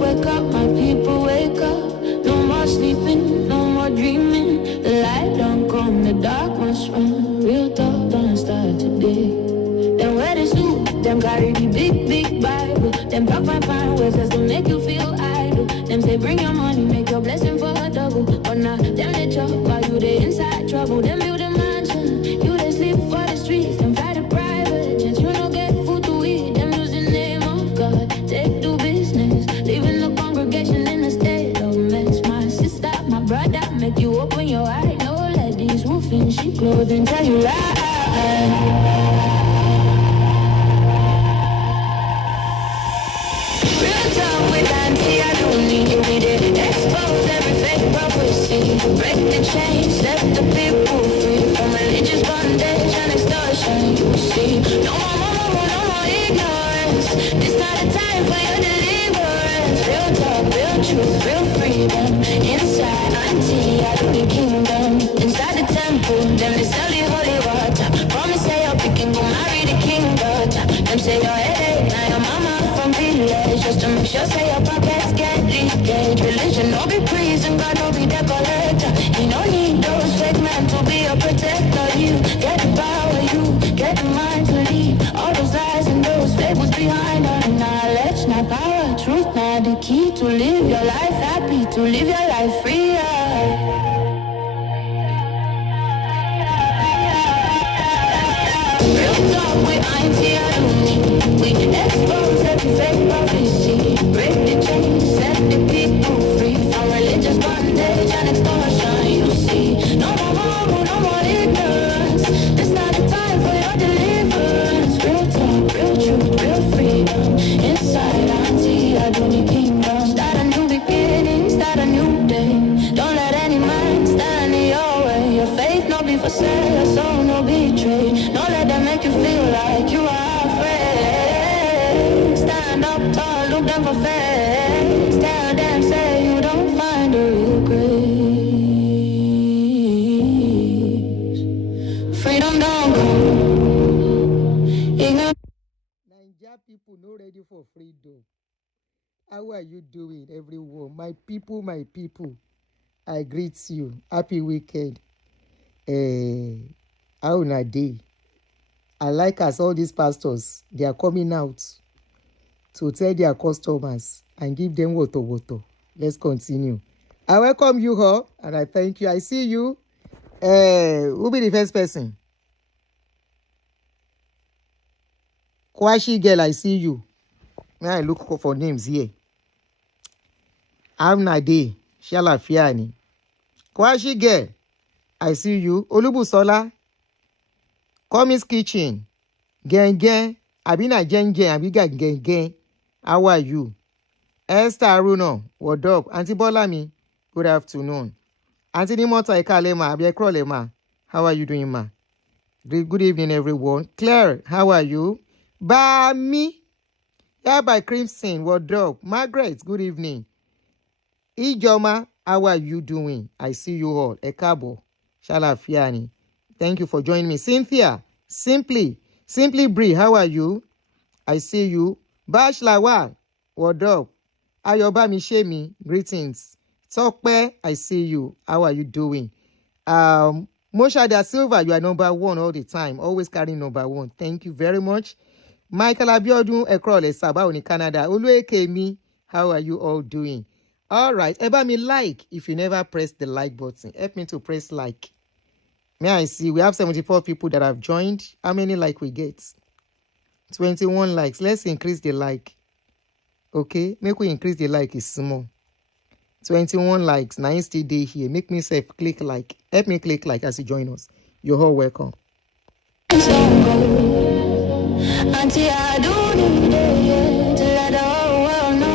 Wake up, my people, wake up. No more sleeping, no more dreaming. The light don't come, the dark must run. Real talk don't start today. Them wear the suit, them carry the big Bible. Them talk fine words just to make you feel idle. Them say bring your money, make your blessing for a double. But now them they talk while you they inside trouble. Them build a mansion, you they sleep for the streets. Them fly the private jets, you don't get food to eat. Them use the name of God, take do business. Leaving the congregation in a state of mess. My sister, my brother, make you open your eye. No let these wolves sheep clothing tell you lie. With Aunty, Aduni, we did expose every fake prophecy. Break the chains, set the people free from religious bondage and extortion. You see, no more ignorance. It's not a time for your deliverance. Real talk, real truth, real freedom. Inside Aunty, Aduni kingdom. Inside the temple, them they sell the holy water. Promise say you're picking, go marry the king daughter. Them say your headache, now your mama from village. Just to make sure say your pockets get leakage. Religion no be prison, God no be the collector. You don't need those fake men to be a protector. You get the power, you get the mind to lead. All those lies and those fables behind our knowledge. Now power, truth, now the key to live your life happy, to live your life free. Real talk with Aunty Aduni. We expose every fake prophecy. Break the chains, set the people free from religious bondage and extortion. You see, no more ignorance. It's not a time for your deliverance. Real talk, real truth, real freedom. Inside Aunty Aduni kingdom. Start a new beginning, start a new day. Don't let any man stand in your way. Your faith no be for sale, your soul no betray. Don't let them make you feel like you are afraid. Stand up tall, look them for face. Tell them, say you don't find a real grace. Freedom don't go. Nigeria people no ready for freedom. How are you doing, everyone? My people, I greet you. Happy weekend. How na day? I like as all these pastors, they are coming out to tell their customers and give them woto. Let's continue. I welcome you all and I thank you. I see you. Who be the first person? Kwashi girl, I see you. May I look for names here? How na day? Shalafiani. Kwashi girl, I see you. Olubusola. Comics Kitchen. Gen. Abina Gen. Abiga Gen. How are you? Esther Aruno. What up? Aunty Bolami. Good afternoon. Aunty Nimota Ekalema. Abiekrolema. How are you doing, ma? Good evening, everyone. Claire, how are you? Bami. Yeah, by Crimson. What up? Margaret, good evening. Ijoma, how are you doing? I see you all. Ekabo. Shalafiani. Thank you for joining me. Cynthia, Simply Bree, how are you? I see you. Bash Lawal, what up? Ayobami Shemi, greetings. Tokpe, I see you. How are you doing? Mosha Da Silva, you are number one all the time. Always carrying number one. Thank you very much. Michael Abiodun Ekrole Sabaoni, Canada. Oluekemi, how are you all doing? All right. Eba me like if you never press the like button. Help me to press like. May I see? We have 74 people that have joined. How many like we get? 21 likes. Let's increase the like. Okay? Make we increase the like is small. 21 likes. Now still day here. Make me say click like. Help me click like as you join us. You're all welcome. Aunty Aduni, to let the whole world know.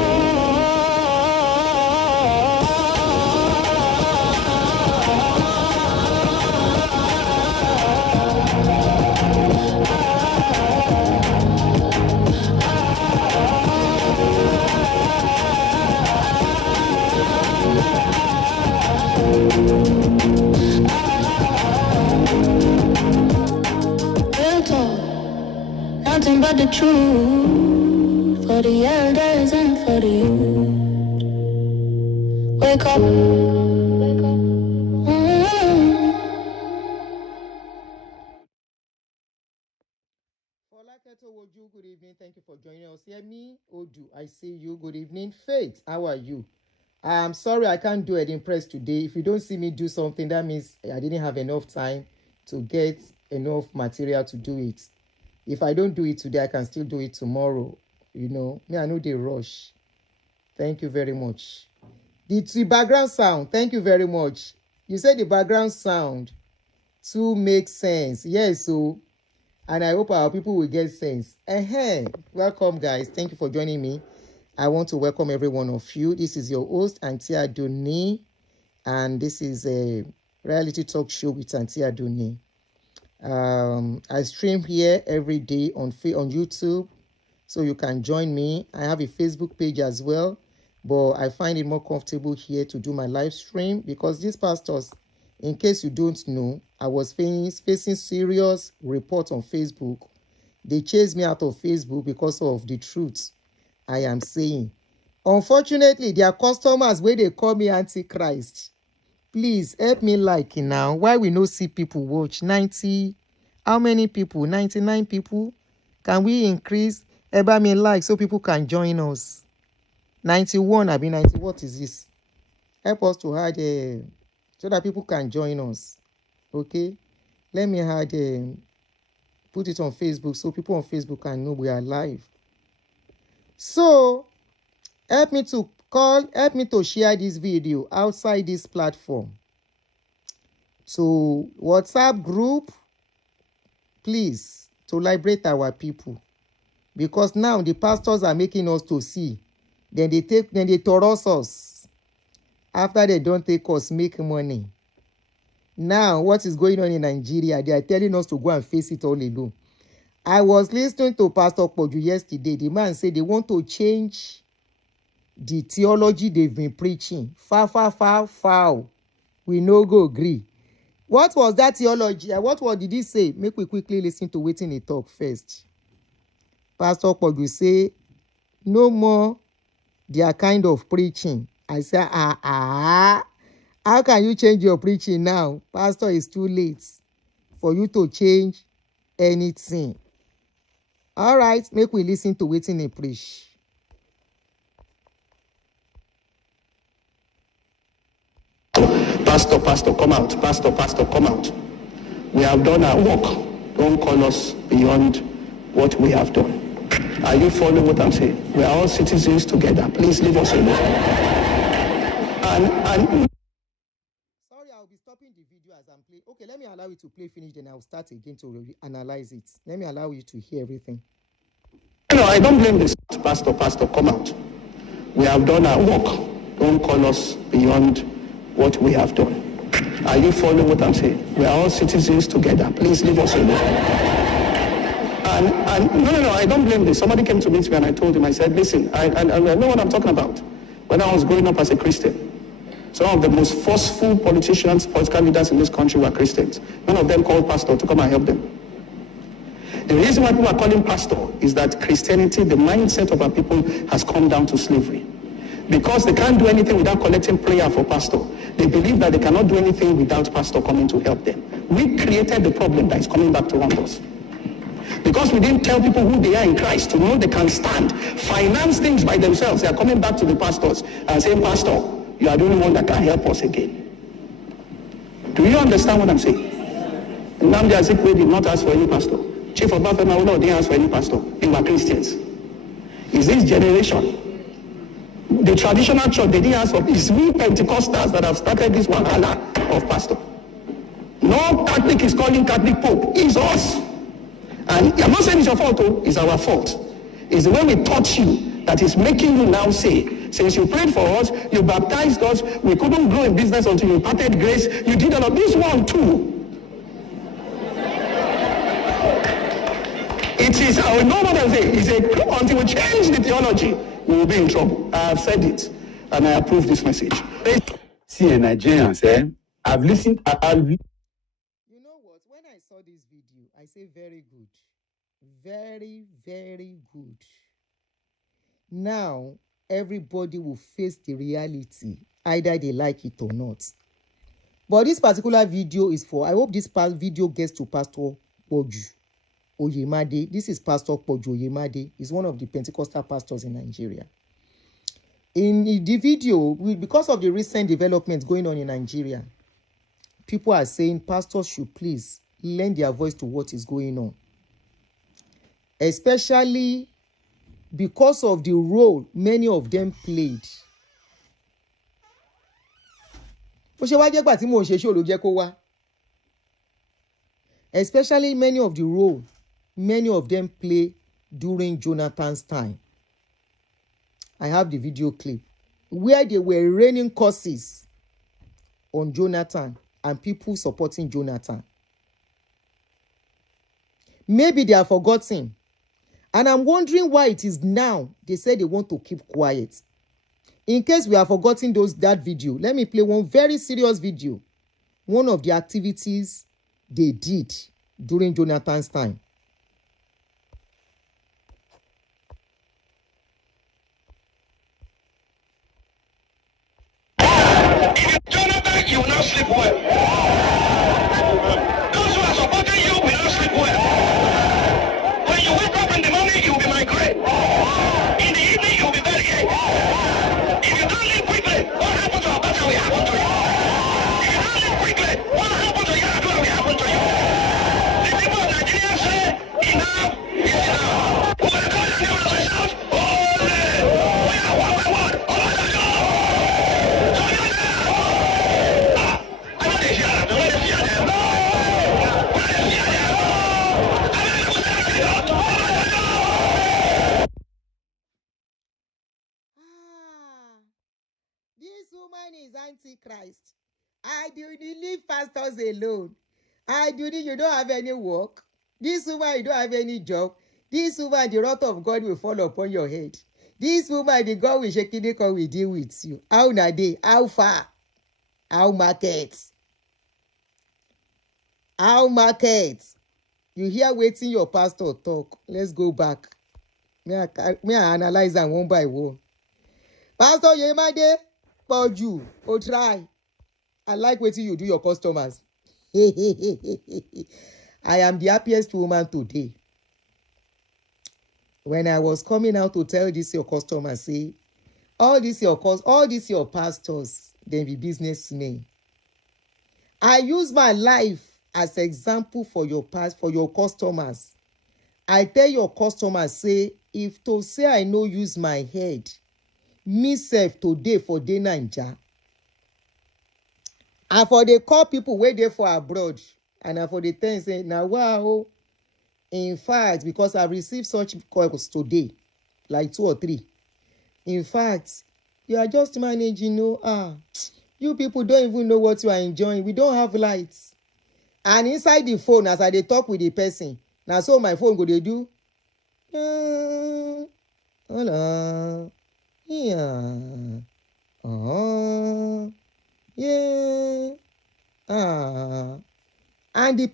nothing but the truth for the elders and for the youth. Wake up. Poju, good evening. Thank you for joining us. Hear me, Odu, I see you. Good evening. Faith, how are you? I'm sorry I can't do it in press today. If you don't see me do something, that means I didn't have enough time to get enough material to do it. If I don't do it today, I can still do it tomorrow. You know, me, I know they rush. Thank you very much. The background sound, thank you very much. You said the background sound to make sense. Yes, so, and I hope our people will get sense. Welcome, guys. Thank you for joining me. I want to welcome every one of you. This is your host, Aunty Aduni, and this is a reality talk show with Aunty Aduni. I stream here every day on YouTube, so you can join me. I have a Facebook page as well, but I find it more comfortable here to do my live stream because these pastors, in case you don't know, I was facing serious reports on Facebook. They chased me out of Facebook because of the truth I am saying. Unfortunately, their customers, where they call me Antichrist. Please help me like now. Why we no see people watch? 90, how many people? 99 people? Can we increase? Help me like so people can join us. 91, I mean 90. What is this? Help us to add so that people can join us. Okay? Let me add put it on Facebook so people on Facebook can know we are live. So, help me to share this video outside this platform. To WhatsApp group, please, to liberate our people. Because now the pastors are making us to see. Then they toss us. After they don't take us, make money. Now, what is going on in Nigeria? They are telling us to go and face it all alone. I was listening to Pastor Poju yesterday. The man said they want to change the theology they've been preaching. Foul. We no go agree. What was that theology? What did he say? Make we quickly listen to waiting he talk first. Pastor Poju say, no more their kind of preaching. I say, how can you change your preaching now? Pastor, it's too late for you to change anything. All right, make we listen to waiting he preach. Pastor, come out. Pastor, come out. We have done our work. Don't call us beyond what we have done. Are you following what I'm saying? We are all citizens together. Please leave us alone. And sorry, I'll be stopping the video as I'm playing. Okay, let me allow you to play finish, then I'll start again to analyze it. Let me allow you to hear everything. No, I don't blame this. Pastor, come out. We have done our work. Don't call us beyond what we have done. Are you following what I'm saying? We are all citizens together. Please leave us alone. And no, I don't blame this. Somebody came to meet me and I told him, I said, listen, I know what I'm talking about. When I was growing up as a Christian, some of the most forceful politicians, political leaders in this country were Christians. None of them called pastor to come and help them. The reason why people are calling pastor is that Christianity, the mindset of our people, has come down to slavery. Because they can't do anything without collecting prayer for pastor. They believe that they cannot do anything without pastor coming to help them. We created the problem that is coming back to haunt us. Because we didn't tell people who they are in Christ to know they can stand, finance things by themselves. They are coming back to the pastors and saying, Pastor, you are the only one that can help us again. Do you understand what I'm saying? Nnamdi Azikiwe did not ask for any pastor. Chief of Bafema didn't ask for any pastor. They were Christians. Is this generation? The traditional church, they didn't ask for. It's we Pentecostals that have started this wahala of pastor. No Catholic is calling Catholic Pope. It's us. And I'm not saying it's your fault, it's our fault. It's the way we taught you that is making you now say, since you prayed for us, you baptized us, we couldn't grow in business until you imparted grace, you did all of this one too. It is, I know what I'm saying, until we change the theology, we will be in trouble. I have said it, and I approve this message. See, Nigerians, I've listened, You know what? When I saw this video, I say very good. Very, very good. Now, everybody will face the reality, either they like it or not. But this particular video is for, I hope this video gets to Pastor Poju Oyemade. This is Pastor Poju Oyemade. He's one of the Pentecostal pastors in Nigeria. In the video, because of the recent developments going on in Nigeria, people are saying pastors should please lend their voice to what is going on. Especially because of the role many of them played. Especially many of the role many of them play during Jonathan's time. I have the video clip where they were raining curses on Jonathan and people supporting Jonathan. Maybe they are forgotten. And I'm wondering why it is now they say they want to keep quiet. In case we have forgotten that video, let me play one very serious video. One of the activities they did during Jonathan's time. Jonathan, you will not sleep well. Those who are supporting you will not sleep well. When you wake up in the morning, you will be migraine. In the evening, you will be very gay. If you don't leave quickly, what happened to Abacha will happen to you. If you don't leave quickly, what happened to Yaradua will happen to you. The people of Nigeria say, enough is enough. Who will call your name as a shout? Holy! We are one by one. Oh my God! This woman is Antichrist. I do leave pastors alone. I do you don't have any work. This woman, you don't have any job. This woman, the wrath of God will fall upon your head. This woman, the God will shake it, will deal with you. How na day? How far? How market? How market? You hear waiting your pastor talk. Let's go back. May I analyze them one by one. Pastor Oyemade, Poju, try. I like waiting you do your customers. I am the happiest woman today. When I was coming out to tell this your customers, say, all this your pastors, they be businessmen. I use my life as example for your customers. I tell your customers, say, if to say I no use my head, me self today for day Naija. And for the call people wait there for abroad. And for the thing say, now wow. In fact, because I received such calls today, like 2 or 3. In fact, you are just managing, you people don't even know what you are enjoying. We don't have lights. And inside the phone, as I dey talk with the person, now so my phone go dey do. Hello. Yeah. Yeah. And the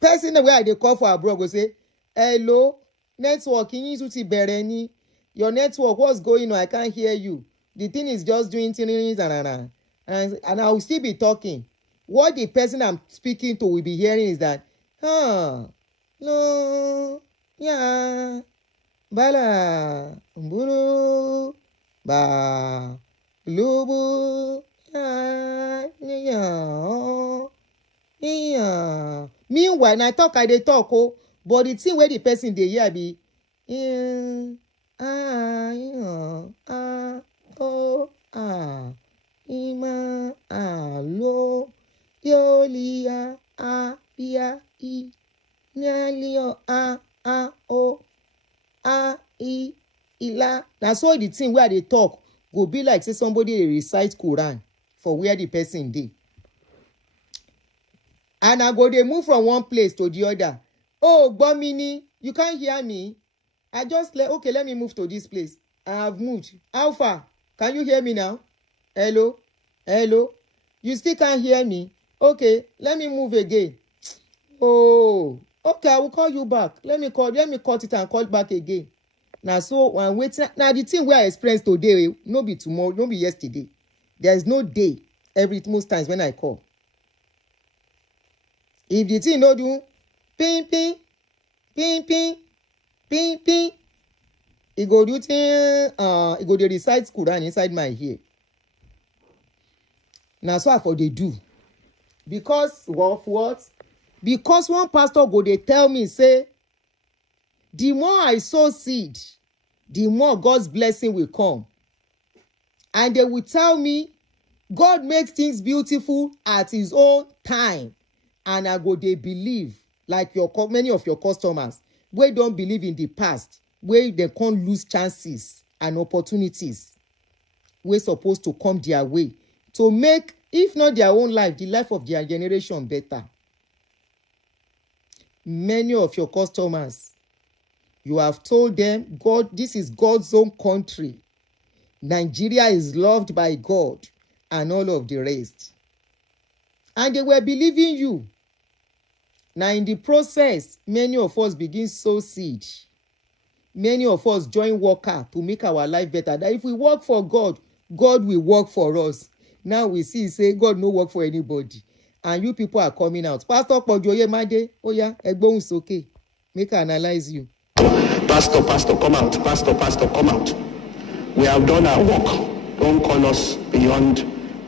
person where they call for abroad go say, hello, network, your network, what's going on? I can't hear you. The thing is just doing things and I will still be talking. What the person I'm speaking to will be hearing is that, no, yeah, bala, mbulu, ba, lubu, yeah. Meanwhile, na talk I dey talk but the thing where the person dey hear be ima alo yolia bia I nyalio o I ila. Na so the thing where they talk go be like say somebody dey recite Quran for where the person dey. And I go dey move from one place to the other. Oh, Gbomini, you can't hear me. I just let me move to this place. I have moved. How far? Can you hear me now? Hello? You still can't hear me? Okay, let me move again. Oh, Okay, I will call you back. Let me cut it and call back again. Now, so I'm waiting. Now, the thing where I experienced today, no be tomorrow, no be yesterday. There is no day most times when I call. If the thing no do, ping, ping, ping, ping, ping, ping, it go do thing, it go dey recite Quran inside my ear. Now, so I for they do. Because what? Because one pastor go dey tell me, say, the more I sow seed, the more God's blessing will come. And they will tell me, God makes things beautiful at his own time. And I go dey believe, like many of your customers, wey don't believe in the past, where they can't lose chances and opportunities wey supposed to come their way to make, if not their own life, the life of their generation better. Many of your customers, you have told them, God, this is God's own country. Nigeria is loved by God and all of the rest. And they were believing you. Now, in the process, many of us begin sow seed. Many of us join worker to make our life better. That if we work for God, God will work for us. Now we see, say, God no work for anybody. And you people are coming out. Pastor Poju Oyemade, oh yeah, Egbohun okay. Make I analyze you. Pastor, come out. Pastor, come out. We have done our work. Don't call us beyond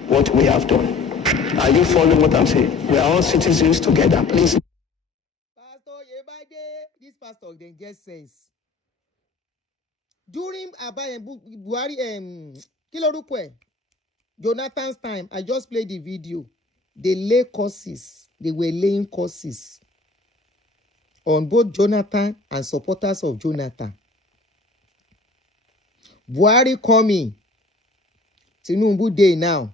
what we have done. Are you following what I'm saying? We are all citizens together. Please. Pastor Oyemade, this pastor then get sense. During Buhari, Jonathan's time, I just played the video. They lay courses. They were laying courses on both Jonathan and supporters of Jonathan. Buhari coming. Tinubu day now.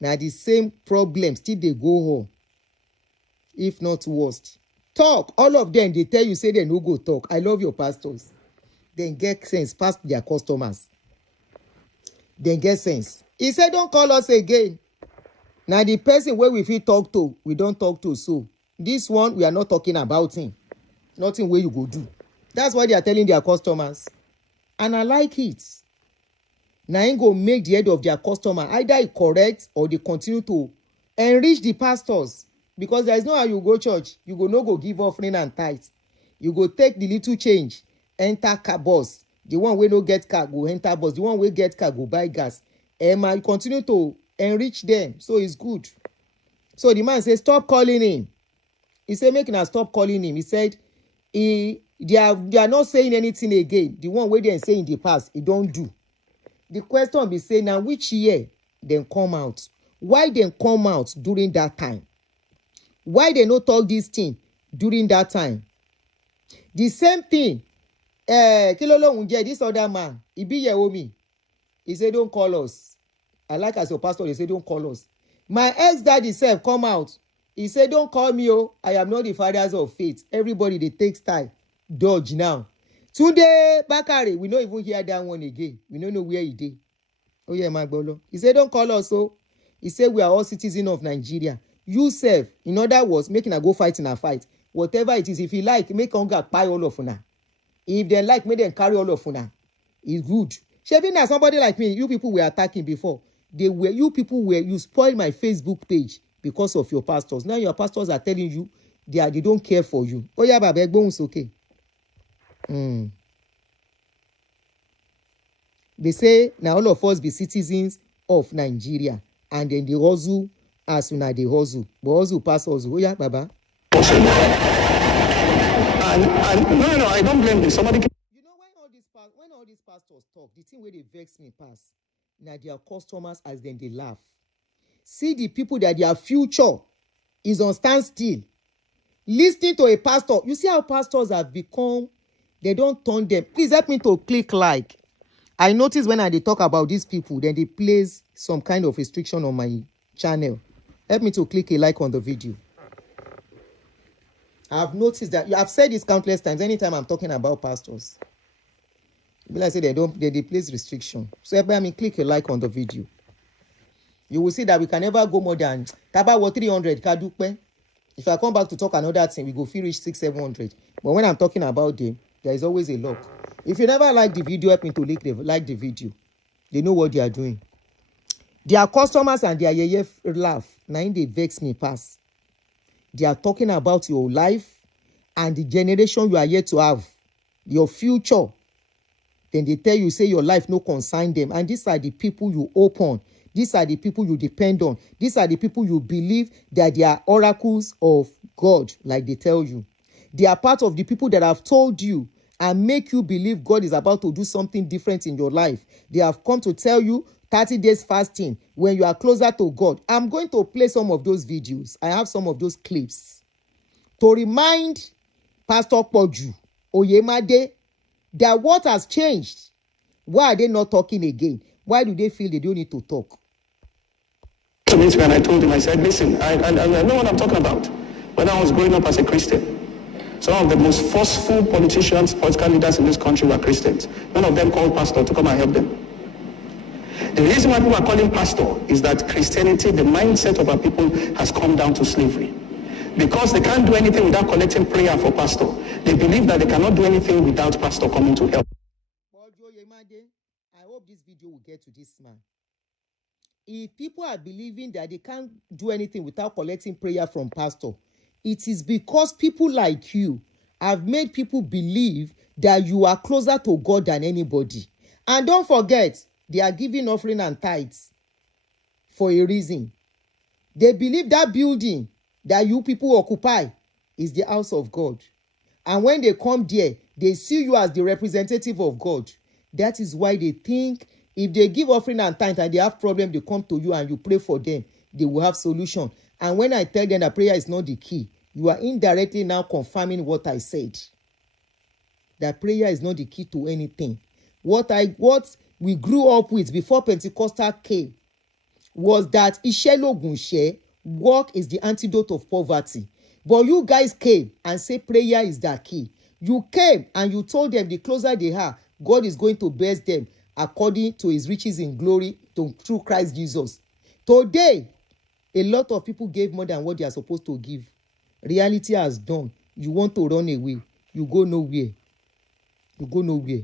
Now the same problem still they go home. If not worst. Talk. All of them, they tell you, say they no go talk. I love your pastors. Then get sense past their customers. Then get sense. He said, don't call us again. Now the person where we feel talk to, we don't talk to. So this one, we are not talking about him. Nothing where you go do. That's what they are telling their customers. And I like it. Now ain't go make the head of their customer either it correct or they continue to enrich the pastors. Because there is no how you go church. You go no go give offering and tithe. You go take the little change, enter car bus. The one wey no get car go enter bus. The one wey get car go buy gas. You continue to enrich them. So it's good. So the man said, stop calling him. He said, make una stop calling him. He said, they are not saying anything again. The one wey they say in the past, he don't do. The question be say, now which year then come out? Why then come out during that time? Why they no talk this thing during that time? The same thing. Kilolo Unje, this other man, he be Yehomi. He said, don't call us. I like as your pastor, they say, don't call us. My ex-daddy self come out. He said, don't call me, oh. I am not the fathers of faith. Everybody, they take style. Dodge now. Today, Bakari, we don't even hear that one again. We don't know where he did. Oh, yeah, my brother. He said, don't call us, oh. He said, we are all citizens of Nigeria. You self, in other words, making a go fight in a fight. Whatever it is, if you like, make hunger pie all of una. If they like, make them carry all of una. It's good. Shevin, as somebody like me, you people were attacking before. You spoiled my Facebook page because of your pastors. Now your pastors are telling you they don't care for you. Oh yeah, Baba, it's okay. They say now all of us be citizens of Nigeria, and then the hustle as soon as they hustle. But hustle pass hustle. Oh yeah, Baba. And no, I don't blame this. Somebody. You know when all these pastors talk, the thing where they vex me pass. Now their customers as then they laugh. See the people that their future is on standstill. Listening to a pastor, you see how pastors have become. They don't turn them. Please help me to click like. I notice when I talk about these people, then they place some kind of restriction on my channel. Help me to click a like on the video. I've noticed that. I've said this countless times anytime I'm talking about pastors. Like I say they place restriction. So help me click a like on the video. You will see that we can never go more than Taba 300 Kadupe. If I come back to talk another thing, we go feel reach 600-700. But when I'm talking about them, there is always a lock. If you never like the video, help me to like the video. They know what they are doing. Their customers and their yeye laugh. Now they vex me pass. They are talking about your life and the generation you are yet to have, your future. Then they tell you, say your life no concern them. And these are the people you open. These are the people you depend on. These are the people you believe that they are oracles of God, like they tell you. They are part of the people that have told you and make you believe God is about to do something different in your life. They have come to tell you 30 days fasting when you are closer to God. I'm going to play some of those videos. I have some of those clips to remind Pastor Poju, Oyemade, that what has changed. Why are they not talking again? Why do they feel they don't need to talk? To meet me and I told him, I said, listen, I know what I'm talking about. When I was growing up as a Christian, some of the most forceful politicians, political leaders in this country were Christians. None of them called pastor to come and help them. The reason why people are calling pastor is that Christianity, the mindset of our people has come down to slavery. Because they can't do anything without collecting prayer for pastor. They believe that they cannot do anything without pastor coming to help. Poju Oyemade, I hope this video will get to this man. If people are believing that they can't do anything without collecting prayer from pastor, it is because people like you have made people believe that you are closer to God than anybody. And don't forget, they are giving offering and tithes for a reason. They believe that building that you people occupy is the house of God. And when they come there, they see you as the representative of God. That is why they think if they give offering and tithe and they have problem, they come to you and you pray for them, they will have solution. And when I tell them that prayer is not the key, you are indirectly now confirming what I said. That prayer is not the key to anything. What we grew up with before Pentecostal came was that Ishelogunshe, work is the antidote of poverty. But you guys came and say prayer is the key. You came and you told them the closer they are, God is going to bless them according to his riches in glory through Christ Jesus. Today, a lot of people gave more than what they are supposed to give. Reality has done. You want to run away. You go nowhere. You go nowhere.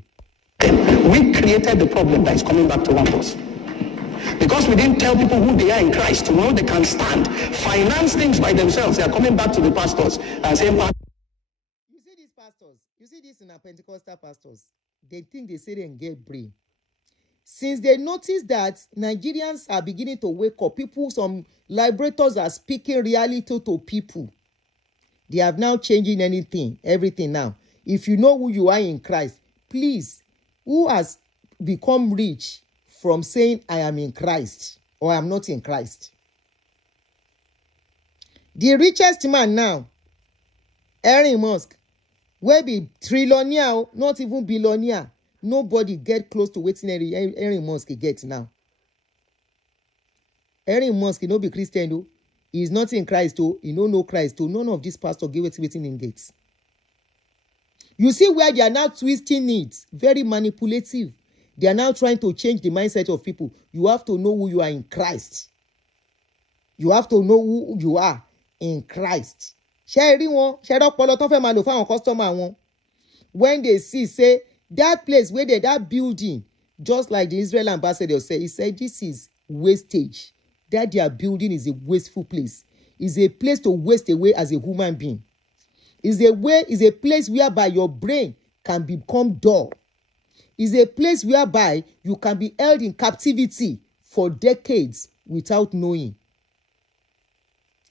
We created the problem that is coming back to haunt us. Because we didn't tell people who they are in Christ, to know they can stand, finance things by themselves. They are coming back to the pastors and saying, you see these pastors, you see this in our Pentecostal pastors, they think they say they can get brain. Since they notice that Nigerians are beginning to wake up, some liberators are speaking reality to people. They have now changing everything now. If you know who you are in Christ, please, who has become rich from saying I am in Christ or I'm not in Christ? The richest man now, Elon Musk, will be trillionaire, not even billionaire. Nobody get close to waiting Elon Musk get now. Elon Musk no be Christian though. He is not in Christ though. He no Christ though. None of these pastors give waiting in gates. You see where they are now twisting it. Very manipulative. They are now trying to change the mindset of people. You have to know who you are in Christ. You have to know who you are in Christ. When they see, say, that place where that building, just like the Israel ambassador said, he said, this is wastage. That their building is a wasteful place. It's a place to waste away as a human being. It's a place whereby your brain can become dull. Is a place whereby you can be held in captivity for decades without knowing.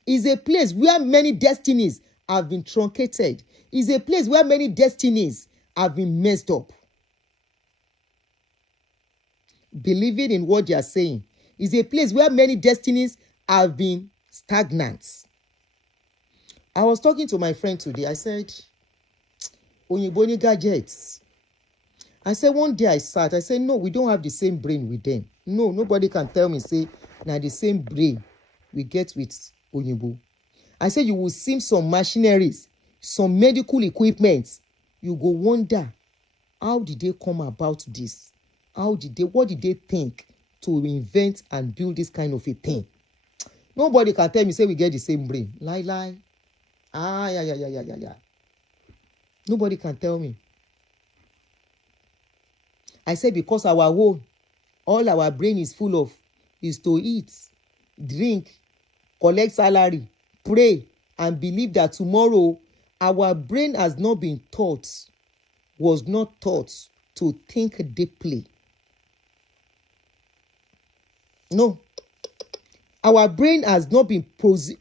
Is a place where many destinies have been truncated. Is a place where many destinies have been messed up. Believing in what they are saying is a place where many destinies have been stagnant. I was talking to my friend today. I said, Oyinbo gadgets. I said, one day I said, no, we don't have the same brain with them. No, nobody can tell me, say, now the same brain we get with Oyinbo. I said, you will see some machineries, some medical equipment. You go wonder, how did they come about this? What did they think to invent and build this kind of a thing? Nobody can tell me, say, we get the same brain. Lie. Yeah. Nobody can tell me. I said because our own, all our brain is full of is to eat, drink, collect salary, pray, and believe that tomorrow our brain has not been taught, was not taught to think deeply. No. Our brain has not been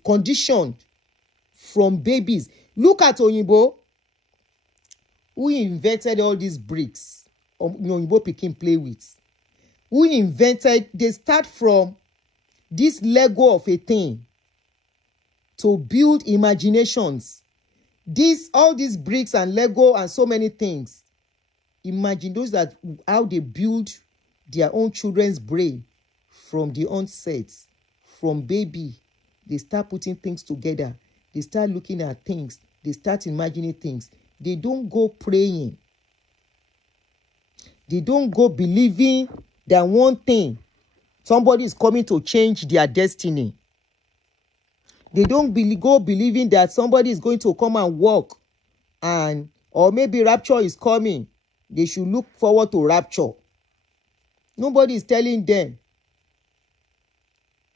conditioned from babies. Look at Oyinbo, who invented all these bricks Oyinbo pikin play with. Who invented, they start from this Lego of a thing to build imaginations. All these bricks and Lego and so many things. Imagine those that how they build their own children's brain from the onset, from baby. They start putting things together. They start looking at things. They start imagining things. They don't go praying. They don't go believing that one thing, somebody is coming to change their destiny. They don't go believing that somebody is going to come and walk, or maybe rapture is coming. They should look forward to rapture. Nobody is telling them.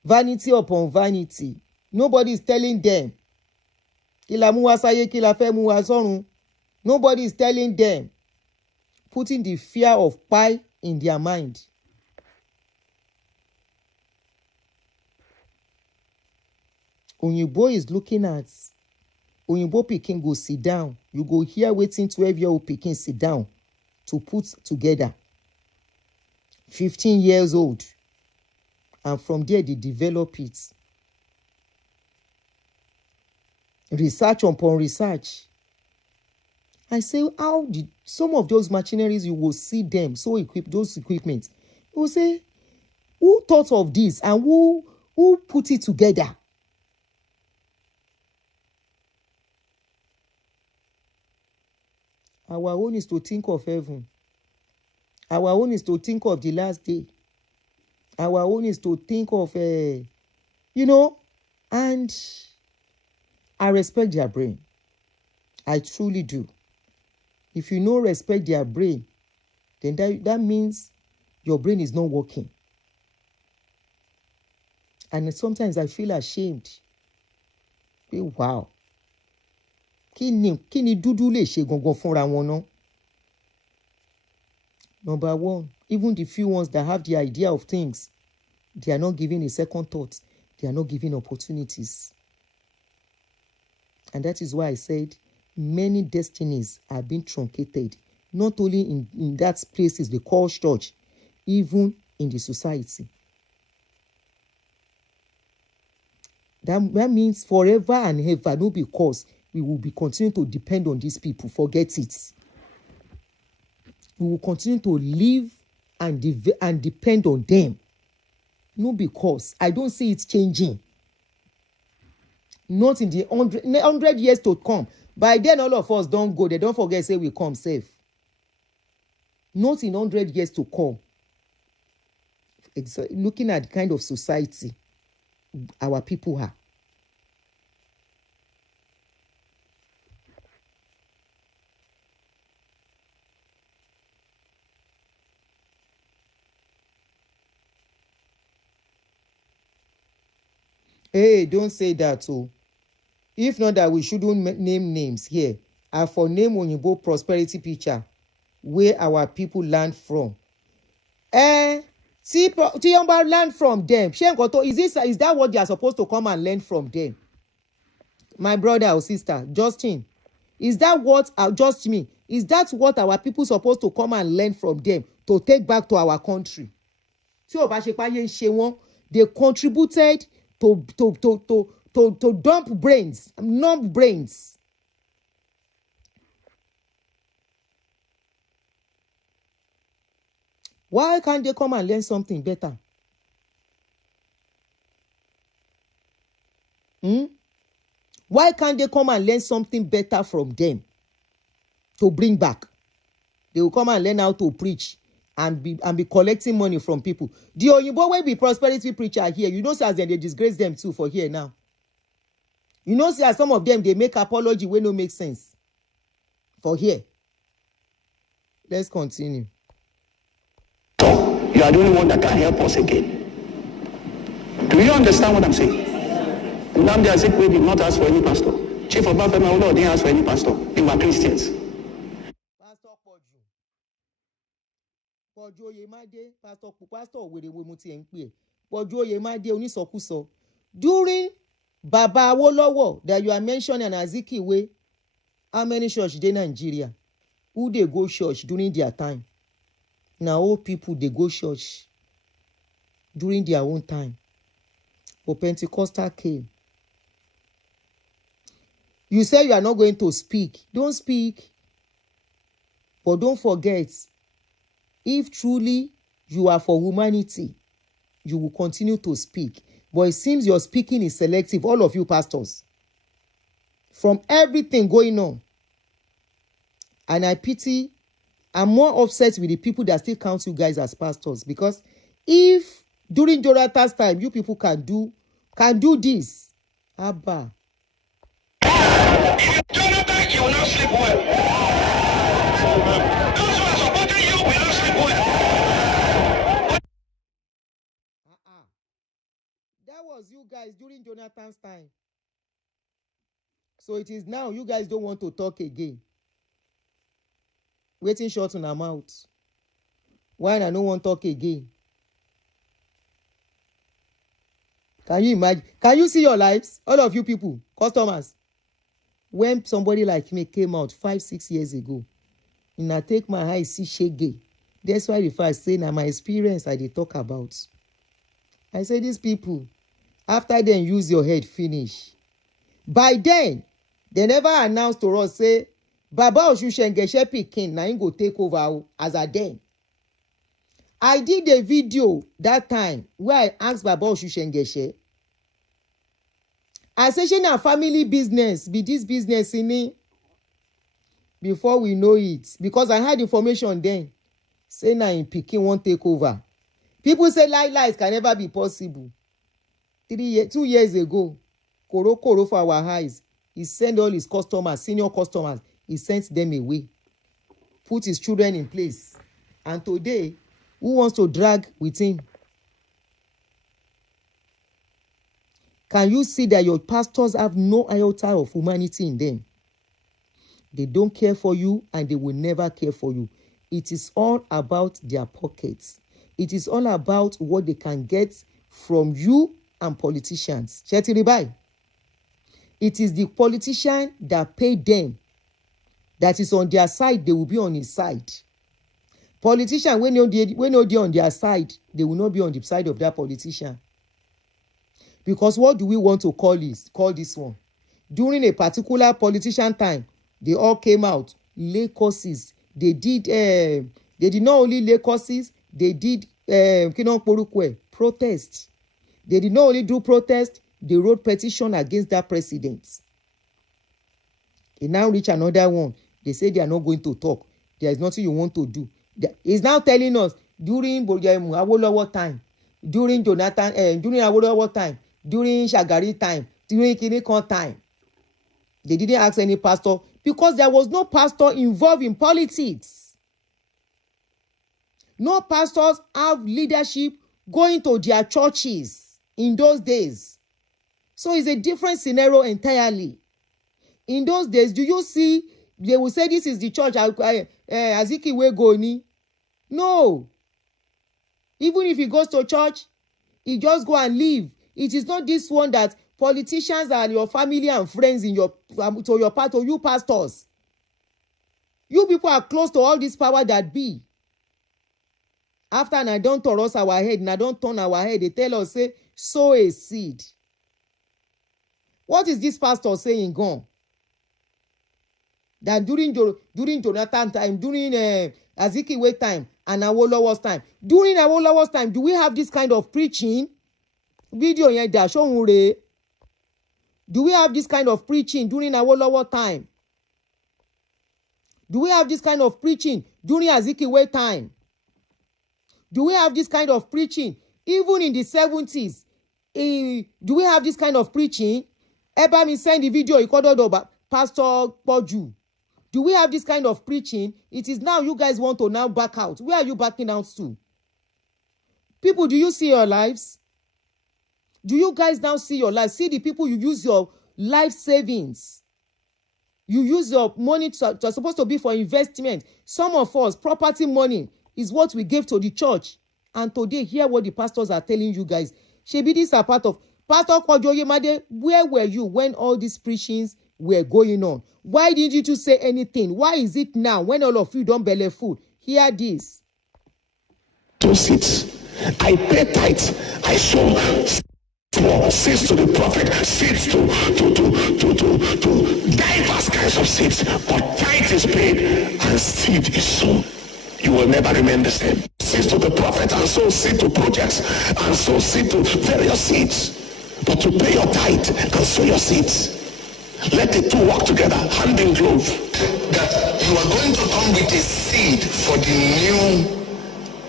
Vanity upon vanity. Nobody is telling them. Nobody is telling them. Putting the fear of pie in their mind. Oyinbo is looking at Oyinbo pikin go sit down. You go hear waiting 12-year-old pikin sit down to put together. 15 years old. And from there they develop it. Research upon research. I say, how did some of those machineries, you will see them so equipped, those equipment. You will say, who thought of this and who put it together? Our own is to think of heaven. Our own is to think of the last day. Our own is to think of, and I respect their brain. I truly do. If you don't respect their brain, then that means your brain is not working. And sometimes I feel ashamed. Wow. Kí ni dúdú lè ṣe gangan fúnra wọn ná? Number one, even the few ones that have the idea of things, they are not giving a second thought. They are not giving opportunities. And that is why I said many destinies are being truncated, not only in that places they call church, even in the society. That means forever and ever, no, because we will be continuing to depend on these people. Forget it. We will continue to live and depend on them. No, because I don't see it changing. Not in the 100 years to come. By then, all of us don't go. They don't forget, say we come safe. Not in 100 years to come. Looking at the kind of society our people are. Hey, don't say that, oh. If not that we shouldn't name names here. I for name Oyinbo prosperity picture where our people learn from. See, Tiyomba learn from them. Is that what they are supposed to come and learn from them? My brother or sister, Justin, is that what, just me, is that what our people supposed to come and learn from them to take back to our country? They contributed to dump brains, numb brains. Why can't they come and learn something better? Why can't they come and learn something better from them to bring back? They will come and learn how to preach and be collecting money from people. The Oyinbo will be prosperity preacher here. You know, as they disgrace them too for here now. You know, see, as some of them, they make apology when no make sense. For here. Let's continue. You are the only one that can help us again. Do you understand what I'm saying? Nnamdi Azikiwe did not ask for any pastor. Chief of Bafema Awolowo didn't ask for any pastor. They were Christians. Pastor Poju Oyemade, Pastor Werewe mo ti ẹ̀ ń pè ẹ́. Poju Oyemade onísọkúsọ. During Baba Awolowo that you are mentioning Azikiwe, how many church dey Nigeria? Who dey go church during their time? Na old people dey go church during their own time. For Pentecostal came. You say you are not going to speak. Don't speak. But don't forget, if truly you are for humanity, you will continue to speak. But it seems your speaking is selective, all of you pastors. From everything going on. And I pity, I'm more upset with the people that still count you guys as pastors. Because if during Jonathan's time, you people can do this. Abba. If Jonathan, you will not sleep well. Those who are supporting you will not sleep well. That was you guys during Jonathan's time. So it is now you guys don't want to talk again. Waiting short on our mouth. Why I don't want to talk again? Can you imagine? Can you see your lives? All of you people, customers. When somebody like me came out 5-6 years ago, and I take my eye see shege. That's why if I say now my experience I dey talk about. I say these people, after them use your head finish. By then, they never announced to us say, Baba Osushengeshe pikin na him go take over as a then. I did a video that time where I asked Baba Osushengeshe. I say, she na family business, be this business in it. Before we know it, because I had information then, say na in pikin won't take over. People say lies can never be possible. 2 years ago, Koro for our eyes, he sent all his customers, senior customers, he sent them away, put his children in place. And today, who wants to drag with him? Can you see that your pastors have no iota of humanity in them? They don't care for you and they will never care for you. It is all about their pockets. It is all about what they can get from you and politicians. Chetiribai. It is the politician that pay them that is on their side, they will be on his side. Politician, when you're on their side, they will not be on the side of that politician. Because what do we want to call this one? During a particular politician time, they all came out, lay causes. They did not only lay causes, they did protest. They did not only do protest, they wrote petition against that president. They now reach another one. They say they are not going to talk. There is nothing you want to do. He's now telling us during Awolowo time, during Jonathan, during Awolowo time, during Shagari time, during Kinikon time. They didn't ask any pastor because there was no pastor involved in politics. No pastors have leadership going to their churches in those days. So it's a different scenario entirely. In those days, do you see, they will say this is the church Azikiwe Goni. No. Even if he goes to church, he just go and leave. It is not this one that politicians and your family and friends in your part of you pastors. You people are close to all this power that be. After I don't toss our head, and I don't turn our head, they tell us, say, sow a seed. What is this pastor saying gone? That during Jonathan time, during Azikiwe time, and Awolowo's time. During Awolowo's time, do we have this kind of preaching? Video yen da show re. Do we have this kind of preaching during Awolowo time? Do we have this kind of preaching during Azikiwe time? Do we have this kind of preaching even in the 70s? Do we have this kind of preaching? Eba me send the video. Pastor Poju. Do we have this kind of preaching? It is now you guys want to now back out. Where are you backing out to? People, do you see your lives? Do you guys now see your lives? See the people you use your life savings. You use your money to supposed to be for investment. Some of us, property money is what we gave to the church. And today, hear what the pastors are telling you guys. Shebi, these are part of... Pastor Oyemade, where were you when all these preachings were going on? Why didn't you say anything? Why is it now when all of you don't belly food? Hear this. 2 seats. I pay tithes. I sow seeds to the prophet, seeds to diverse kinds of seeds. But tithe is paid and seed is sown. You will never remain the same. Seeds to the prophet and sow seed to projects and sow seed to various seeds. But to pay your tithe and sow your seeds, let the two work together, hand in glove. That you are going to come with a seed for the new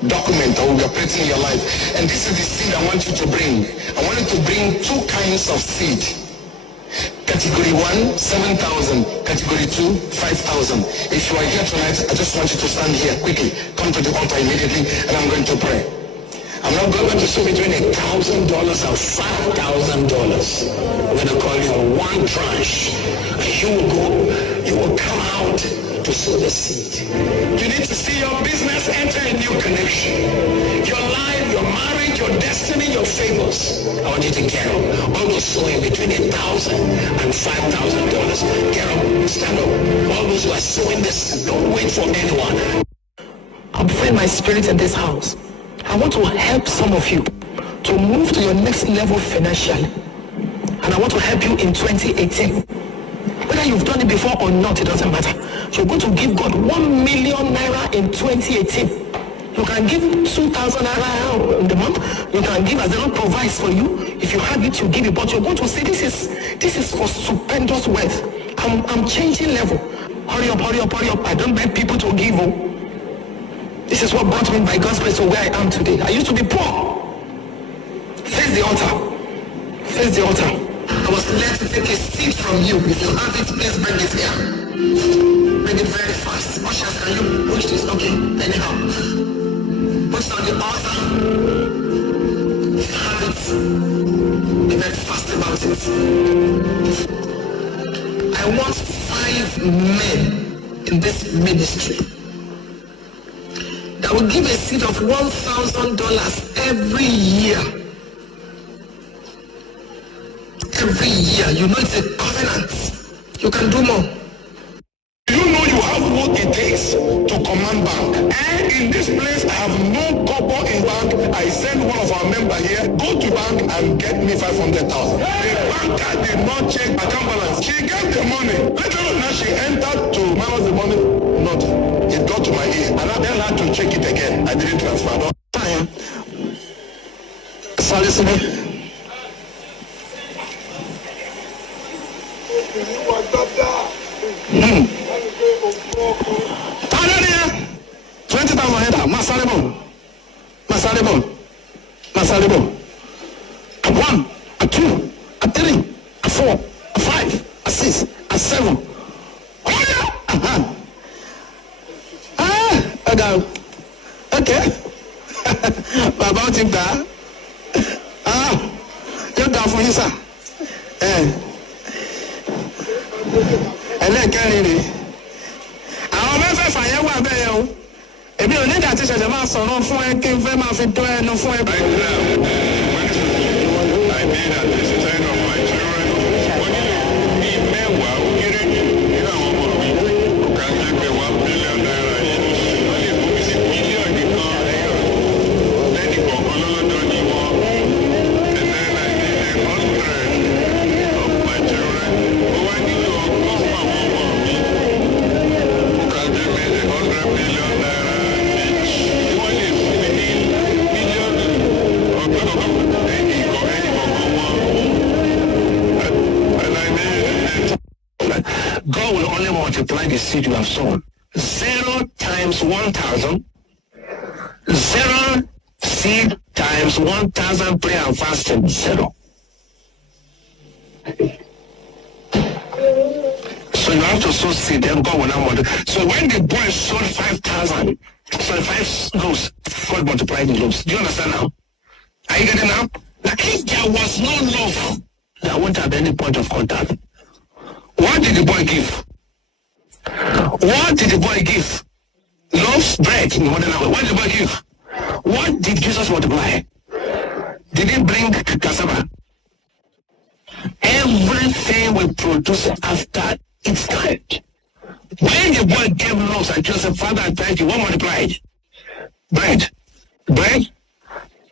document that will be operating in your life. And this is the seed I want you to bring. I want you to bring 2 kinds of seed. Category 1, 7,000. Category 2, 5,000. If you are here tonight, I just want you to stand here quickly. Come to the altar immediately and I'm going to pray. I'm not going to sow between $1,000 and $5,000. I'm going to call you one tranche. And you will come out to sow the seed. You need to see your business enter a new connection. Your life, your marriage, your destiny, your favors. I want you to get up. All those sowing between $1,000 and $5,000. Get up, stand up. All those who are sowing this, don't wait for anyone. I'm feeling my spirit in this house. I want to help some of you to move to your next level financially. And I want to help you in 2018. Whether you've done it before or not, it doesn't matter. You're going to give God 1 million naira in 2018. You can give 2,000 naira in the month. You can give as the Lord provides for you. If you have it, you give it. But you're going to say, this is for stupendous wealth. I'm changing level. Hurry up, hurry up, hurry up. I don't beg people to give. This is what brought me by God's grace to where I am today. I used to be poor. Face the altar. Face the altar. I was led to take a seed from you. If you have it, please bring it here. Bring it very fast. Ushers, can you push this? Okay, anyhow. Push it on the altar. If you have it, be very fast about it. I want 5 men in this ministry that will give a seed of $1,000 every year. Every year. You know it's a covenant. You can do more. You know you have what it takes to command bank. And in this place, I have no kobo in bank. I send one of our members here, go to bank and get me 500,000. The banker did not check account balance. She got the money. Later on, now she entered to manage the money. Nothing. It got to my ear. And I then had to check it again. I didn't transfer. No time. So listen. Tanzania, 20,000 header, Masalebo. A 1, a 2, a 3, a 4, a 5, a 6, a 7. Oh yeah! Okay. Baba ti gba. Yóò dà fún yín sà. Ẹlẹ́kẹ̀rin rèé. Àwọn mẹ́fẹ̀ẹ̀fà yẹn wà bẹ́ẹ̀ o. Èmi ò ní ìdá tí ṣẹ̀ṣẹ̀ máa sọ̀rọ̀ fún ẹ kí n fẹ́ máa fi tó ẹnu fún ẹ. I made at this time of my children. Wọ́n nílò bíi mẹ́wàá ó kéré jù nínú àwọn ọmọ mi. Ó kà ń jẹ́ pé $1 billion yìí. Wọ́n lè fún mi sí bílíọ̀nù kan lẹ́nì kọ̀ọ̀kan lọ́lọ́dọ̀ ní wọn. And then I need 100 of my children. Ó wá nílò ọgọ́rùn-ún àwọn ọmọ mi. Ó kà ń jẹ́ pé $100 million each. Wọ́n lè fún mi ní bílíọ̀nù ọgọ́rùn-ún ẹnì kọ̀ọ̀kan wọn. And I need God will only multiply the seed you have sown. 0 times 1,000. 0 seed times 1,000 prayer and fasting. 0. So you have to sow seed, then God will not multiply. So when the boy sowed 5,000, sorry, 5 loaves, God multiplied the loaves. Do you understand now? Are you getting now? Now, if there was no love, there won't have any point of contact. What did the boy give? What did the boy give? Loaves, bread in modern language. What did the boy give? What did Jesus multiply? Did he bring cassava? Everything will produce after its time. When the boy gave loaves and Jesus said, Father, I thank you, what multiplied? Bread. Bread?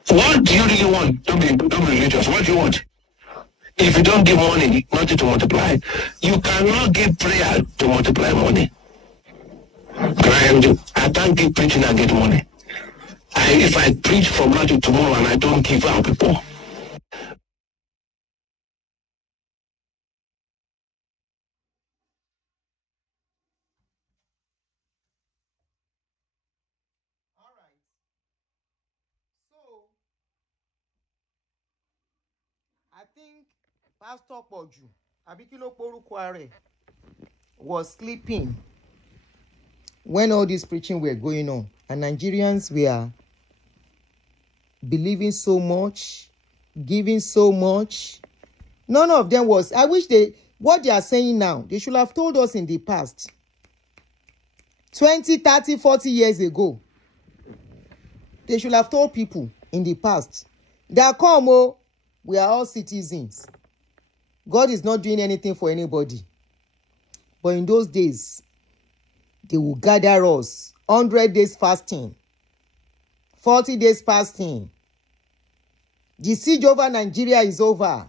What do you really want? Don't be religious. What do you want? If you don't give money, nothing to multiply. You cannot give prayer to multiply money. I can't give preaching and get money. If I preach from now to tomorrow and I don't give out people. So, I think Pastor Poju, àbí kí ló porúkọ rẹ̀, was sleeping when all this preaching were going on, and Nigerians were believing so much, giving so much. None of them was. I wish what they are saying now, they should have told us in the past, 20, 30, 40 years ago. They should have told people in the past that we are all citizens. God is not doing anything for anybody. But in those days, they will gather us 100 days fasting, 40 days fasting. The siege over Nigeria is over.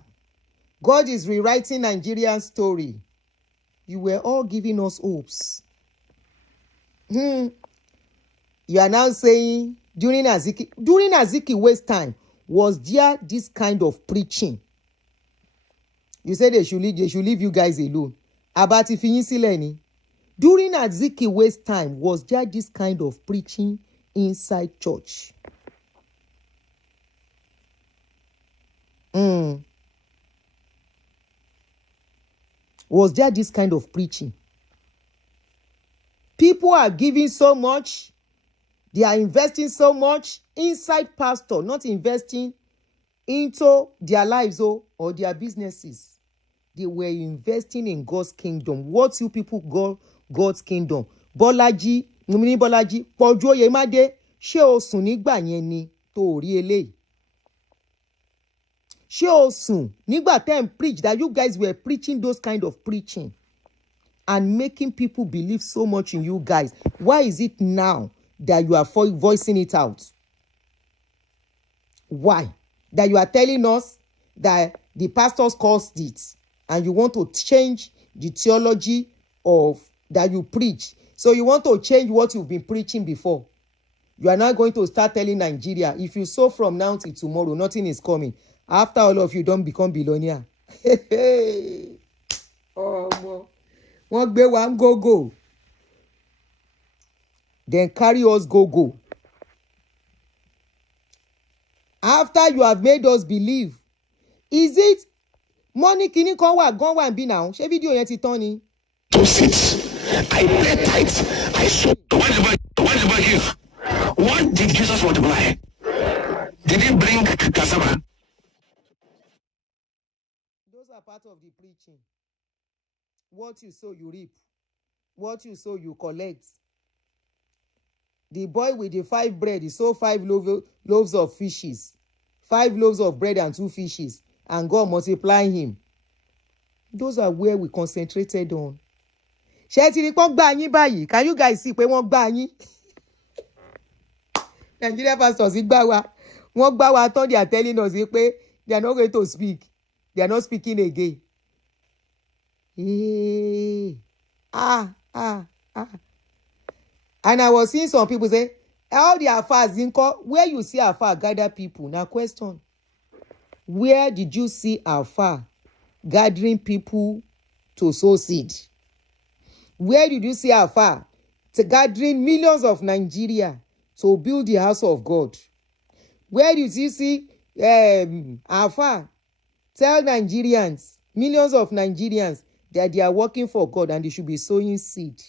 God is rewriting Nigerian story. You were all giving us hopes. You are now saying during Azikiwe's time, was there this kind of preaching? You said they should leave you guys alone. Abati fiyin sílẹ̀ ni. During Azikiwe's time, was there this kind of preaching inside church? Was there this kind of preaching? People are giving so much. They are investing so much inside pastor, not investing into their lives or their businesses. They were investing in God's kingdom. What you people call God's kingdom? Bọ́lájí, Poju Oyemade, ṣé o sùn nígbà yẹn ni tó rí eléyìí? Ṣé o sùn nígbà tẹ́ ń preach that you guys were preaching those kind of preaching and making people believe so much in you guys? Why is it now that you are voicing it out? Why? That you are telling us that the pastors caused it and you want to change the theology of that you preach. So you want to change what you've been preaching before. You are now going to start telling Nigeria, if you sow from now till tomorrow, nothing is coming. After all of you don't become billionaire. Oh, wọ́n gbé wa ń go. Then carry us go. After you have made us believe, is it money kini kan wà gan wà bí now? Ṣé fídíò yẹn ti tán ni? To sit. I pay tithes. I sow. What did the boy give? What did Jesus multiply? Did he bring cassava? Those are part of the preaching. What you sow, you reap. What you sow, you collect. The boy with the 5 bread, he sold 5 loaves of fishes. 5 loaves of bread and 2 fishes. And God multiplying him. Those are where we concentrated on. Ṣé ti rí pọ́n gbà yín báyìí? Can you guys see pé wọ́n gbà yín? Nigeria pastors gbà wá. Wọ́n gbà wá tán, they are telling us pé they are not going to speak. They are not speaking again. And I was seeing some people say, all the affairs in court, where you see afar gather people. Now question, where did you see afar gathering people to sow seed? Where did you see afar to gathering millions of Nigeria to build the house of God? Where did you see afar tell Nigerians, millions of Nigerians, that they are working for God and they should be sowing seed.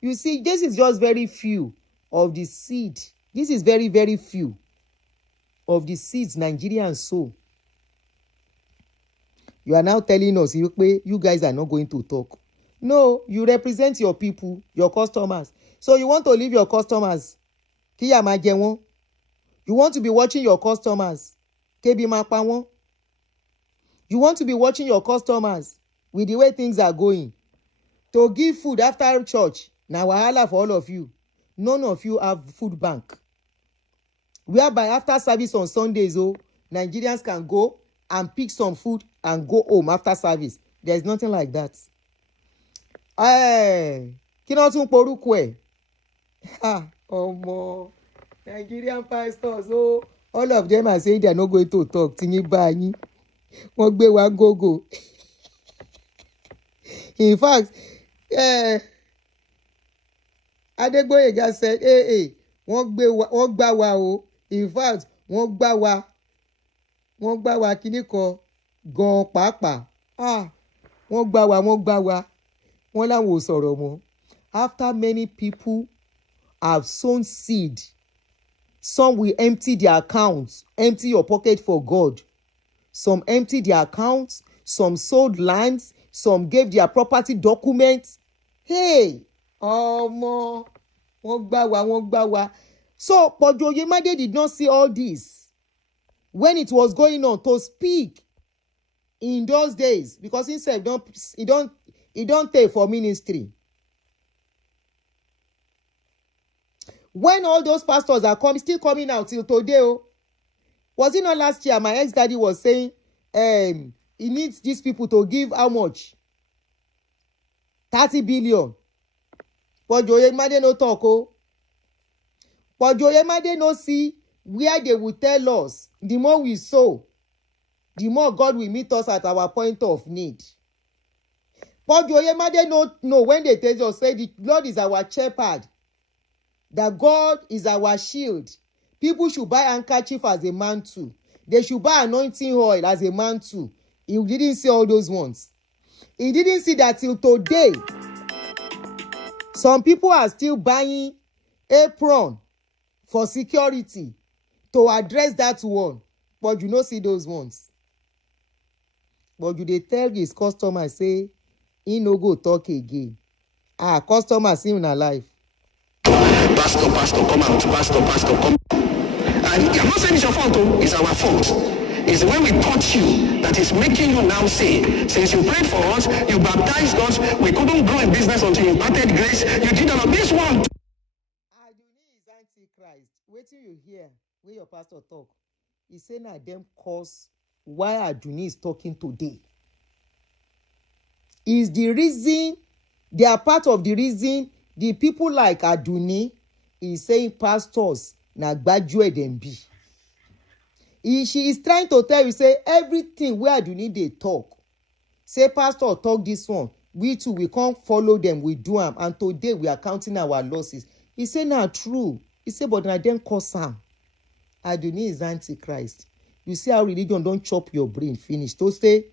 You see, this is just very few of the seed. This is very, very few of the seeds Nigerians sow. You are now telling us you guys are not going to talk. No, you represent your people, your customers. So you want to leave your customers. You want to be watching your customers. You want to be watching your customers with the way things are going. To give food after church, now wahala for all of you. None of you have food bank. Whereby after service on Sundays, Nigerians can go and pick some food and go home after service. There is nothing like that. Kinotun porukwe. Nigerian pastors, all of them are saying they are not going to talk. Tinibani, wọ́n wa go. In fact, Adegboyega said, wọ́n gbà wá o. In fact, wọ́n gbà wá kíní kan gan pàápàá. Wọ́n gbà wá. Wọ́n láwọn ò sọ̀rọ̀ mọ́. After many people have sown seed, some will empty their accounts, empty your pocket for God. Some empty their accounts, some sold lands, some gave their property documents. Hey, wọ́n gbà wá. So, Poju Oyemade did not see all this when it was going on to speak in those days, because himself he don't take for ministry. When all those pastors are still coming out till today, was it not last year my ex-daddy was saying he needs these people to give how much? 30 billion. Poju Oyemade no talk. Poju Oyemade no see where they will tell us the more we sow, the more God will meet us at our point of need. Poju Oyemade no know when they tell us, say the Lord is our shepherd, that God is our shield. People should buy handkerchief as a mantle. They should buy anointing oil as a mantle. He didn't see all those ones. He didn't see that till today. Some people are still buying apron for security to address that one. But you don't see those ones. But you they tell his customers, say, he no go talk again. Customers see him alive. Pastor, come out. Pastor, come. And I'm not saying it's your fault, it's our fault. It's the way we taught you that is making you now say, since you prayed for us, you baptized us, we couldn't grow in business until you imparted grace, you did all of this one. Aduni is antichrist. Wait till you hear where your pastor talk. He say na them cause why Aduni is talking today. Is the reason, they are part of the reason the people like Aduni is saying pastors na gbajue dem be. She is trying to tell you, say everything where Aduni they talk. Say pastor talk this one. We too, we can't follow them, we do them. And today we are counting our losses. He say na true. He say but na dem cause am. Aduni is antichrist. You see how religion don't chop your brain finish. To say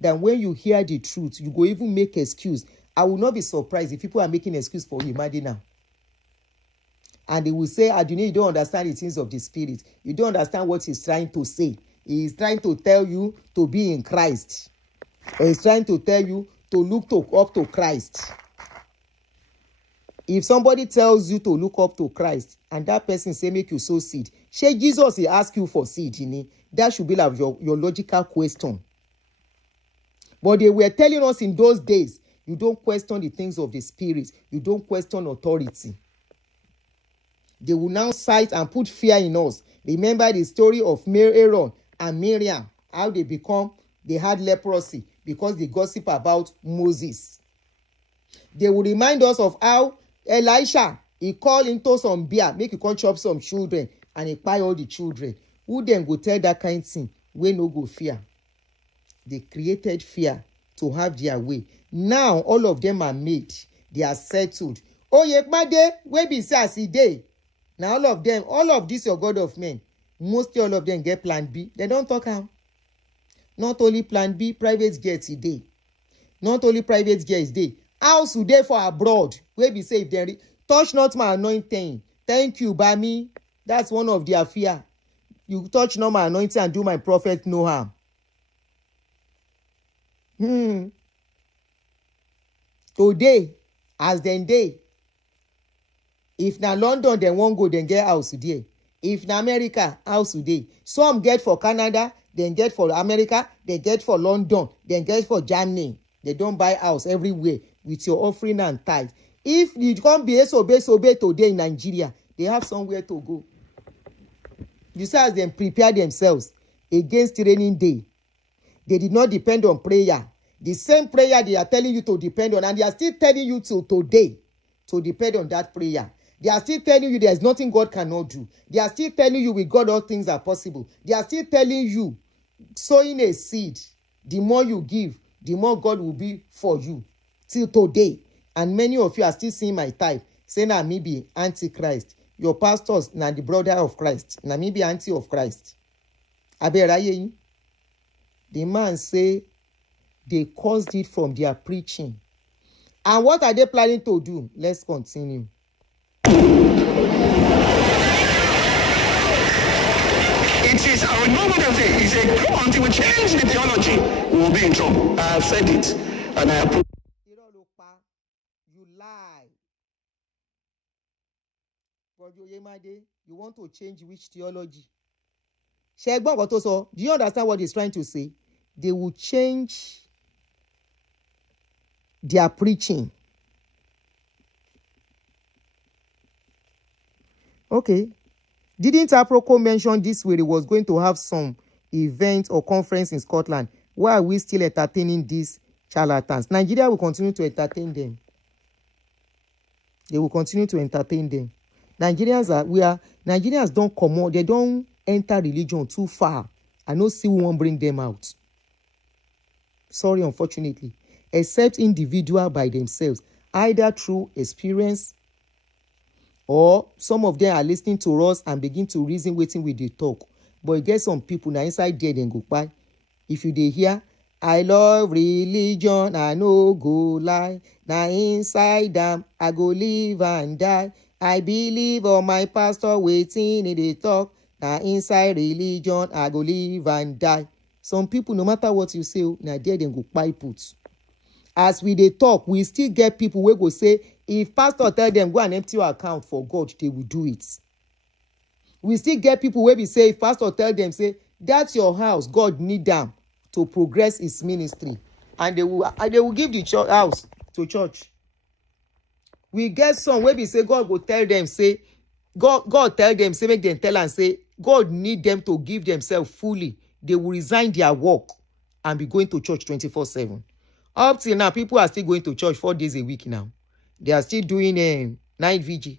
that when you hear the truth, you go even make excuse. I will not be surprised if people are making excuse for Oyemade now. And they will say, Aduni, you don't understand the things of the spirit. You don't understand what he's trying to say. He is trying to tell you to be in Christ. Or he's trying to tell you to look up to Christ. If somebody tells you to look up to Christ and that person say make you sow seed, shey Jesus he ask you for seed, that should be like your logical question. But they were telling us in those days, you don't question the things of the spirit. You don't question authority. They will now cite and put fear in us. Remember the story of Aaron and Miriam, how they had leprosy because they gossip about Moses. They will remind us of how Elisha, he called into some beer, make you come chop some children, and he buy all the children. Who then go tell that kind of thing? We no go fear. They created fear to have their way. Now all of them are made. They are settled. Oyemade, we be say as e dey. Now all of this your God of men, mostly all of them get plan B. They don't talk am. Not only plan B, private jet today. Not only private jet is there. House today for abroad. Where be safe then. Touch not my anointing. Thank you, Bami. That's one of their fear. You touch not my anointing and do my prophet no harm. Today, as then day. If na London, then won't go, then get house today. If na America, house today. Some get for Canada, then get for America, they get for London, then get for Germany. They don't buy house everywhere with your offering and tithe. If you can't be obey today in Nigeria, they have somewhere to go. You see as them prepare themselves against raining day. They did not depend on prayer. The same prayer they are telling you to depend on, and they are still telling you till today to depend on that prayer. They are still telling you there is nothing God cannot do. They are still telling you with God all things are possible. They are still telling you sowing a seed, the more you give, the more God will be for you till today. And many of you are still seeing my type, saying na me be antichrist. Your pastors na the brother of Christ. Na me be anti of Christ. Aberaye. The man say they caused it from their preaching. And what are they planning to do? Let's continue. It is our normal thing. He said, go until we change the theology, we will be in trouble. I have said it, and I approve. You lie. Poju Oyemade, you want to change which theology? Do you understand what he's trying to say? They will change their preaching. Okay. Didn't Aproko mention this way he was going to have some event or conference in Scotland? Why are we still entertaining these charlatans? Nigeria will continue to entertain them. They will continue to entertain them. Nigerians don't come out, they don't enter religion too far. I don't see who won't bring them out. Sorry, unfortunately. Except individual by themselves, either through experience or some of them are listening to us and begin to reason waiting with the talk. But you get some people now inside there, then go by. If you dey hear, I love religion, I no go lie. Now inside them, I go live and die. I believe on my pastor waiting in the talk. Now inside religion, I go live and die. Some people, no matter what you say, now there then go buy put. As we dey talk, we still get people wey go say, if pastor tell them go and empty your account for God, they will do it. We still get people wey be say, if pastor tell them, say, that's your house, God need them to progress his ministry. And they will give the church house to church. We get some wey be say, God go tell them, say, God tell them, say, make them tell and say, God need them to give themselves fully. They will resign their work and be going to church 24/7. Up till now, people are still going to church 4 days a week now. They are still doing night vigil.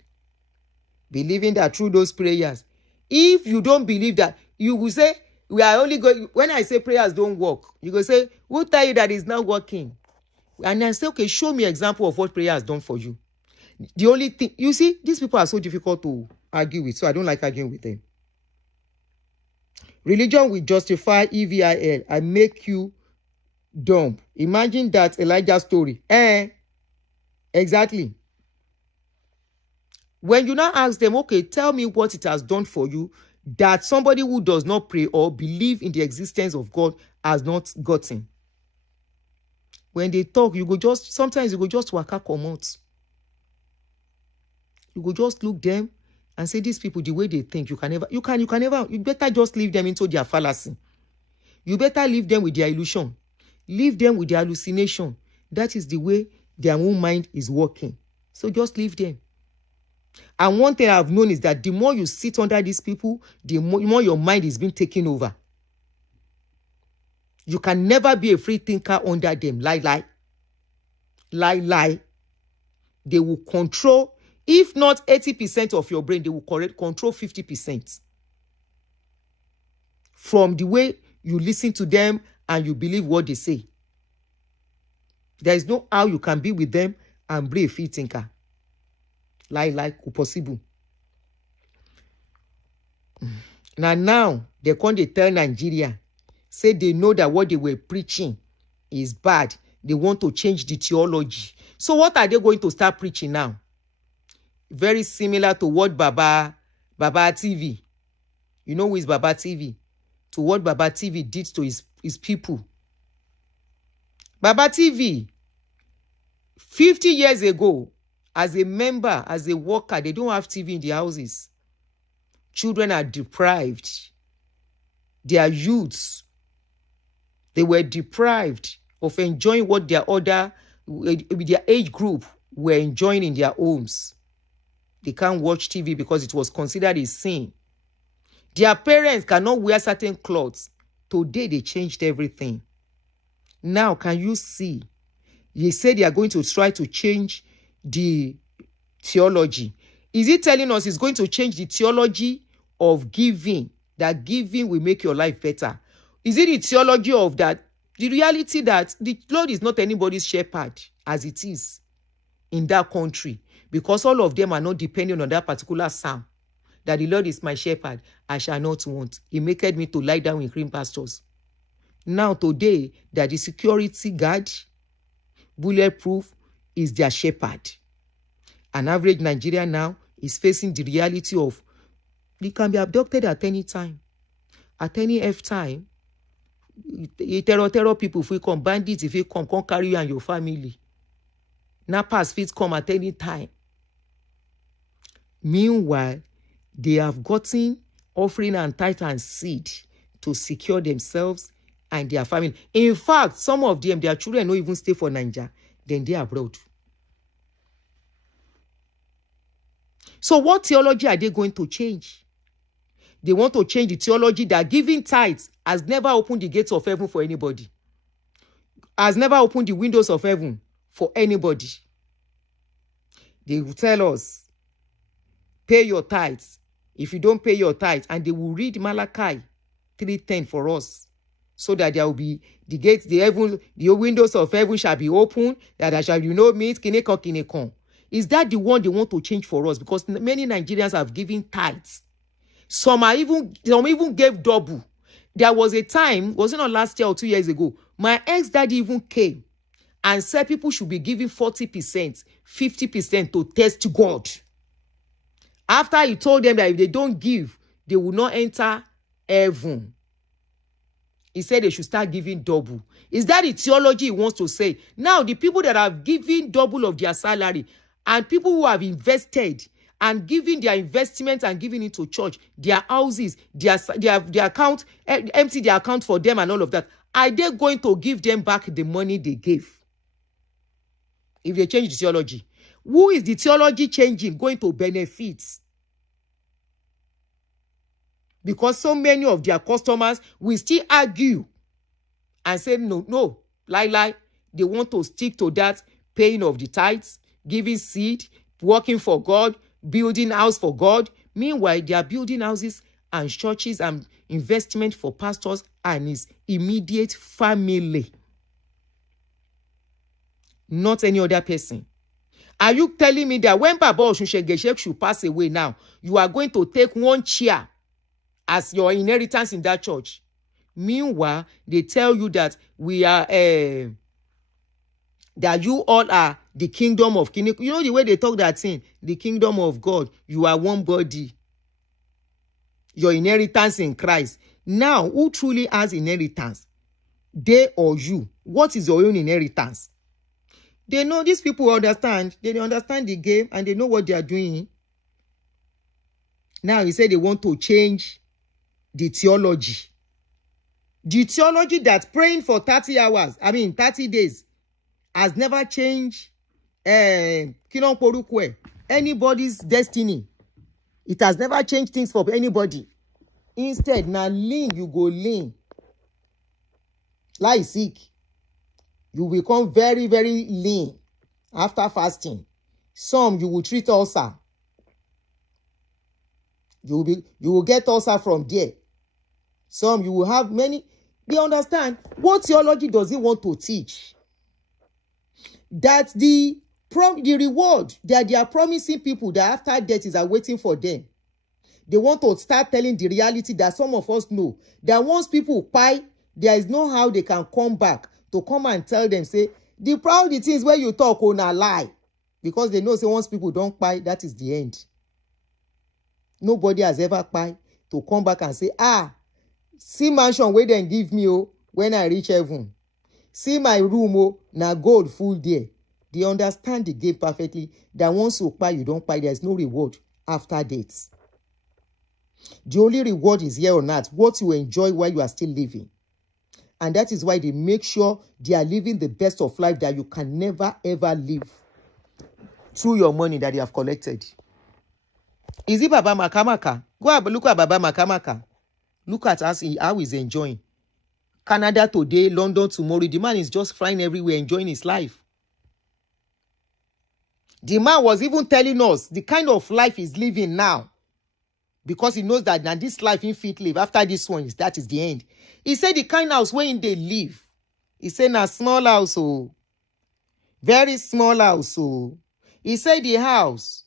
Believing that through those prayers. If you don't believe that, you will say, we are only going, when I say prayers don't work, you go say, who tell you that it's not working? And I say, okay, show me an example of what prayer has done for you. The only thing, you see, these people are so difficult to argue with, so I don't like arguing with them. Religion will justify evil and make you dumb. Imagine that Elijah story. Exactly. When you now ask them, okay, tell me what it has done for you that somebody who does not pray or believe in the existence of God has not gotten. When they talk, sometimes you go just waka come out. You go just look them and say, these people, the way they think, you better just leave them into their fallacy. You better leave them with their illusion. Leave them with their hallucination. That is the way their own mind is working. So just leave them. And one thing I've known is that the more you sit under these people, the more your mind is being taken over. You can never be a free thinker under them. Lie. They will control, if not 80% of your brain, they will control 50%. From the way you listen to them and you believe what they say. There is no how you can be with them and be a free thinker. Lie, possible. Now, they can't tell Nigeria, say they know that what they were preaching is bad. They want to change the theology. So what are they going to start preaching now? Very similar to what Baba TV. You know who is Baba TV? To what Baba TV did to his people. Baba TV, 50 years ago, as a member, as a worker, they don't have TV in the houses. Children are deprived. Their youths, they were deprived of enjoying what their age group were enjoying in their homes. They can't watch TV because it was considered a sin. Their parents cannot wear certain clothes. Today, they changed everything. Now, can you see? They say they are going to try to change the theology. Is it telling us it's going to change the theology of giving? That giving will make your life better? Is it the theology of that? The reality that the Lord is not anybody's shepherd as it is in that country, because all of them are not depending on that particular psalm. That the Lord is my shepherd, I shall not want. He maketh me to lie down in green pastures. Now today, that the security guard, bulletproof, is their shepherd. An average Nigerian now is facing the reality of they can be abducted at any time. At any F time, terror people, if we come, bandits, if we come carry you and your family. Napas fit come at any time. Meanwhile, they have gotten offering and tithe and seed to secure themselves and their family. In fact, some of them, their children don't even stay for Nigeria, then they are abroad. So what theology are they going to change? They want to change the theology that giving tithes has never opened the gates of heaven for anybody. Has never opened the windows of heaven for anybody. They will tell us, pay your tithes. If you don't pay your tithes, and they will read Malachi 3:10 for us, so that there will be the gates, the windows of heaven shall be open, that there shall be no meat, kinekon. Is that the one they want to change for us? Because many Nigerians have given tithes. Some even gave double. There was a time, was it not last year or 2 years ago, my ex-daddy even came and said people should be giving 40%, 50% to test God. After he told them that if they don't give, they will not enter heaven. He said they should start giving double. Is that the theology he wants to say? Now, the people that have given double of their salary and people who have invested and giving their investment and giving it to church, their houses, their account, empty their account for them and all of that, are they going to give them back the money they gave? If they change the theology. Who is the theology changing going to benefit? Because so many of their customers will still argue and say, no, lie. They want to stick to that paying of the tithes, giving seed, working for God, building house for God. Meanwhile, they are building houses and churches and investment for pastors and his immediate family. Not any other person. Are you telling me that when Baba Osunsegeshe should pass away now, you are going to take one chair as your inheritance in that church? Meanwhile, they tell you that we are, that you all are the kingdom of king. You know the way they talk that thing? The kingdom of God. You are one body. Your inheritance in Christ. Now, who truly has inheritance? They or you? What is your own inheritance? They know, these people understand. They understand the game and they know what they are doing. Now, he said they want to change the theology. The theology that praying for 30 days has never changed anybody's destiny. It has never changed things for anybody. Instead, now lean, you go lean. Lie sick. You become very, very lean after fasting. Some you will treat ulcer. You will get ulcer from there. Some you will have many. They understand what theology does he want to teach? That the reward that they are promising people that after death is awaiting for them. They want to start telling the reality that some of us know. That once people pay, there is no how they can come back to come and tell them, say, The proud things where you talk on a lie. Because they know say once people don't buy, that is the end. Nobody has ever buy to come back and say, see mansion where they give me when I reach heaven. See my room na gold full there. They understand the game perfectly that once you buy, you don't buy. There's no reward after dates. The only reward is here on earth, what you enjoy while you are still living. And that is why they make sure they are living the best of life that you can never ever live through your money that you have collected. Is it Baba Makamaka? Go and look at Baba Makamaka. Look at us, how he's enjoying. Canada today, London tomorrow. The man is just flying everywhere, enjoying his life. The man was even telling us the kind of life he's living now. Because he knows that now this life in fit live. After this one, that is the end. He said the kind of house where they live. He said na small house, very small house. He said the house,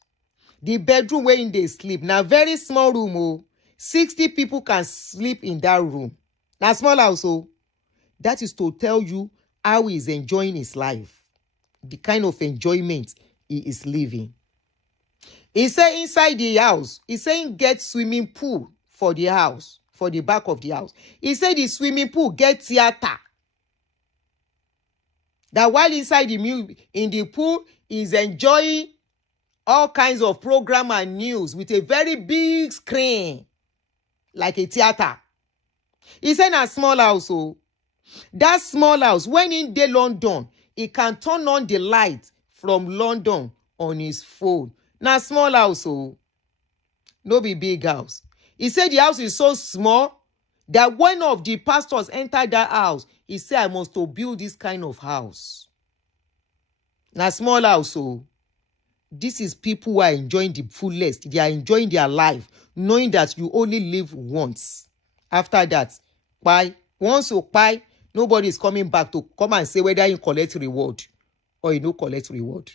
the bedroom where they sleep, now very small room. 60 people can sleep in that room. Now small house. That is to tell you how he is enjoying his life. The kind of enjoyment he is living. He said inside the house, he saying get swimming pool for the house, for the back of the house. He said the swimming pool get theater. That while inside in the pool, he's enjoying all kinds of program and news with a very big screen, like a theater. He said a small house. That small house, when in the London, he can turn on the light from London on his phone. Now small house, no be big house. He said the house is so small that one of the pastors entered that house. He said, I must to build this kind of house. Now small house, this is people who are enjoying the fullest. They are enjoying their life, knowing that you only live once. After that, once you buy, nobody is coming back to come and say whether you collect reward or you don't collect reward.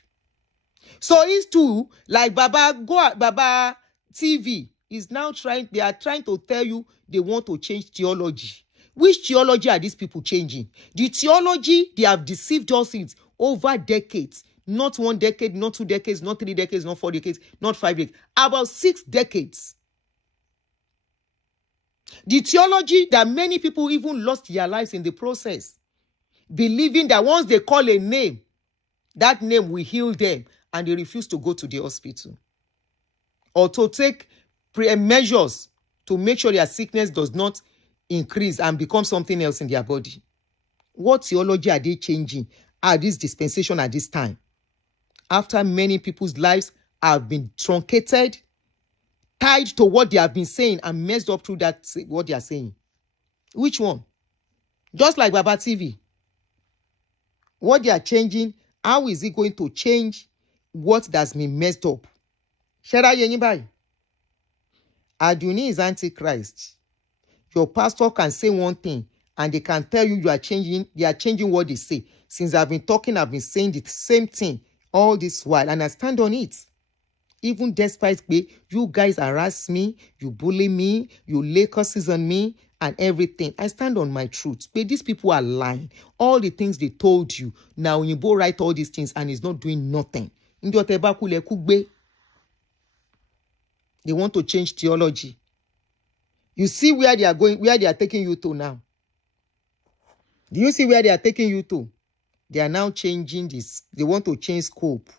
So it's too, like Baba TV is now they are trying to tell you they want to change theology. Which theology are these people changing? The theology they have deceived us in over decades. Not 1 decade, not 2 decades, not 3 decades, not 4 decades, not 5 decades. About 6 decades. The theology that many people even lost their lives in the process. Believing that once they call a name, that name will heal them. And they refuse to go to the hospital. Or to take measures to make sure their sickness does not increase and become something else in their body. What theology are they changing at this dispensation at this time? After many people's lives have been truncated, tied to what they have been saying and messed up through that what they are saying. Which one? Just like Baba TV. What they are changing, how is it going to change what has been messed up? Shara Yenyibai. Aduni is Antichrist. Your pastor can say one thing and they can tell you they are changing what they say. Since I've been talking, I've been saying the same thing all this while and I stand on it. Even despite me, you guys harass me, you bully me, you lay curses on me and everything. I stand on my truth. But these people are lying. All the things they told you, now when you go write all these things and it's not doing nothing. They want to change theology. You see where they are going, where they are taking you to now. Do you see where they are taking you to? They are now changing this. They want to change scope.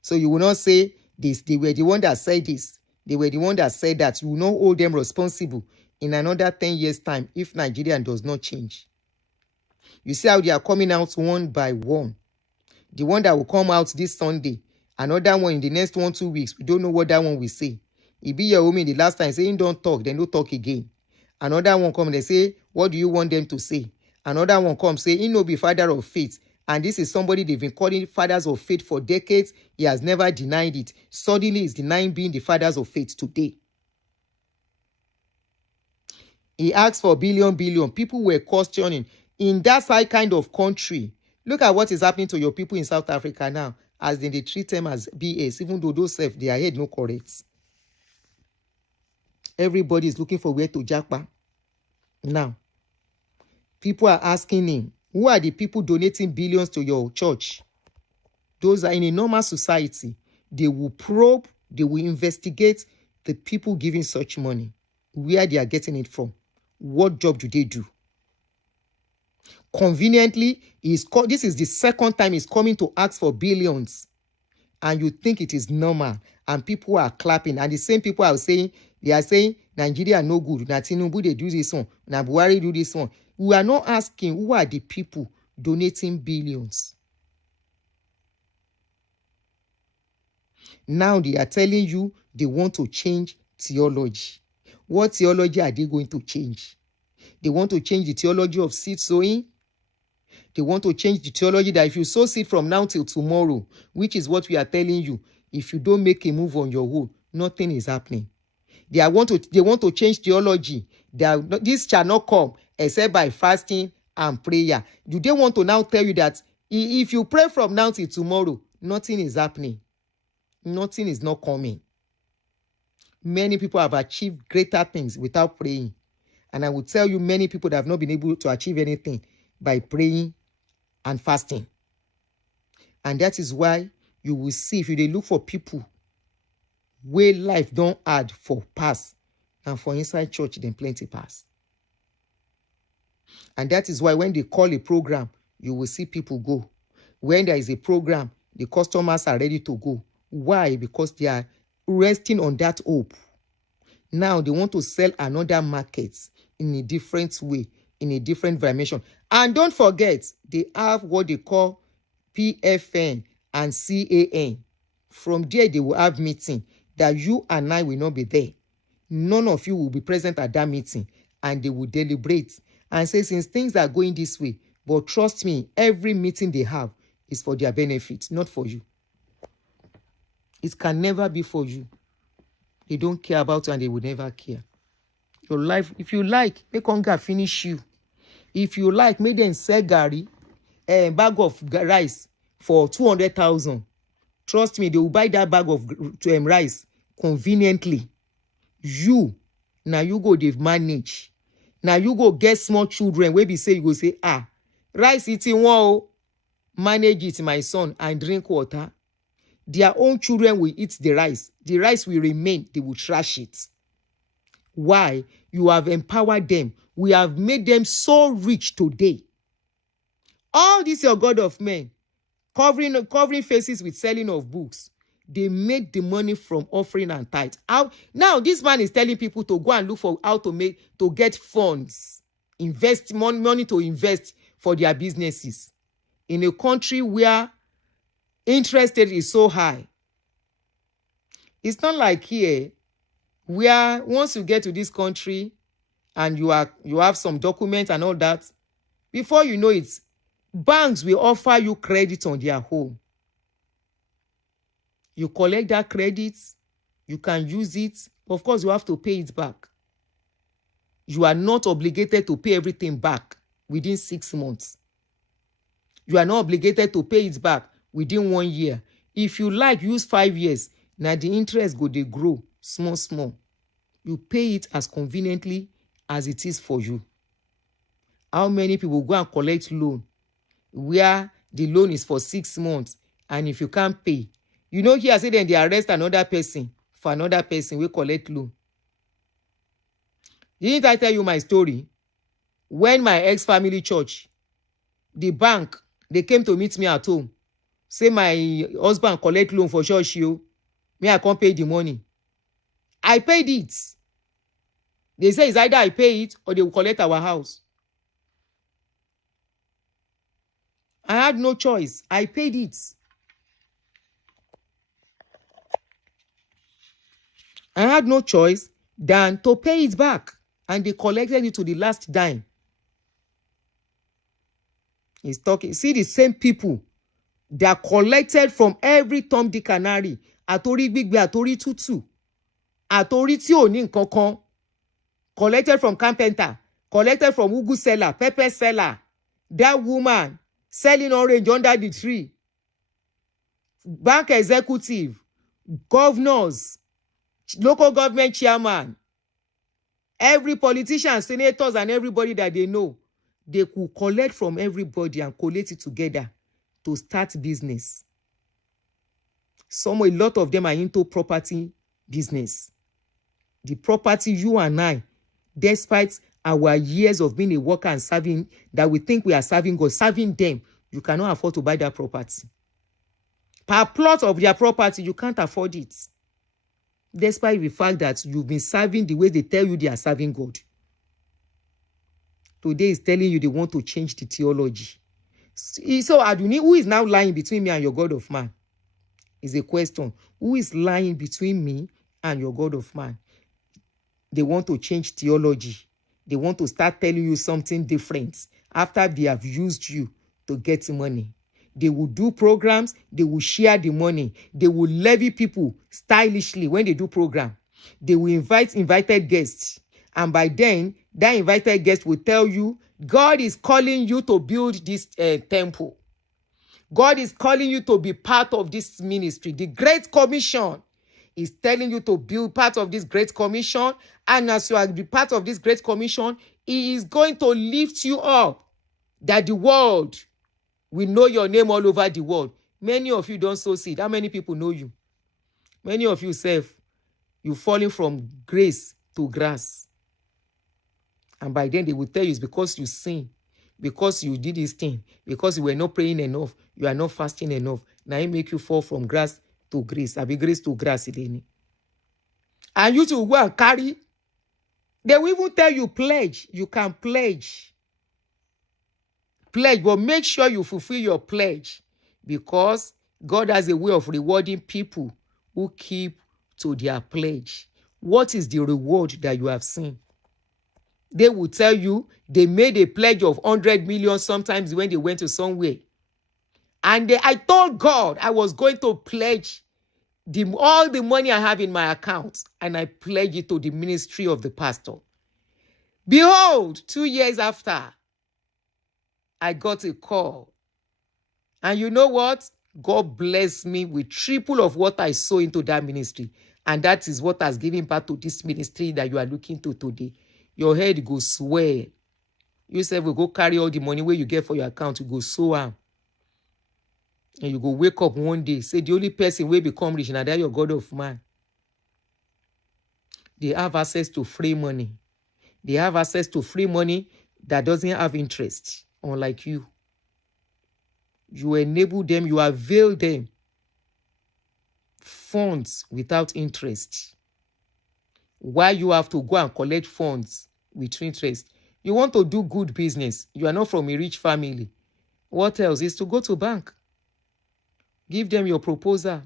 So you will not say this. They were the one that said this. They were the one that said that. You will not hold them responsible in another 10 years' time if Nigeria does not change. You see how they are coming out one by one. The one that will come out this Sunday, another one in the next 1-2 weeks, we don't know what that one will say. It be your woman the last time saying don't talk, then don't talk again. Another one come, they say, what do you want them to say? Another one come, say, he no be father of faith. And this is somebody they've been calling fathers of faith for decades. He has never denied it. Suddenly he's denying being the fathers of faith today. He asked for billion. People were questioning. In that side kind of country, look at what is happening to your people in South Africa now, as they treat them as BS, even though those self, their head no correct. Everybody is looking for where to jackpot. Now, people are asking him, Who are the people donating billions to your church? Those are in a normal society. They will probe, they will investigate the people giving such money, where they are getting it from. What job do they do? Conveniently, this is the second time he's coming to ask for billions. And you think it is normal. And people are clapping. And the same people are saying, Nigeria no good. Na Tinubu, they do this one. Na Buhari do this one. We are not asking who are the people donating billions. Now they are telling you they want to change theology. What theology are they going to change? They want to change the theology of seed sowing. They want to change the theology that if you sow seed from now till tomorrow, which is what we are telling you, if you don't make a move on your own, nothing is happening. They want to change theology. This shall not come except by fasting and prayer. Do they want to now tell you that if you pray from now till tomorrow, nothing is happening? Nothing is not coming. Many people have achieved greater things without praying. And I will tell you, many people that have not been able to achieve anything by praying and fasting. And that is why you will see, if you look for people where life don't add for pass, and for inside church, then plenty pass. And that is why when they call a program, you will see people go. When there is a program, the customers are ready to go. Why? Because they are resting on that hope. Now they want to sell another market in a different way, in a different dimension. And don't forget, they have what they call PFN and CAN. From there, they will have meeting that you and I will not be there. None of you will be present at that meeting, and they will deliberate and say, since things are going this way, but trust me, every meeting they have is for their benefit, not for you. It can never be for you. They don't care about you, and they will never care. Your life, if you like, make hunger finish you. If you like, make them sell gari, a bag of rice for 200,000. Trust me, they will buy that bag of rice conveniently. Now you go, they've managed. Now you go get small children where we say, you go say, rice eating one, manage it, my son, and drink water. Their own children will eat the rice. The rice will remain. They will trash it. Why? You have empowered them. We have made them so rich today. All this your God of men, covering faces with selling of books. They made the money from offering and tithe. Now this man is telling people to go and look for how to get funds, invest money to invest for their businesses in a country where interest rate is so high. It's not like here, where once you get to this country and you have some documents and all that, before you know it, banks will offer you credit on their home. You collect that credit, you can use it. Of course, you have to pay it back. You are not obligated to pay everything back within 6 months. You are not obligated to pay it back within 1 year. If you like, use 5 years. Now the interest they grow small. You pay it as conveniently as it is for you. How many people go and collect loan where the loan is for 6 months, and if you can't pay, here I say then they arrest another person for another person will collect loan. Didn't I tell you my story? When my ex-family church, the bank, they came to meet me at home. Say my husband collect loan for church, me I can't pay the money. I paid it. They say it's either I pay it or they will collect our house. I had no choice. I paid it. I had no choice than to pay it back. And they collected it to the last dime. He's talking. See the same people that are collected from every Tom, Dick, and Harry. Atori Gbigbe, Atori Tutu. Atori tí ò ní nǹkan kan. Collected from carpenter. Collected from ugu seller, pepper seller. That woman selling orange under the tree. Bank executive. Governors. Local government chairman. Every politician, senators, and everybody that they know. they could collect from everybody and collate it together to start business. A lot of them are into property business. The property you and I, despite our years of being a worker and serving, that we think we are serving God, serving them, you cannot afford to buy that property. Per plot of their property, you can't afford it. Despite the fact that you've been serving the way they tell you they are serving God. Today is telling you they want to change the theology. So Aduni, who is now lying between me and your God of man? Is a question. Who is lying between me and your God of man? They want to change theology. They want to start telling you something different after they have used you to get money. They will do programs. They will share the money. They will levy people stylishly when they do program. They will invite invited guests. And by then, that invited guest will tell you, God is calling you to build this temple. God is calling you to be part of this ministry. The Great Commission is telling you to build part of this Great Commission. And as you are part of this Great Commission, He is going to lift you up, that the world will know your name all over the world. Many of you don't sow seed. How many people know you? Many of you you're falling from grace to grass. And by then they will tell you it's because you sin, because you did this thing, because you were not praying enough, you are not fasting enough. Now it make you fall from grass to grace. I be grace to grass, Aduni. And you to go and carry. They will even tell you pledge. You can pledge. Pledge, but make sure you fulfill your pledge, because God has a way of rewarding people who keep to their pledge. What is the reward that you have seen? They will tell you they made a pledge of 100 million sometimes when they went to somewhere. And I told God I was going to pledge all the money I have in my account, and I pledge it to the ministry of the pastor. Behold, 2 years after, I got a call. And you know what? God blessed me with triple of what I sow into that ministry. And that is what has given birth to this ministry that you are looking to today. Your head go swell. You say, will go carry all the money where you get for your account, you go sow am. And you go wake up one day, say the only person will become rich, and that your God of man. They have access to free money. They have access to free money that doesn't have interest, unlike you. You enable them, you avail them funds without interest. Why you have to go and collect funds with interest? You want to do good business. You are not from a rich family. What else is to go to bank? Give them your proposal.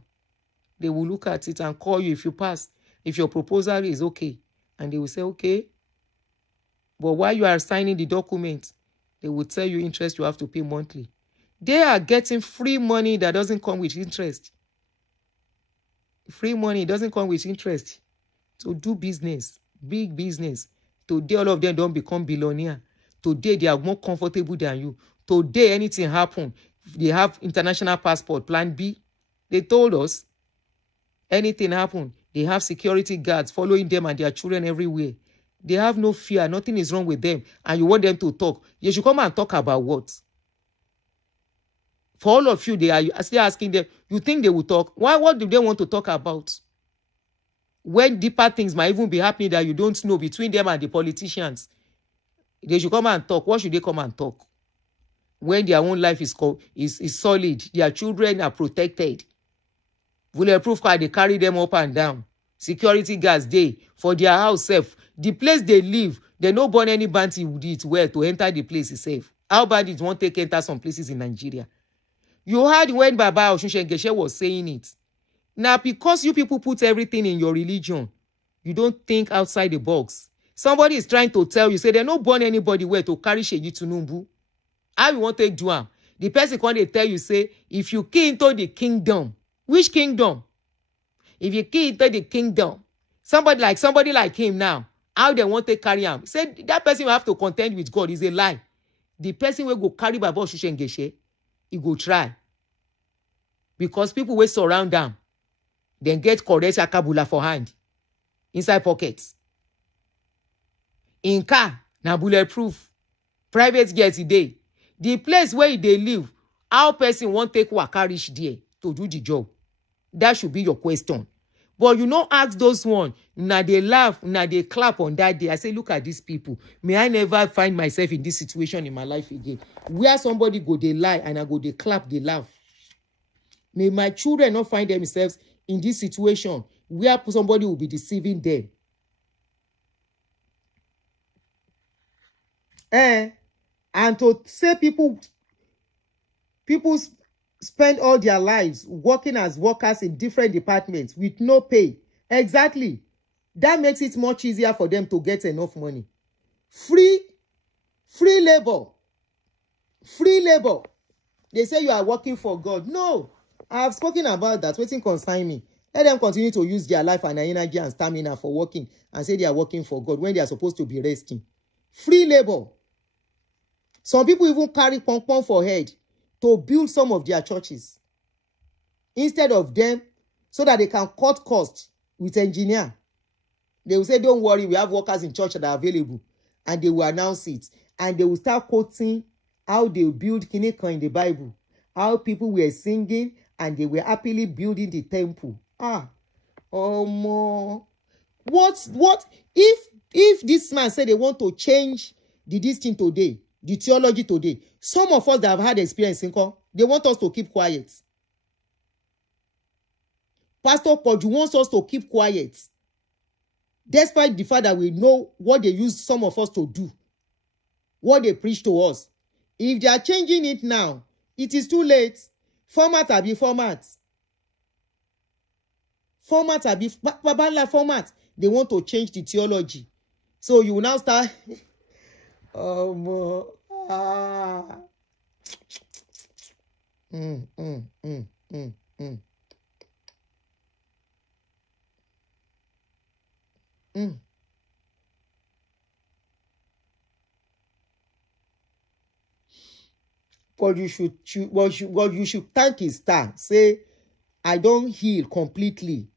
They will look at it and call you if you pass. If your proposal is okay. And they will say, okay. But while you are signing the document, they will tell you interest you have to pay monthly. They are getting free money that doesn't come with interest. Free money doesn't come with interest. To do business, big business. Today, all of them don't become billionaire. Today, they are more comfortable than you. Today, anything happen, they have international passport, plan B. They told us, anything happen, they have security guards following them and their children everywhere. They have no fear. Nothing is wrong with them. And you want them to talk. You should come and talk about what? For all of you, they are still asking them, you think they will talk? Why? What do they want to talk about? When deeper things might even be happening that you don't know between them and the politicians, they should come and talk. What should they come and talk? When their own life is solid, their children are protected. Bulletproof car, they carry them up and down. Security guards, they, for their house safe. The place they live, they no born any bounty with it where to enter the place is safe. How bad it won't take enter some places in Nigeria? You heard when Baba Oshunṣengeshe was saying it. Now, because you people put everything in your religion, you don't think outside the box. Somebody is trying to tell you, say they no born anybody where to carry Seyi Tinubu. How you want to do am? The person when they tell you, say, if you key into the kingdom, which kingdom? If you key into the kingdom, somebody like him now, how they want to carry him? Say that person will have to contend with God is a lie. The person will go carry Baba Oshunṣengeshe, he go try. Because people will surround them. Then get correct akabula for hand. Inside pockets. In car, na bulletproof. Private jet today. The place where they live, how person won't take waka reach there to do the job. That should be your question. But you not ask those one. Now they laugh, now they clap on that day. I say, look at these people. May I never find myself in this situation in my life again. Where somebody go, they lie, and I go, they clap, they laugh. May my children not find themselves in this situation where somebody will be deceiving them. And to say people spend all their lives working as workers in different departments with no pay. Exactly. That makes it much easier for them to get enough money. Free labor. Free labor. They say you are working for God. No. I have spoken about that. Waiting concern me. Let them continue to use their life and their energy and stamina for working and say they are working for God when they are supposed to be resting. Free labor. Some people even carry pom-pom for head to build some of their churches instead of them so that they can cut costs with engineer. They will say, don't worry, we have workers in church that are available. And they will announce it. And they will start quoting how they build Kineka in the Bible. How people were singing and they were happily building the temple. What if this man said they want to change this thing today, the theology today, some of us that have had experience in God, they want us to keep quiet. Pastor Poju wants us to keep quiet, despite the fact that we know what they use some of us to do, what they preach to us. If they are changing it now, it is too late. Format abi format. Format abi babala format. They want to change the theology. So you will now start. But you should thank his star. Say, I don't heal completely.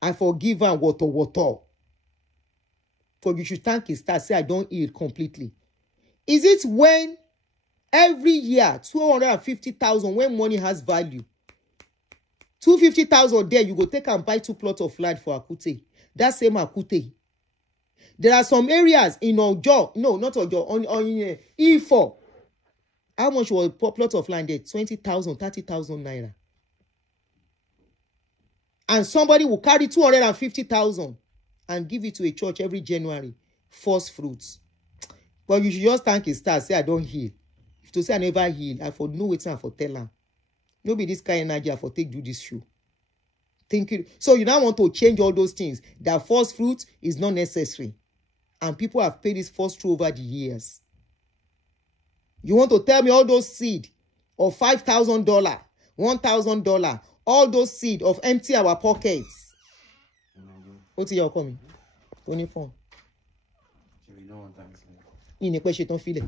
I forgive and water. For you should thank his star. Say, I don't heal completely. Is it when every year 250,000 when money has value? 250,000 there, you go take and buy 2 plots of land for Akute. That same Akute. There are some areas in Ojo, no, not Ojo, on E4. How much was a plot of land there? 20,000, 30,000 naira. And somebody will carry 250,000 and give it to a church every January. First fruits. But you should just thank his star. Say, I don't heal. If to say I never heal, I for no waiting for tell her. No be this kind of energy I for take do this show. Think it. So you now want to change all those things. That first fruit is not necessary. And people have paid this first fruit over the years. You want to tell me all those seed of $5,000, $1,000, all those seed of empty our pockets. What's your coming? 24. In a question, don't feel it.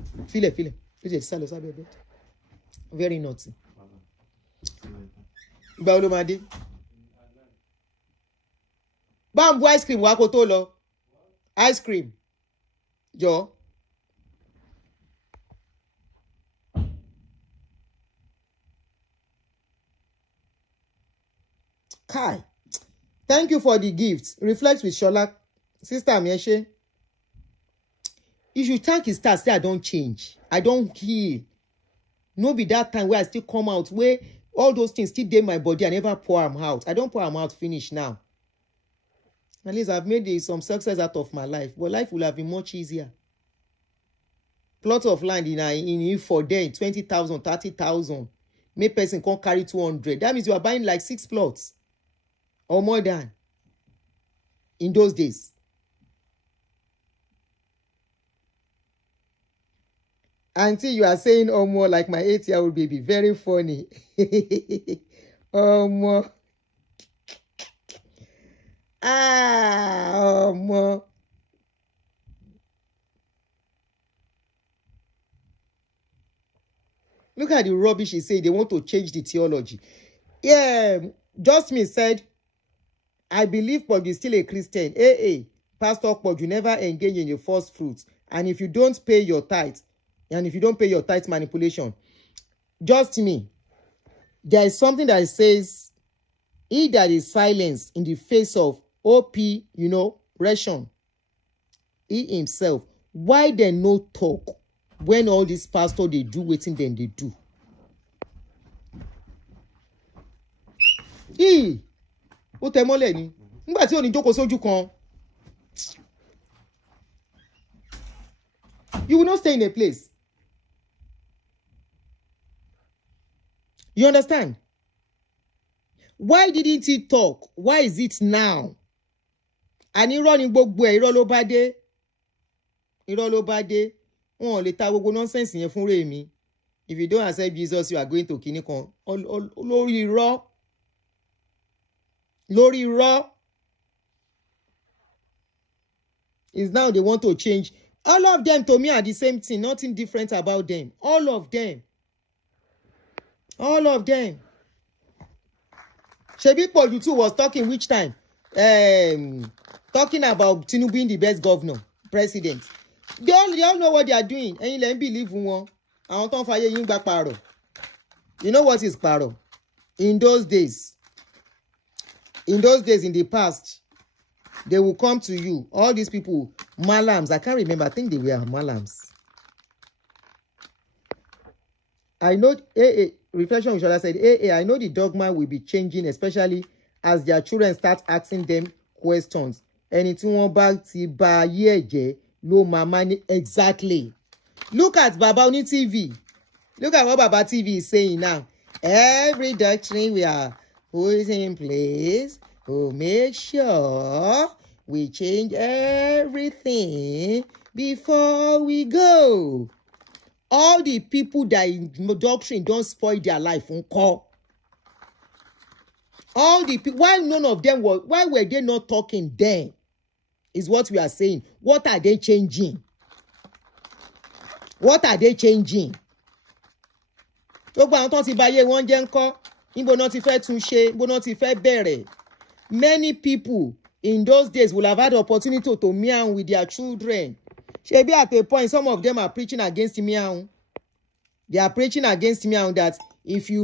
Very naughty. Oyemade. Bamboo ice cream, wakotolo. Ice cream. Joe. Kai. Thank you for the gift. Reflect with Shola. Sister Amieshe. You should thank his star. Say, I don't change. I don't heal. No be that time where I still come out, where all those things still dey my body. I never pour them out. I don't pour them out finish now. At least I've made some success out of my life. But life will have been much easier. Plot of land in for them, 20,000, 30,000. Make person can't carry 200. That means you are buying like 6 plots. Or more than. In those days. Aunty, you are saying more like my 8-year-old baby. Very funny. More. More. Look at the rubbish he said. They want to change the theology. Yeah, just me said, I believe Poju is still a Christian. Pastor Poju never engaged in the first fruits And if you don't pay your tithe, and if you don't pay your tithe manipulation, just me, there is something that says, he that is silenced in the face of OP, ration, he himself, why they no talk when all these pastors they do wetin dem they do? Ó tẹ mọ́lẹ̀ ni nígbà tí ò ní jókòó sójú kan. You will not stay in a place. You understand? Why didn't he talk? Why is it now? And irọ́ ni gbogbo ẹ̀, irọ́ ló bá dé. Irọ́ ló bá dé. Wọn ò lè ta gbogbo nonsense yẹn fún Remi. If you don't accept Jesus, you are going to kini kan. Lórí irọ́. Lórí irọ́. Is now they want to change. All of them to me are the same thing. Nothing different about them. All of them. All of them. Shebi Poju too was talking which time? Talking about Tinubu being the best governor, president. They all know what they are doing. And you let believe wọn. Àwọn tó ń fàyè yín gba pààrọ̀. You know what is pààrọ̀? In those days, in the past, they will come to you. All these people, malams. I can't remember. I think they were malams. I know reflection which I said, I know the dogma will be changing, especially as their children start asking them questions. Ẹni tí wọ́n bá ti ba ayé ẹ̀jẹ̀ ló máa mani exactly. Look at Baba Oni TV. Look at what Baba TV is saying now. Every doctrine we are putting in place will make sure we change everything before we go. All the people that in doctrine don't spoil their life. All the people, why none of them were, why were they not talking then? Is what we are saying. What are they changing? What are they changing? Gbogbo àwọn tó ti báyé wọn jẹ́ ńkọ́, níbo náà ti fẹ́ tún ṣe, níbo náà ti fẹ́ bẹ̀rẹ̀. Many people in those days will have had the opportunity to meow with their children. Shebi at a point, some of them are preaching against meow. They are preaching against meow that if you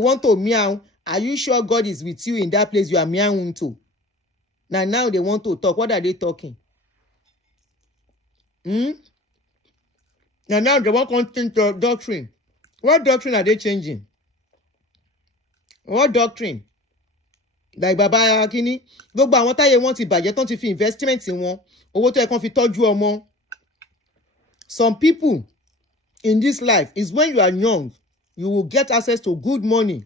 want to meow, are you sure God is with you in that place you are meowing to? Now they want to talk. What are they talking? Now they want constant doctrine. What doctrine are they changing? What doctrine? Like Baba Akini, gbogbo àwọn táyé wọn ti bàjẹ́ tán ti fi investment wọn, owó tó yẹ kán fi tọ́jú ọmọ. Some people in this life is when you are young, you will get access to good money.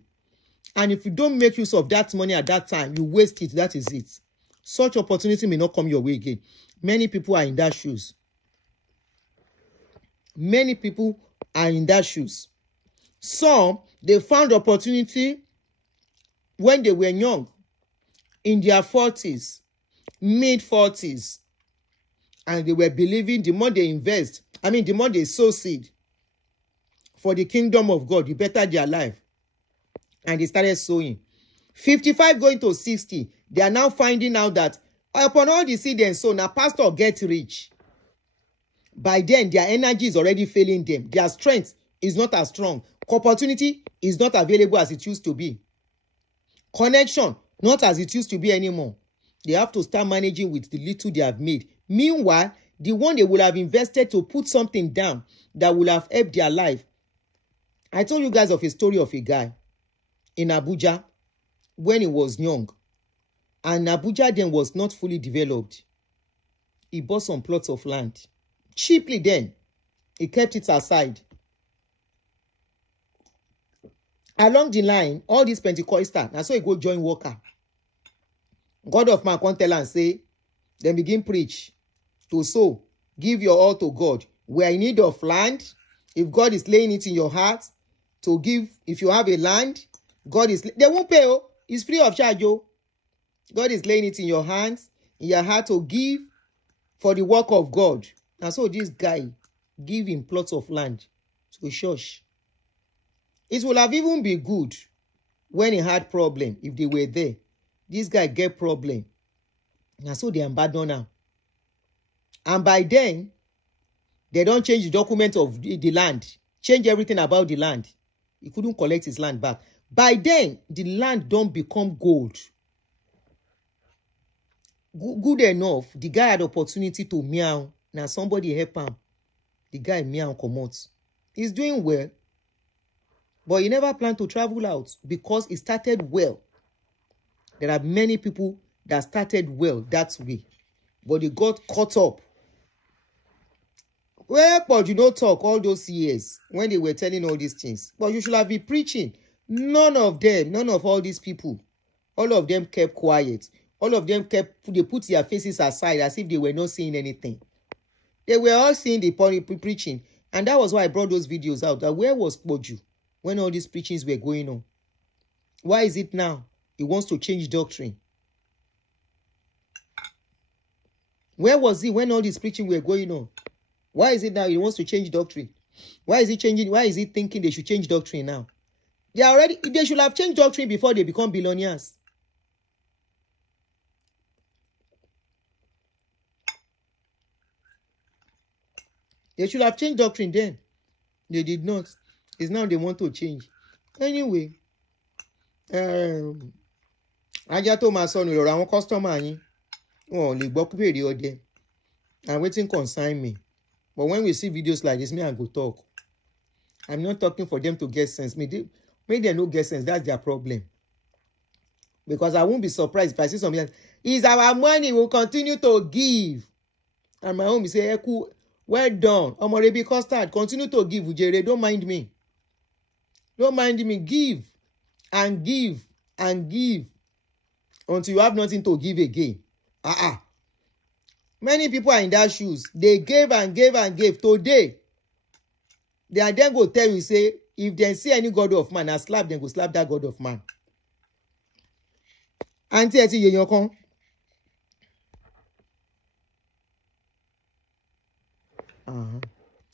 And if you don't make use of that money at that time, you waste it. That is it. Such opportunity may not come your way again. Many people are in that shoes. Many people are in that shoes. Some, they found opportunity when they were young, in their 40s, mid-40s, and they were believing the more they invest, the more they sow seed for the kingdom of God, the better their life. And they started sowing. 55 going to 60, they are now finding out that upon all the seed and sow, now pastor get rich. By then, their energy is already failing them. Their strength is not as strong. Opportunity is not available as it used to be. Connection, not as it used to be anymore. They have to start managing with the little they have made. Meanwhile, the one they will have invested to put something down that will have helped their life. I told you guys of a story of a guy in Abuja when he was young. And Abuja then was not fully developed. He bought some plots of land. Cheaply then. He kept it aside. Along the line, all these Pentecostals, and so he go join worker. God of man come tell and say, then begin preach. To sow, give your all to God. We are in need of land. If God is laying it in your heart to give, if you have a land, God is, they won't pay. Oh, it's free of charge. Oh, God is laying it in your hands, in your heart to give for the work of God. And so this guy give him plots of land to a church. It would have even been good when he had problem if they were there. This guy get problem. And so they abandon now. And by then, They don't change the document of the land, change everything about the land. He couldn't collect his land back. By then, the land don't become gold. Good enough, the guy had opportunity to meow. Now somebody help him. The guy meow come out. He's doing well, but he never planned to travel out because he started well. There are many people that started well that way, but they got caught up. Well, but you don't talk all those years when they were telling all these things. But you should have been preaching. None of all these people, all of them kept quiet. All of them they put their faces aside as if they were not seeing anything. They were all seeing the preaching. And that was why I brought those videos out. That where was Poju when all these preachings were going on? Why is it now he wants to change doctrine? Where was he when all these preaching were going on? Why is it now he wants to change doctrine? Why is he changing? Why is he thinking they should change doctrine now? They should have changed doctrine before they become billionaires. They should have changed doctrine then. They did not. It's now they want to change. Anyway, ajá tó máa sọnù lọ́rọ̀ àwọn customer yín wọn ò lè gbọ́ pèrè ọdẹ and wetin concern me. But when we see videos like this, me I go talk. I'm not talking for them to get sense. Make them no get sense. That's their problem. Because I won't be surprised if I see something else. Is our money will continue to give. And my home say, Eku, well done. Omorebi Custard, continue to give. Ujere, don't mind me. Don't mind me. Give and give and give until you have nothing to give again. Many people are in that shoes. They gave and gave and gave. Today, they are then go tell you, say, if they see any god of man, I slap them, go slap that god of man. Aunty, yeyan kan.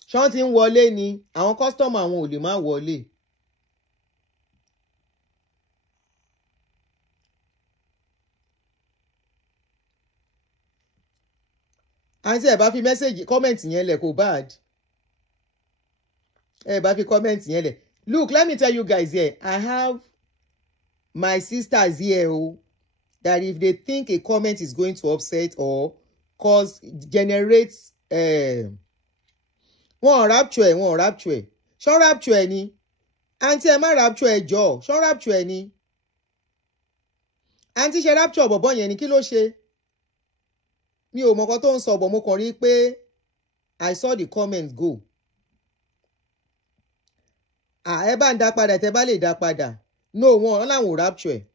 Ṣọ́n ti ń wọlé ni, àwọn customer àwọn ò lè má wọlé. Aunty, ẹ bá fi message comment yẹn lẹ̀ kò bad. Ẹ bá fi comment yẹn lẹ̀. Look, let me tell you guys here, I have my sisters here that if they think a comment is going to upset or generate wọ́n rapture ṣọ́ rapture ni Aunty ẹ má rapture ẹ jọ̀ọ́ ṣọ́ rapture ni Aunty ṣe rapture bọ̀bọ̀ yẹn ni kí ló ṣe mi ò mọ̀kọ́ tó ń sọ bọ̀ mo kàn rí pé I saw the comments go ẹ bá ń dá padà tẹ bá lè dá padà no wọ́n láwọn ò rapture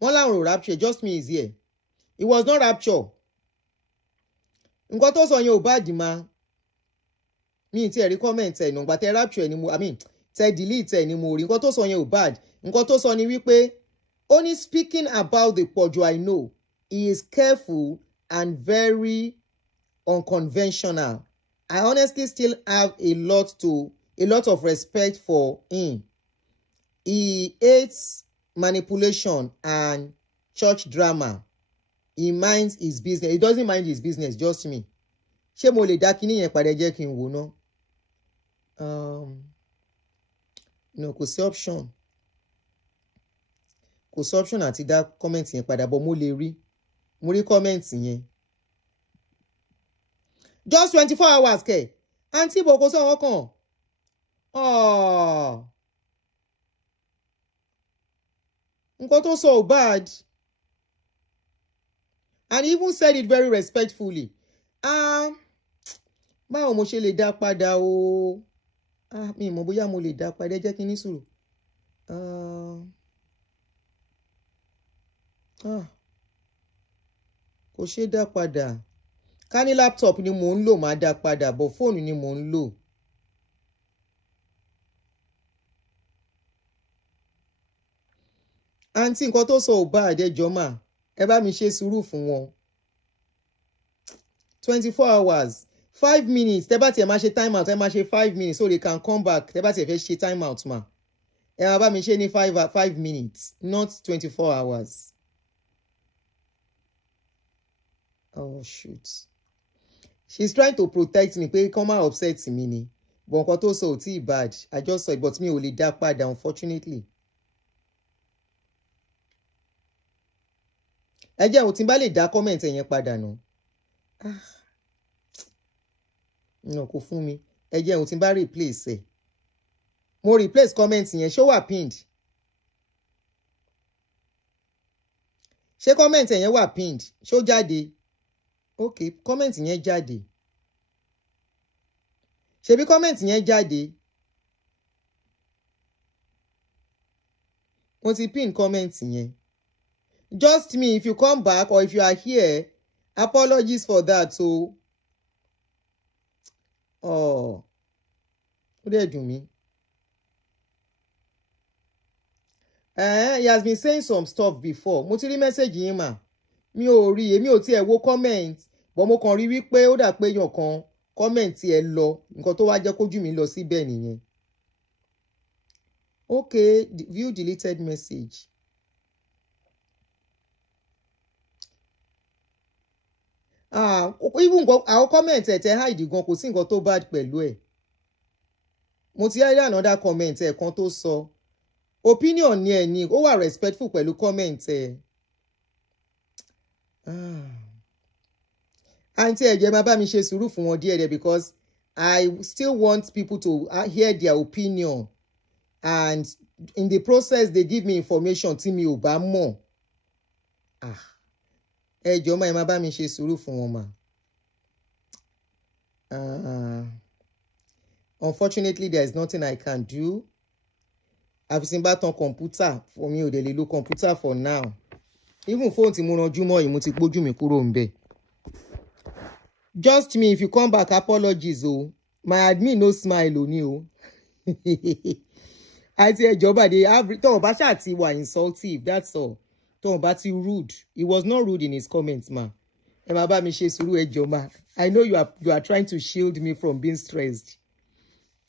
wọ́n láwọn ò rapture just me is here it was not rapture nǹkan tó sọ yẹn ò bá dì máa mi ti ẹ̀rí comment ẹ̀ nàgbà tẹ rapture ni mo tẹ delete ẹ̀ ni mo rí nǹkan tó sọ yẹn ò bad nǹkan tó sọ ni wípé only speaking about the Poju I know he is careful and very unconventional. I honestly still have a lot of respect for him. He hates manipulation and church drama. He minds his business. He doesn't mind his business, just me. Ṣé mo lè dá kíní yẹn padà jẹ́ kí n wò ná? No, kò sí option. Kò sí option àti dá comment yẹn padà, but mo lè rí. Mo rí comment yẹn. Just 24 hours kẹ̀. Aunty bò kò sọ̀rọ̀ kan. Nǹkan tó sọ ò bad. And he even said it very respectfully. Báwo mo ṣe lè dá padà o? Mi mọ̀ bóyá mo lè dá padà jẹ́ kí n ní sùúrù. Kò ṣe dá padà. Ká ní laptop ni mò ń lò máa dá padà, but fóònù ni mò ń lò. Aunty nǹkan tó sọ ò bá àdẹ́jọ́ mà ẹ bá mi ṣe sùúrù fún wọn. 24 hours 5 minutes tẹ́ bá tiẹ̀ máa ṣe time out ẹ máa ṣe 5 minutes so they can come back tẹ́ bá tiẹ̀ fẹ́ ṣe time out mà ẹ máa bá mi ṣe ní 5 minutes not 24 hours. Oh shoot. She's trying to protect me pé kán má upset mi ni but nǹkan tó sọ ò tí bad I just saw it but mi ò lè dá padà unfortunately. ẹ jẹ́ òun tí n bá lè dá comment yẹn padà nù. No kò fún mi ẹ jẹ́ òun tí n bá replace ẹ̀ mo replace comment yẹn ṣó wà pinned ṣé comment yẹn wà pinned ṣó jáde ok comment yẹn jáde ṣebí comment yẹn jáde mo ti pin comment yẹn just me if you come back or if you are here apologies for that so ó dẹ̀ dùn mí. He has been saying some stuff before mo ti rí message yín mà mi ò rí èmi ò tiẹ̀ wo comment but mo kàn rí wípé ó dà pé èèyàn kan comment ẹ lọ nǹkan tó wá jẹ́ kójú mi lọ síbẹ̀ nìyẹn. Okay view deleted message. Even àwọn comment ẹ̀ tẹ́ hide gan kò sí nǹkan tó bad pẹ̀lú ẹ̀ mo ti rí another comment ẹ̀ kan tó sọ opinion ni ẹ̀ ni ó wà respectful pẹ̀lú comment ẹ̀. Aunty ẹ jẹ́ máa bá mi ṣe sùúrù fún wọn díẹ̀ because I still want people to hear their opinion and in the process they give me information tí mi ò bá mọ̀. Ẹ jọ̀ọ́ máa bá mi ṣe sùúrù fún wọn mà. Unfortunately there is nothing I can do. Àfi tí n bá tan kọ̀ǹpútà for mi ò dẹ̀ lè lo kọ̀ǹpútà for now. Even phone tí mo ranjú mọ́ yìí mo ti gbójú mi kúrò ń bẹ̀. Just me if you come back apologies o my admin no smile o ni o. Àti ẹjọ́ bàdé tọ́wọ́ bá ṣáà ti wà insultive that's all tọ́wọ́ bá ti rude he was not rude in his comments ma ẹ máa bá mi ṣe sùúrù ẹjọ́ ma I know you are trying to shield me from being stressed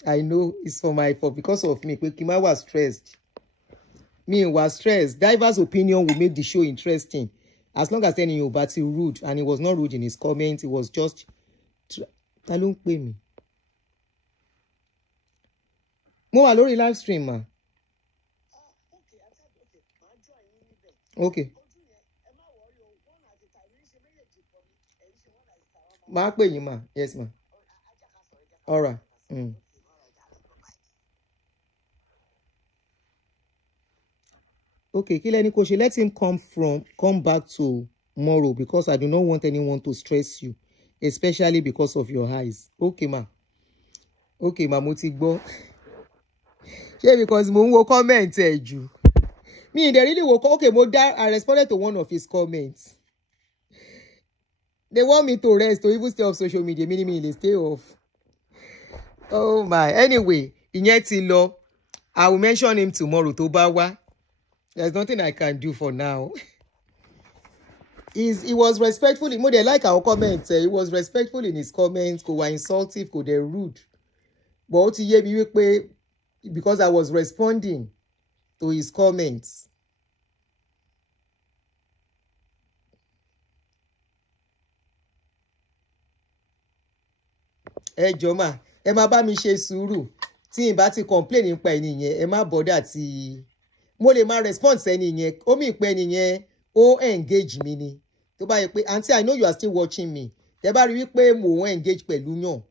I know it's for my fault because of me pé kí n má wà stressed me was stressed diverse opinion will make the show interesting as long as ẹni yóò bá ti rude and he was not rude in his comments he was just ta ló ń pè mí. Mo wà lórí live stream ma. Okay. Máa pè yín ma. Yes ma. All right. Okay, kí lẹ́ni kò ṣe let him come back tomorrow because I do not want anyone to stress you especially because of your eyes. Okay ma. Okay ma mo ti gbọ́. Ṣé because mo ń wo comment ẹ̀ jù. Me they really woke okay I responded to one of his comments. They want me to rest or even stay off social media meaning they stay off. Oh my anyway ìyẹn ti lọ I will mention him tomorrow tó bá wá. There's nothing I can do for now. He was respectful mo dey like our comments he was respectful in his comments kò wá insultive kò dẹ̀ rude but ó ti yé mi wípé because I was responding to his comments. Ẹ jọ̀ọ́ mà ẹ má bá mi ṣe sùúrù tí n bá ti complain nípa ẹni yẹn ẹ má bother tí mo lè máa response ẹni yẹn ó mì pé ẹni yẹn ó engage mi ni tó bá yẹ pé aunty I know you are still watching me tẹ bá rí wípé mo ń engage pẹ̀lú yàn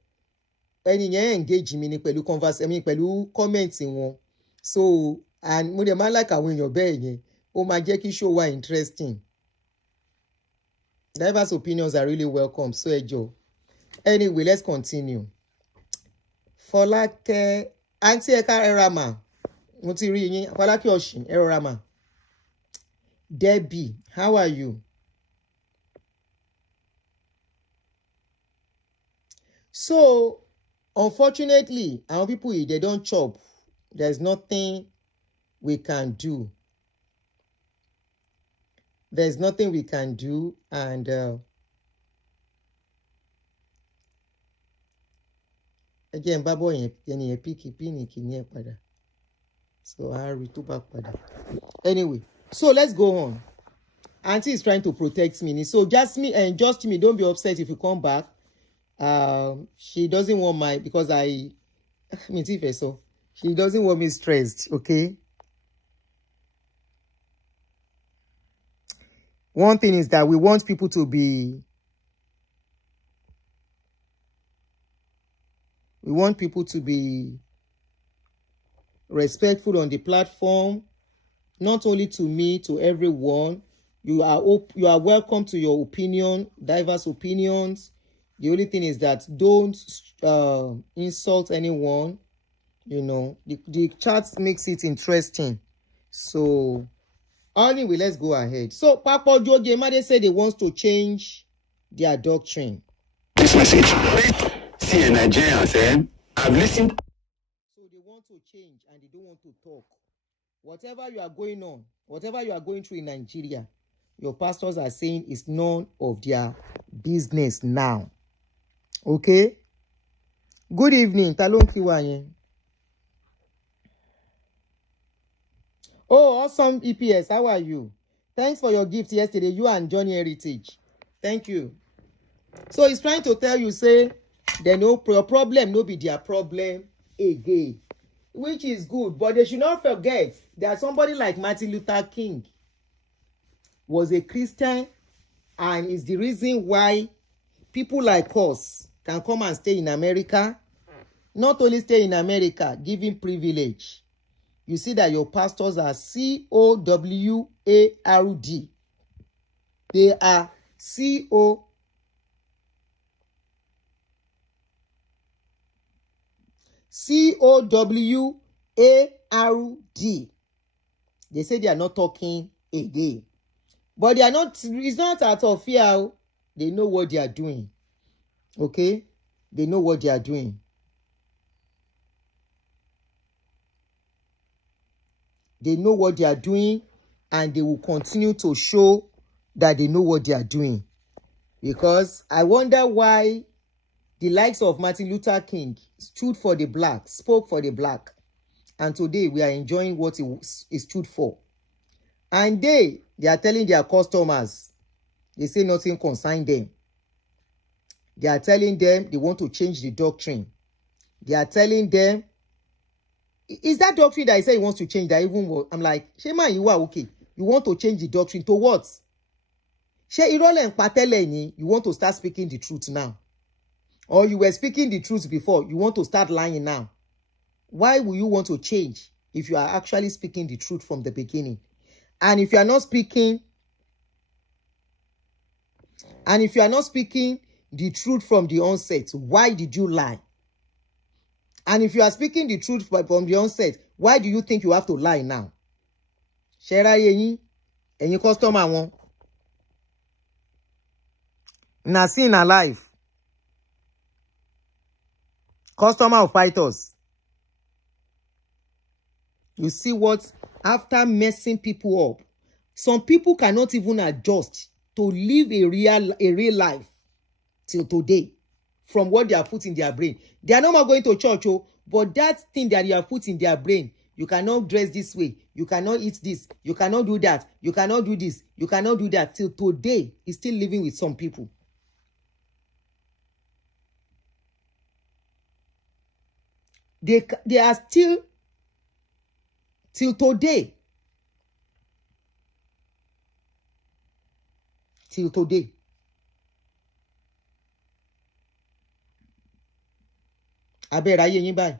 ẹni yẹn engage mi ni pẹ̀lú pẹ̀lú comment wọn so and mo dẹ̀ máa like àwọn èèyàn bẹ́ẹ̀ yẹn ó máa jẹ́ kí show wa interesting. Diverse opinions are really welcome so ẹ jọ̀ọ́ anyway let's continue. Fọlákẹ́ aunty ẹ̀ka ẹ̀ra mà mo ti rí yín Fọlákẹ́ ọ̀sìn ẹ̀rọra mà. Debbie how are you? So unfortunately our people they don't chop there's nothing we can do. There's nothing we can do and again babo yẹn yẹn piki pini kini ẹ padà so I rí tó bá padà anyway so let's go on. Aunty is trying to protect me so just me don't be upset if you come back She doesn't want because she doesn't want me stressed, okay? One thing is that we want people to be respectful on the platform, not only to me, to everyone. You are welcome to your opinion, diverse opinions. The only thing is that don't insult anyone. You know, the chat makes it interesting. So anyway, let's go ahead. So Poju Oyemade said they want to change their doctrine. This message. See, Nigerians, I've listened. So they want to change and they don't want to talk. Whatever you are going through in Nigeria, your pastors are saying is none of their business now. Okay? Good evening. Talon Kiwanye. Oh, awesome EPS. How are you? Thanks for your gift yesterday. You and Johnny Heritage. Thank you. So he's trying to tell you, say, your problem no be their problem again. Which is good. But they should not forget that somebody like Martin Luther King was a Christian and is the reason why people like us can come and stay in America. Not only stay in America, giving privilege. You see that your pastors are COWARD. They are COWARD. They say they are not talking again. But they are not, it's not out of fear. They know what they are doing. Okay? They know what they are doing. They know what they are doing, and they will continue to show that they know what they are doing. Because I wonder why the likes of Martin Luther King stood for the black, spoke for the black. And today we are enjoying what he stood for. And they are telling their customers, they say nothing concerns them. They are telling them they want to change the doctrine. They are telling them, is that doctrine that I say he wants to change that even more? I'm like, Shema, you are okay. You want to change the doctrine to what? You want to start speaking the truth now. Or you were speaking the truth before, you want to start lying now. Why will you want to change if you are actually speaking the truth from the beginning? And if you are not speaking the truth from the onset, why did you lie? And if you are speaking the truth from the onset, why do you think you have to lie now? Shera yenyi, enyi customer won. Na seen alive. Customer of fighters. You see what? After messing people up, some people cannot even adjust to live a real life till today from what they have put in their brain. They are no more going to church, but that thing that you have put in their brain, you cannot dress this way, you cannot eat this, you cannot do that, you cannot do this, you cannot do that, till today is still living with some people. They are still, till today. Till today. Abe raye yin báyìí.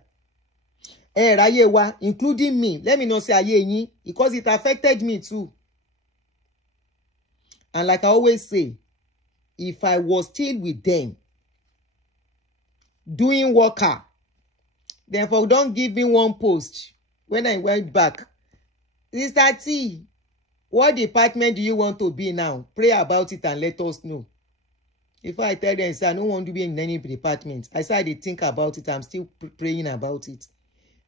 Raye wa, including me. Let me not say aye yin, because it affected me too. And like I always say, if I was still with them, doing worker, then for don't give me one post when I went back. Sister T, what department do you want to be now? Pray about it and let us know. If I tell them, say, I don't want to be in any department, I say I think about it, I'm still praying about it.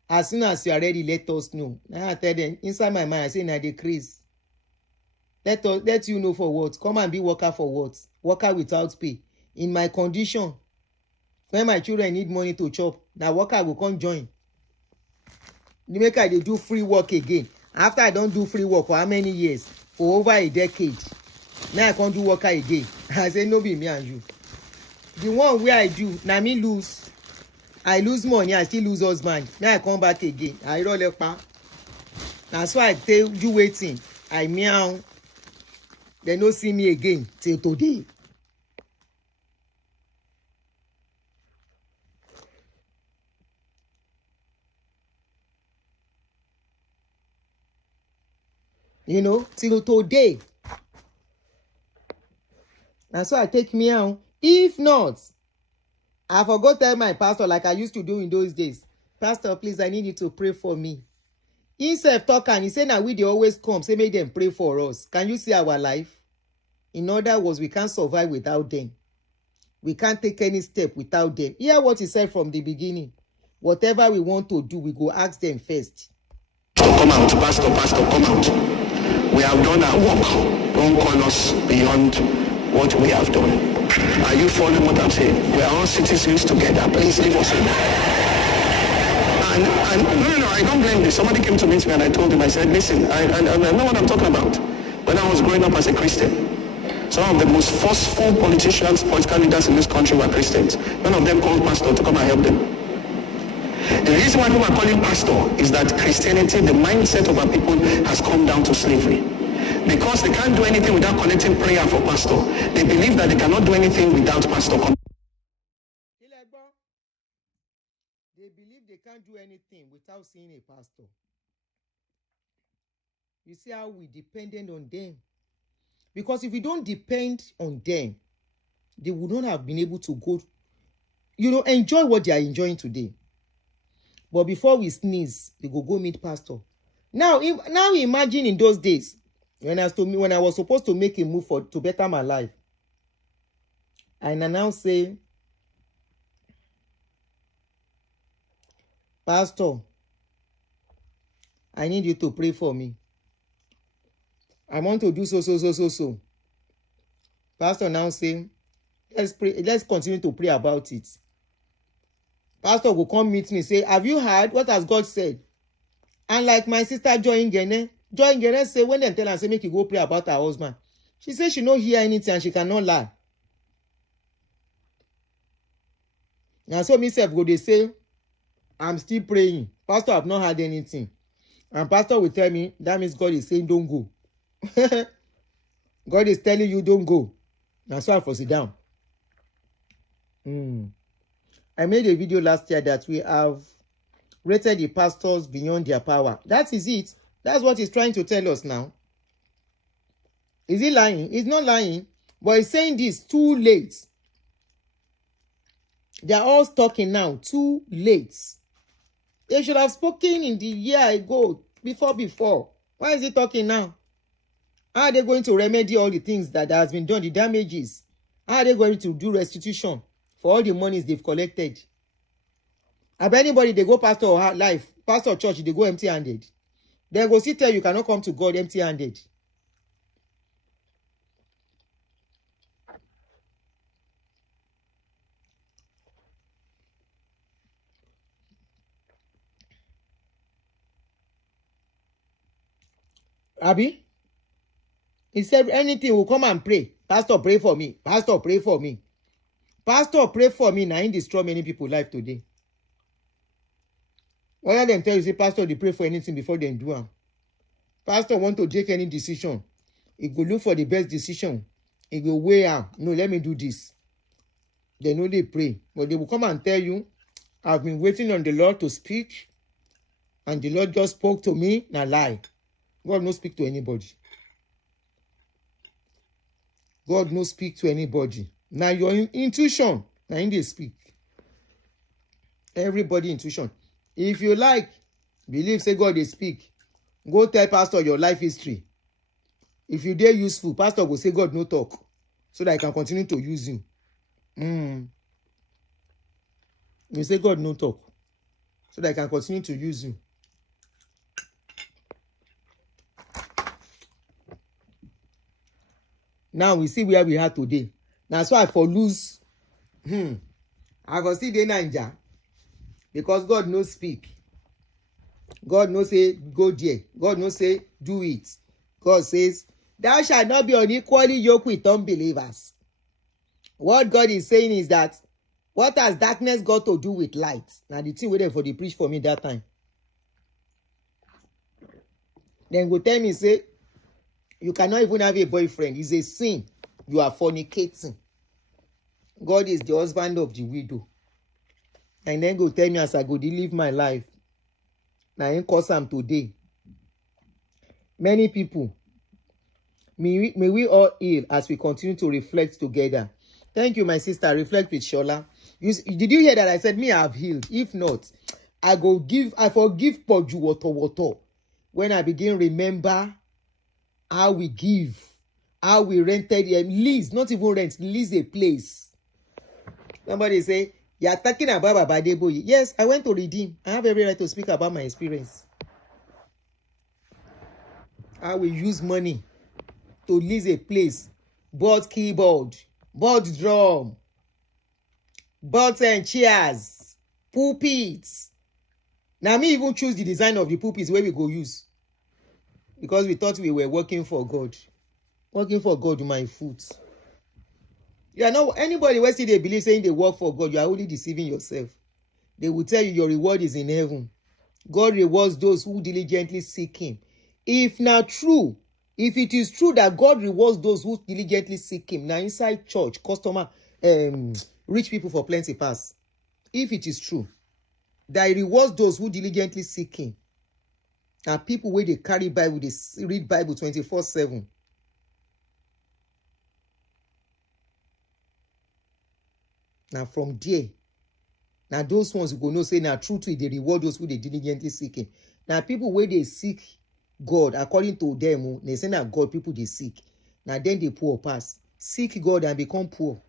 As soon as you are ready, let us know. Now I tell them, inside my mind, I say, now decrease. Let you know for what? Come and be worker for what? Worker without pay. In my condition, when my children need money to chop, now worker will come join. The maker, they do free work again. After I don't do free work for how many years? For over a decade. Now I can't do worker again. I say, no be me and you. The one where I do, na me lose. I lose money, I still lose husband. Now I come back again. I roll up. That's why I tell you waiting. I meow. They no see me again till today. You know, till today. That's why I take meow. If not, I forgot to tell my pastor like I used to do in those days. Pastor, please, I need you to pray for me. He self-talk and he say now we dey always come, say make them pray for us. Can you see our life? In other words, we can't survive without them. We can't take any step without them. Hear what he said from the beginning. Whatever we want to do, we go ask them first. Come out, pastor, come out. We have done our work. Don't call us beyond what we have done. Are you following what I'm saying? We are all citizens together. Please leave us alone. And no, I don't blame this. Somebody came to meet me and I told him, I said, listen, I know what I'm talking about. When I was growing up as a Christian, some of the most forceful politicians, political leaders in this country were Christians. None of them called pastor to come and help them. The reason why people are calling pastor is that Christianity, the mindset of our people has come down to slavery. Because they can't do anything without collecting prayer for pastor. They believe that they cannot do anything without pastor. They believe they can't do anything without seeing a pastor. You see how we dependent on them. Because if we don't depend on them, they would not have been able to go, enjoy what they are enjoying today. But before we sneeze, they go meet pastor. Now imagine in those days, when I was supposed to make a move to better my life, and I now say, Pastor, I need you to pray for me. I want to do so. Pastor now say, let's pray. Let's continue to pray about it. Pastor will come meet me, say, have you heard what has God said? And like my sister Joy Ngene say, when they tell her, say, make you go pray about her husband. She says she don't hear anything and she cannot lie. And so myself go, they say, I'm still praying. Pastor, I've not heard anything. And pastor will tell me, that means God is saying, don't go. God is telling you, don't go. That's why I for sit down. I made a video last year that we have rated the pastors beyond their power. That is it. That's what he's trying to tell us now. Is he lying? He's not lying. But he's saying this too late. They are all talking now. Too late. They should have spoken in the year ago. Before. Why is he talking now? How are they going to remedy all the things that has been done, the damages? How are they going to do restitution for all the monies they've collected? If anybody, they go pastor or life, pastor church, they go empty-handed. They go see tell you cannot come to God empty-handed. Abi? He said anything will come and pray. Pastor, pray for me. Pastor, pray for me. Pastor, pray for me. Now, he destroy many people's life today. Why them tell you, say, Pastor, they pray for anything before they do it. Pastor want to take any decision. He go look for the best decision. He go weigh out. No, let me do this. They know they pray. But they will come and tell you, I've been waiting on the Lord to speak. And the Lord just spoke to me. Now lie. God no speak to anybody. God no speak to anybody. Now your intuition, now in they speak. Everybody intuition. If you like, believe say God they speak. Go tell pastor your life history. If you dare useful, pastor will say God no talk. So that I can continue to use you. You say God no talk. So that I can continue to use you. Now we see where we are today. That's why I for lose. I for still dey Naija. Because God no speak. God no say go there. God no say do it. God says, thou shalt not be unequally yoked with unbelievers. What God is saying is that what has darkness got to do with light? Now the thing waiting for the preach for me that time. Then go tell me, say, you cannot even have a boyfriend. It's a sin. You are fornicating. God is the husband of the widow. And then go tell me as I go to live my life. Now in cause am today. Many people, may we all heal as we continue to reflect together. Thank you, my sister. Reflect with Shola. Did you hear that I said me I have healed? If not, I forgive Poju water. When I begin remember how we give, how we rented a lease, not even rent, lease a place. Somebody say, you are talking about Baba Deboye. Yes, I went to redeem. I have every right to speak about my experience. How we use money to lease a place, bought keyboard, bought drum, bought and chairs, pulpits. Now me even choose the design of the pulpits where we go use. Because we thought we were working for God. Working for God with my foot. You are not anybody where see they believe saying they work for God, you are only deceiving yourself. They will tell you your reward is in heaven. God rewards those who diligently seek him. If it is true that God rewards those who diligently seek him, now inside church, rich people for plenty pass. If it is true that he rewards those who diligently seek him, now people where they carry Bible, they read Bible 24/7. Now from there, now those ones who go no say now true to it, they reward those who they diligently seek him. Now people where they seek God, according to them, they say that God people they seek. Now then they poor pass. Seek God and become poor.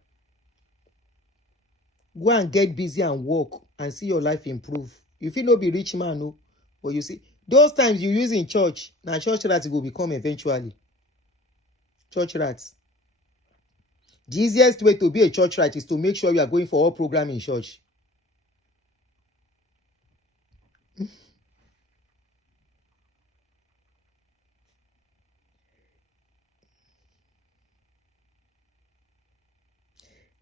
Go and get busy and work and see your life improve. You feel not be rich man, no, but you see those times you use in church. Now church rats will become eventually. Church rats. The easiest way to be a church rat is to make sure you are going for all program in church.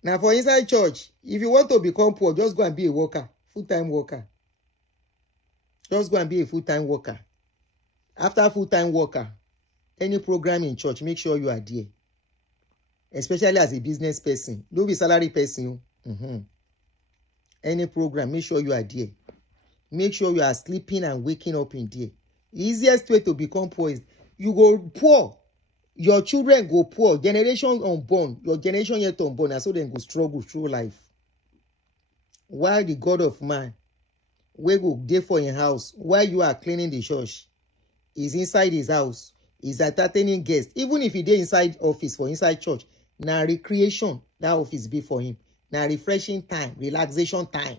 Now for inside church, if you want to become poor, just go and be a worker, full-time worker. Just go and be a full-time worker. After full-time worker, any program in church, make sure you are there. Especially as a business person. Don't be salary person. Any program, make sure you are there. Make sure you are sleeping and waking up in there. The easiest way to become poor is you go poor. Your children go poor. Generation unborn. Your generation yet unborn. And so then go struggle through life. While the God of man, we go there for your house, while you are cleaning the church, is inside his house, is entertaining guests. Even if he dey inside office for inside church, now recreation, that office be for him. Now refreshing time, relaxation time.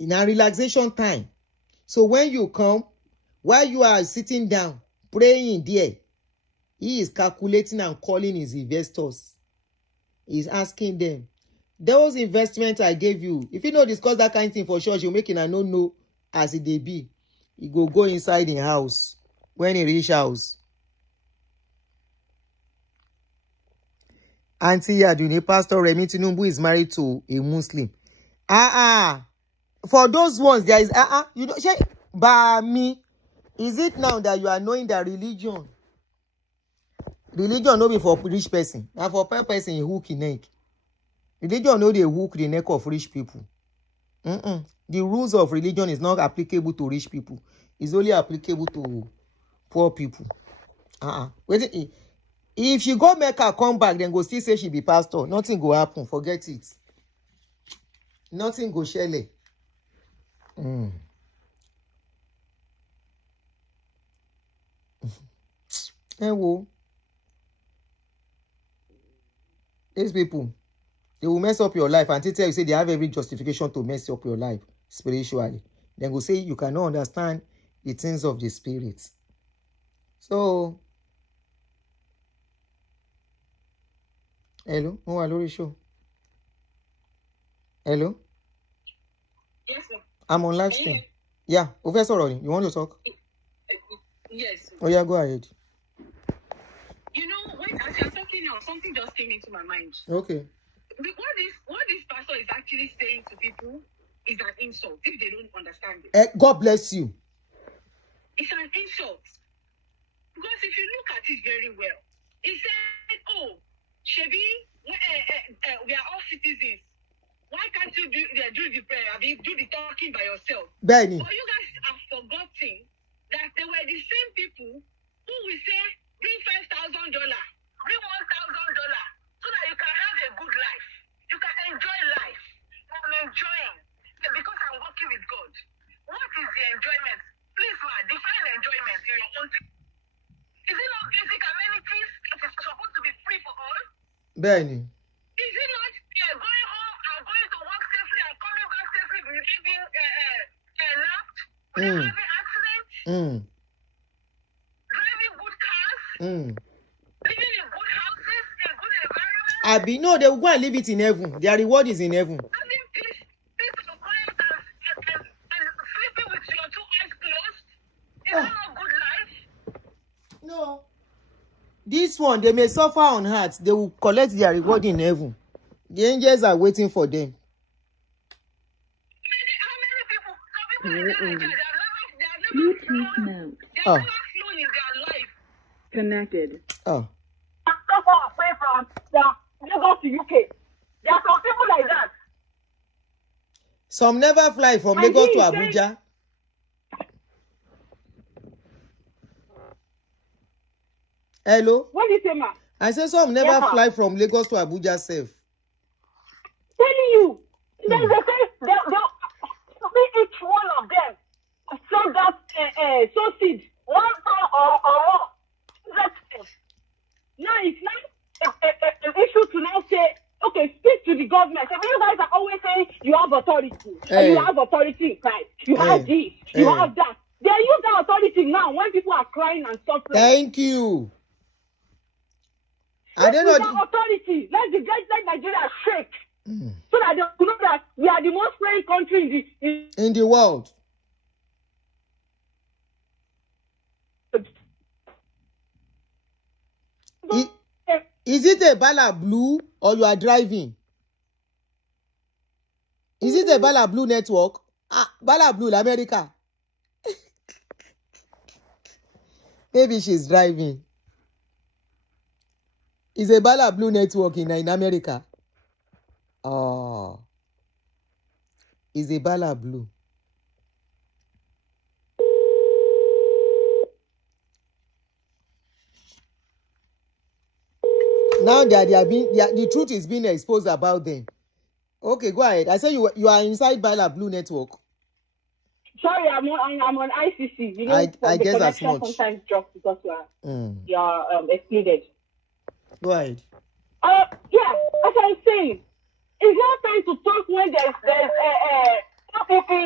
Now relaxation time. So when you come, while you are sitting down, praying there, he is calculating and calling his investors. He's asking them, those investments I gave you, if you know discuss that kind of thing for church, you make it and no know as it dey be. He go inside the house when he reach house. Aunty Aduni, Pastor Remi Tinubu is married to a Muslim. For those ones, there is you know, by me, is it now that you are knowing that religion no be for rich person, and for poor person you hook in neck. Religion no dey hook the neck of rich people. The rules of religion is not applicable to rich people. It's only applicable to poor people. If she go make her come back, then go still say she be pastor. Nothing go happen. Forget it. Nothing go shele. These people, they will mess up your life until tell you say they have every justification to mess up your life spiritually. Then go say you cannot understand the things of the spirit. So, hello, who are you show? Hello? Yes, sir. I'm on live stream. Yeah, Professor Rodin, you want to talk? Yes. Oh yeah, go ahead. You know, when as you're talking now, something just came into my mind. Okay. What this pastor is actually saying to people is an insult if they don't understand it. God bless you. It's an insult. Because if you look at it very well, he said, oh, Shebi, we are all citizens. Why can't you do the prayer? I mean, do the talking by yourself. Benny. But you guys have forgotten that they were the same people who will say, bring $5,000, bring $1,000, so that you can have a good life. You can enjoy life. I'm enjoying because I'm working with God. What is the enjoyment? Please, ma, define enjoyment in your own. Is it not basic amenities that is supposed to be free for all? Benny. Is it not going home and going to work safely and coming back safely without being laughed, without having accidents, driving good cars, living in good houses, in good environments? Abi, no, they will go and leave it in heaven. Their reward is in heaven. Having peace of mind and sleeping with your two eyes closed? Is that not good life? No. This one, they may suffer on earth. They will collect their reward in heaven. The angels are waiting for them. How many people? Some people in Nigeria, Bluetooth mode. they have never flown in their life. Connected. Oh. So far away from Lagos to UK. There are some people like that. Some never fly from Lagos to Abuja. Hello? What do you say, ma? I say some never fly from Lagos to Abuja safe. Telling you, they say each one of them so that so seed 1 pound or more. That's now it's not an issue to now say, okay, speak to the government. I mean, you guys are always saying you have authority, and you have authority in Christ. You have this, you have that. They use that authority now when people are crying and suffering. Thank you. I don't know. Authority. Let Nigeria shake. So that they know that we are the most praying country in the world. Is it a Bala Blue or you are driving? Is it a Bala Blue network? Bala Blue, America. Maybe she's driving. Is a Bala Blue network in America? Oh. Is a Bala Blue. Now that the truth is being exposed about them. Okay, go ahead. I say you are inside Bala Blue network. Sorry, I'm on ICC. You know, I the guess as connection much. sometimes drops because you are excluded. Go ahead. Yeah, as I was saying, it's not time to talk when there's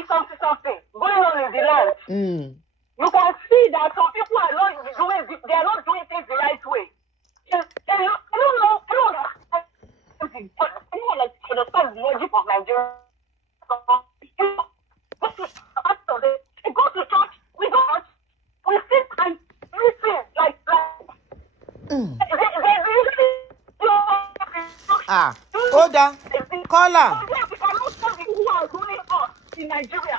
something going on in the land. You can see that some people are not doing things the right way. I don't know, but anyone that understands the logic of Nigeria. We go to church, we sit and listen like Oda, caller. We cannot tell people who are ruling us in Nigeria.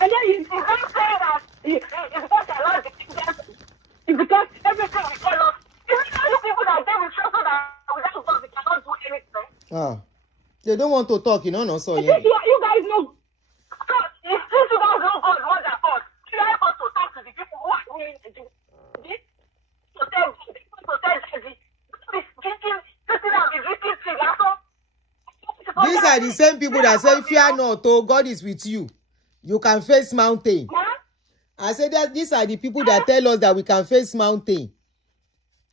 And then he's not saying that it's because I love the kingdom. It's because everything we call us. It's not the people that they will show so that without God we cannot do anything. They don't want to talk, no, so yeah. You guys know. If you guys know God more than us, you are able to talk to the people who are ruling the this. To tell these are the same people that say, fear not, oh, God is with you. You can face mountain. I said that these are the people that tell us that we can face mountain.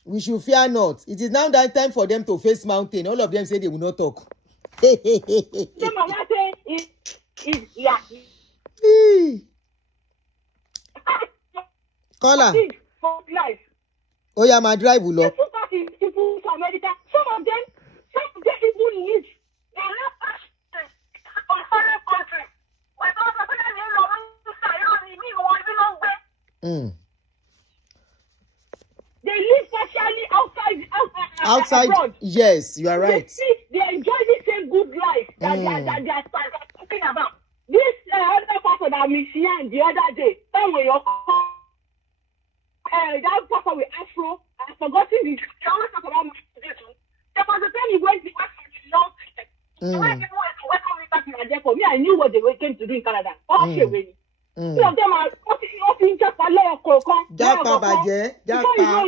We should fear not. It is now that time for them to face mountain. All of them say they will not talk. Caller. Oh yeah, my drive will up. People to America, some of them even need they left on foreign country. They outside, abroad. yes, you are right. They enjoy the same good life that they are talking about. This other person that we see the other day, when you call that person with Afro, I've forgotten this. They always talk about this. There was a time he went to work for the long time. When people went to welcome me back to Nigeria, for me, I knew what they came to do in Canada. Okay, really. Two of them are in Japan,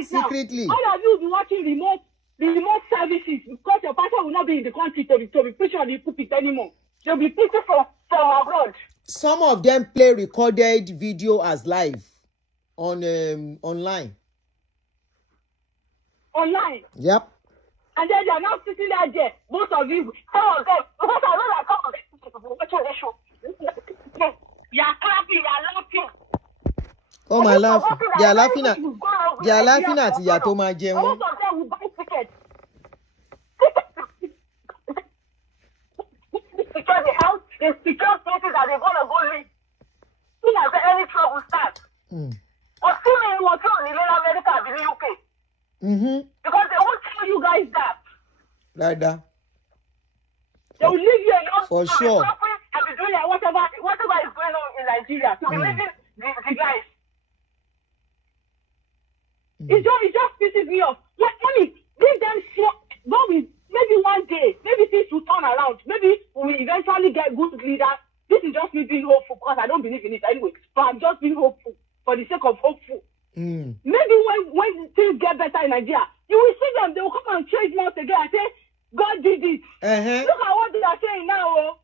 secretly. All of you will be watching remote services because your pastor will not be in the country to be preaching on the pulpit anymore. They'll be preaching from abroad. Some of them play recorded video as live on online. Online. Yep. And then they are now sitting there. Most of you, some of them, because I know that some of them watching the show. You are clapping, you are laughing. Oh my laugh. They are laughing at ìyà tó máa jẹ wọ́n. Most of them will buy tickets. Because the house is secure places that they're going to go live. Soon as any trouble starts. But still in what in America and in the UK. Because they won't tell you guys that. Like that. They will leave you alone. For sure. And be doing whatever is going on in Nigeria. So be leaving the guys. It just pisses me off. Let me give them shit. Maybe one day, maybe things will turn around. Maybe we will eventually get good leaders. This is just me being hopeful because I don't believe in it anyway. But I'm just being hopeful for the sake of hopeful. Maybe when things get better in Nigeria, you will see them. They will come and change once again and say, God did it. Look at what they are saying now.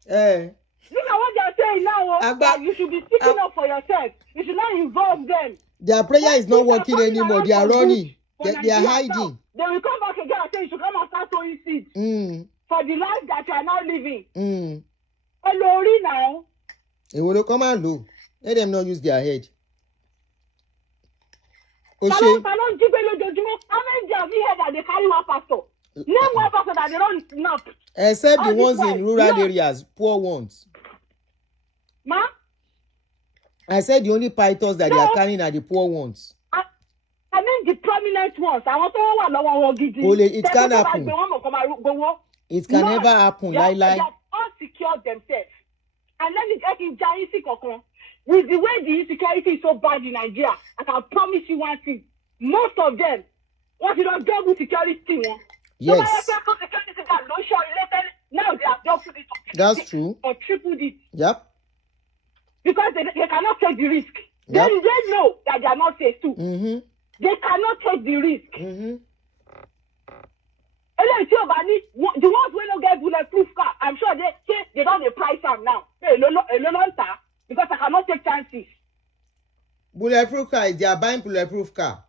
Look at what they are saying now. That you should be speaking up for yourself. You should not involve them. Their prayer is not working anymore. They are running. They are hiding. They will come back again and say you should come and start sowing seeds for the life that you are now living. Hello, now. They will come and look. Let them not use their head. How many have you heard that they carry one pastor? Name one pastor that they don't snap. Except the ones in rural areas, poor ones. Ma? I said the only pythons that they are carrying are the poor ones. I mean the prominent ones. I want to it can happen. It can never happen. They have all secured themselves. And let me get in giant with the way the insecurity is so bad in Nigeria, I can promise you one thing. Most of them, what you don't get with security, yes. Now they have doubled it. That's true. Or tripled it. Yep. Because they cannot take the risk. Yep. They know that they are not safe too. They cannot take the risk. The ones who don't get bulletproof car, I'm sure they don't price them now. Because I cannot take chances. Bulletproof car, they are buying bulletproof car.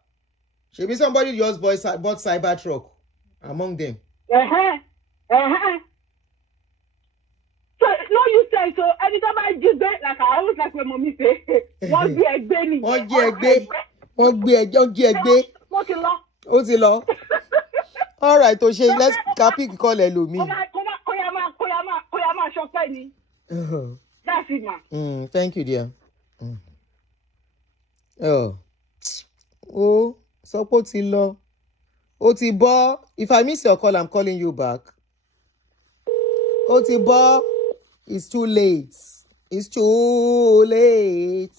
Should be somebody just bought cyber truck among them. So no use say so anytime I give back, like I always like when mommy say, one be a baby. All right, Oshe, let's copy call Elumi. That's it, man. Thank you, dear. Support lo. Otibo, if I miss your call, I'm calling you back. Otibo, it's too late. It's too late.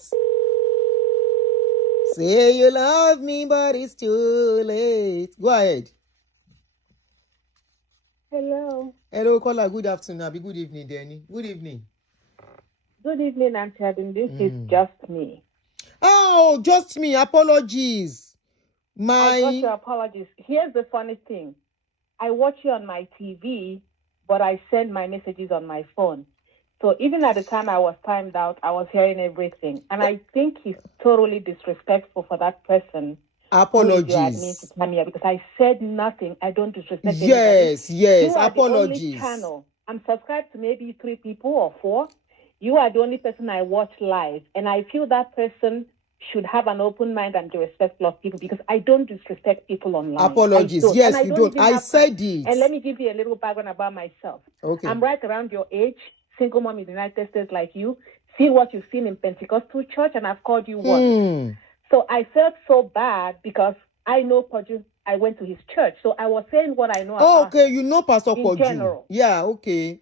Say you love me, but it's too late. Go ahead. Hello. Hello, caller. Good afternoon. Abi, good evening, Danny. Good evening. Good evening, Aunty Aduni. This is just me. Oh, just me. Apologies. I got your apologies. Here's the funny thing. I watch you on my TV, but I send my messages on my phone. So even at the time I was timed out, I was hearing everything. And I think it's totally disrespectful for that person. Apologies. Because I said nothing. I don't disrespect anybody. Yes, you are apologies. The only channel. I'm subscribed to maybe 3 people or 4. You are the only person I watch live. And I feel that person should have an open mind and be respectful of people because I don't disrespect people online. Apologies. Yes, you don't. I said it. And let me give you a little background about myself. Okay. I'm right around your age, single mom in the United States like you, see what you've seen in Pentecostal church, and I've called you once. So I felt so bad because I know Poju. I went to his church. So I was saying what I know Oh, about okay. him You know Pastor in Poju. general. Yeah, okay.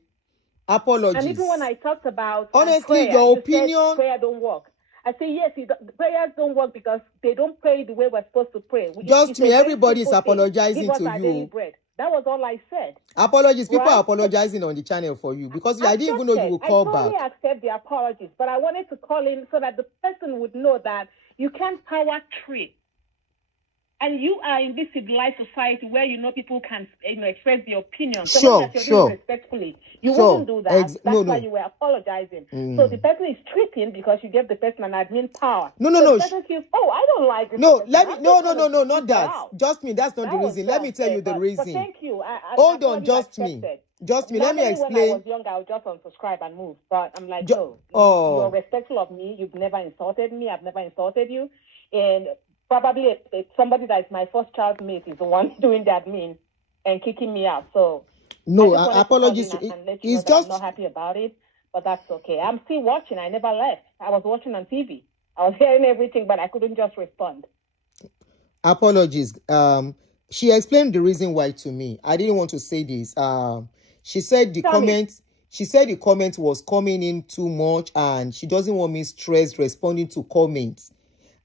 Apologies. And even when I talked about honestly, prayer, your you said opinion. prayer don't work. I say yes, prayers don't work because they don't pray the way we're supposed to pray. Just me, everybody is apologizing Give us to our daily you. bread. That was all I said. Apologies. People Right? are apologizing on the channel for you because I didn't even know you would call I totally back. accept the apologies, but I wanted to call in so that the person would know that you can't power trip. And you are in this civilized society where people can express their opinion. So long as you're doing it respectfully, you wouldn't do that. That's why you were apologizing. So the person is tripping because you gave the person an admin power. No. The person feels, I don't like this. No, person. no, not that. Just me. That's not the reason. Let me tell you the reason. But thank you. Hold on, just me. Just me. Let me explain. When I was younger, I would just unsubscribe and move. But I'm like, you're respectful of me. You've never insulted me. I've never insulted you. And probably somebody that is my first child's mate is the one doing the admin and kicking me out. So no, apologies. It's just I'm not happy about it, but that's okay. I'm still watching. I never left. I was watching on TV. I was hearing everything, but I couldn't just respond. Apologies. She explained the reason why to me. I didn't want to say this. She said the comment was coming in too much, and she doesn't want me stressed responding to comments.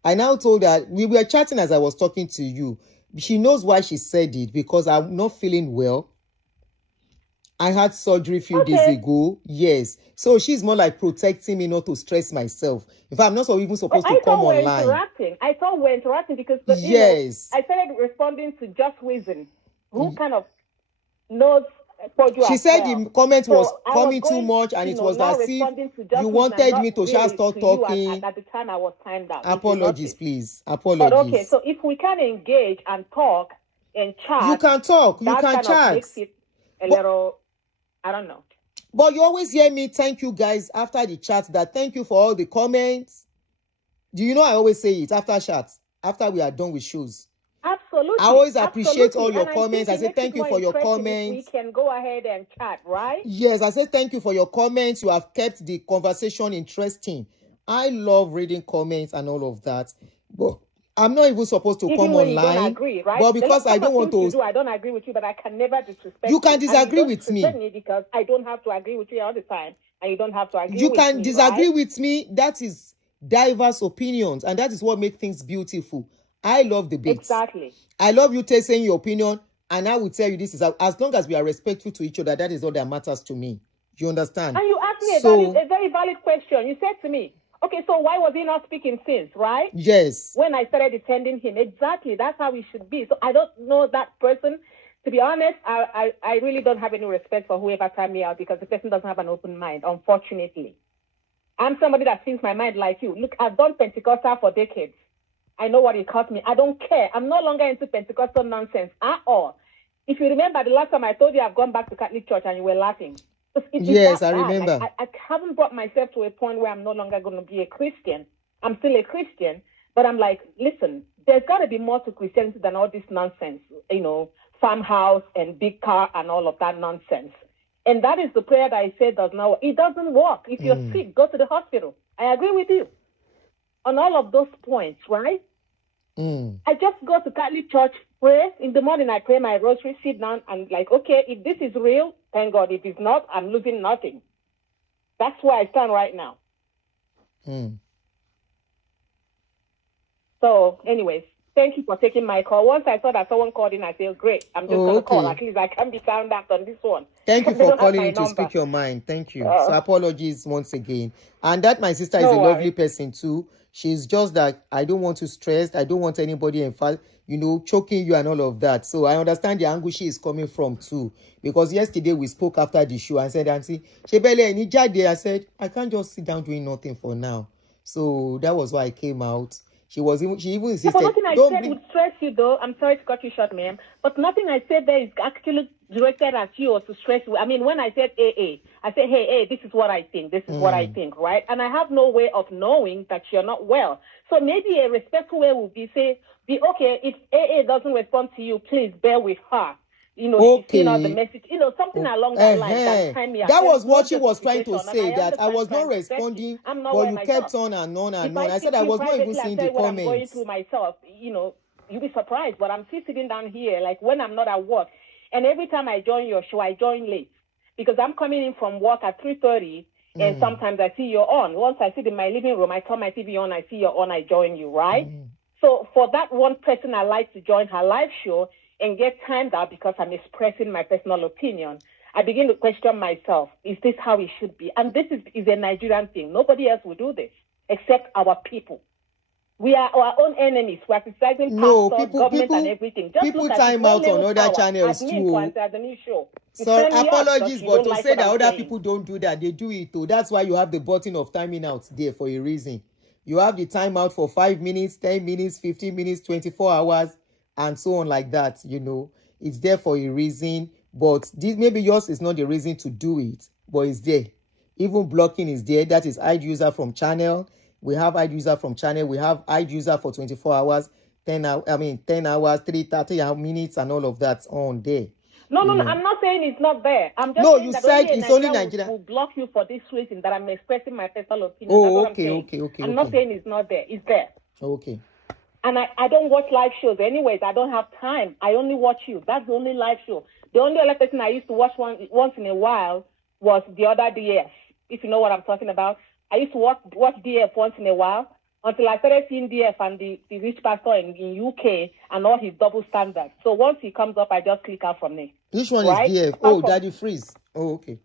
I now told her, we were chatting as I was talking to you. She knows why she said it, because I'm not feeling well. I had surgery a few days ago. Yes. So she's more like protecting me not to stress myself. In fact, I'm not even supposed to come online. I thought we're interacting because I started responding to Just Reason, who kind of knows Poju. She said the comment was coming too much, and it was as if you wanted me to just start talking. At the time, I was timed out. Apologies, please. Apologies. But okay, so if we can engage and talk and chat, you can talk. You can chat. Makes it a little, I don't know. But you always hear me thank you guys after the chat. That thank you for all the comments. Do you know I always say it after chat, after we are done with shows? Absolutely. I always appreciate all your comments. I say thank you for your comments. We can go ahead and chat, right? Yes, I say thank you for your comments. You have kept the conversation interesting. I love reading comments and all of that. But I'm not even supposed to come online. You don't agree, right? But because I don't want to. I don't agree with you, but I can never disrespect you. Can disagree with me. Because I don't have to agree with you all the time. And you don't have to agree with me. You can disagree with me. That is diverse opinions. And that is what makes things beautiful. I love debates. Exactly. I love you saying your opinion, and I will tell you this is as long as we are respectful to each other, that is all that matters to me. You understand? And you asked me a very valid question. You said to me, okay, so why was he not speaking since, right? Yes. When I started defending him. Exactly. That's how he should be. So I don't know that person. To be honest, I really don't have any respect for whoever timed me out because the person doesn't have an open mind, unfortunately. I'm somebody that thinks my mind like you. Look, I've done Pentecostal for decades. I know what it cost me. I don't care. I'm no longer into Pentecostal nonsense at all. If you remember the last time I told you I've gone back to Catholic Church and you were laughing. Yes, I remember. Like, I haven't brought myself to a point where I'm no longer going to be a Christian. I'm still a Christian, but I'm like, listen, there's got to be more to Christianity than all this nonsense, farmhouse and big car and all of that nonsense. And that is the prayer that I said does not work. It doesn't work. If you're sick, go to the hospital. I agree with you on all of those points, right? I just go to Catholic Church, pray. In the morning, I pray my rosary, sit down, and like, okay, if this is real, thank God. If it's not, I'm losing nothing. That's where I stand right now. So, anyways, thank you for taking my call. Once I saw that someone called in, I said, great, I'm just going to call. At least I can be found out on this one. Thank you for calling in to speak your mind. Thank you. So apologies once again. And that my sister is a lovely person too. She's just that I don't want to stress. I don't want anybody choking you and all of that. So I understand the angle she is coming from too. Because yesterday we spoke after the show and said, Aunty, I said, I can't just sit down doing nothing for now. So that was why I came out. She even insisted. But nothing I said would stress you, though. I'm sorry to cut you short, ma'am. But nothing I said there is actually directed at you or to stress you. I mean, when I said AA, I said, hey, this is what I think. This is what I think, right? And I have no way of knowing that you're not well. So maybe a respectful way would be okay, if AA doesn't respond to you, please bear with her. She's out the message, something along that line. That was what she was trying to say, that I was not responding, but you kept on and on and on. I said I was not even seeing the comments. I'm going through myself, You'll be surprised, but I'm still sitting down here, like when I'm not at work. And every time I join your show, I join late because I'm coming in from work at 3:30, and sometimes I see you're on. Once I sit in my living room, I turn my TV on, I see you're on, I join you, right? So for that one person, I like to join her live show and get timed out because I'm expressing my personal opinion. I begin to question myself, is this how it should be? And this is a Nigerian thing. Nobody else will do this except our people. We are our own enemies. We are criticizing pastors, government, and everything. Just people look at time out on other channels too. So apologies, but to say that other people don't do that, they do it too. That's why you have the button of timing out there for a reason. You have the timeout for 5 minutes, 10 minutes, 15 minutes, 24 hours, and so on like that. You know, it's there for a reason. But this, maybe yours is not the reason to do it, but it's there. Even blocking is there. That is hide user from channel. We have hide user from channel. We have hide user for 24 hours, 10 hours, 3:30 minutes, and all of that on there. No, I'm not saying it's not there. I'm just saying you that said it's only Nigeria will block you for this reason, that I'm expressing my personal opinion. Oh, That's okay. I'm not saying it's not there. It's there. Okay. And I don't watch live shows anyways. I don't have time. I only watch you. That's the only live show. The only other person I used to watch once in a while was the other DF, if you know what I'm talking about. I used to watch DF once in a while until I started seeing DF and the rich pastor in UK and all his double standards. So once he comes up, I just click out from there. Which one is DF? Oh, Daddy Freeze. Oh, okay.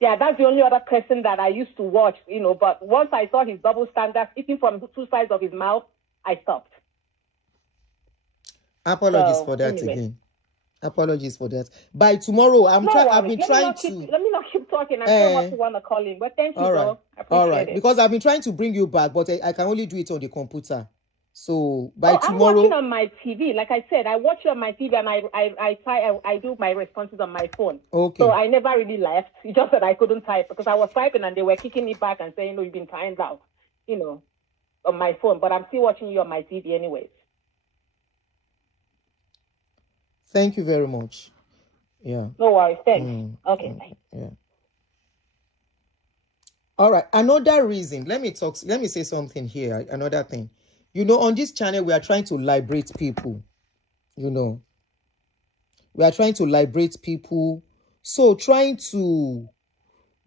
Yeah, that's the only other person that I used to watch, you know. But once I saw his double standards eating from two sides of his mouth, I stopped. Apologies for that again. Apologies for that. By tomorrow, I've been trying to. Let me not keep talking. I'm so much want to call in, but thank you, though. I appreciate it. Because I've been trying to bring you back, but I can only do it on the computer. So by tomorrow, I'm watching on my TV. Like I said, I watch you on my TV, and I do my responses on my phone. Okay. So I never really left. It's just that I couldn't type because I was typing, and they were kicking me back and saying, "No, you've been timed out," you know, on my phone. But I'm still watching you on my TV, anyways. Thank you very much. Yeah. No worries. Thanks. Okay. Yeah. All right. Another reason. Let me say something here. Another thing. You know, on this channel, we are trying to liberate people. You know. We are trying to liberate people. So trying to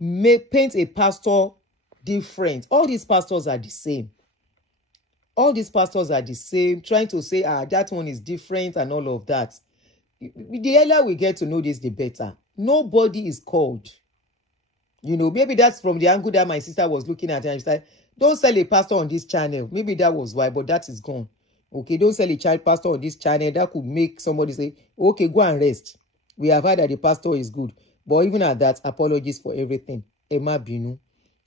paint a pastor different. All these pastors are the same. All these pastors are the same. Trying to say, that one is different and all of that. The earlier we get to know this, the better. Nobody is called. You know, maybe that's from the angle that my sister was looking at. And she said, don't sell a pastor on this channel. Maybe that was why, but that is gone. Okay, don't sell a child pastor on this channel. That could make somebody say, okay, go and rest. We have heard that the pastor is good. But even at that, apologies for everything. Emma Binu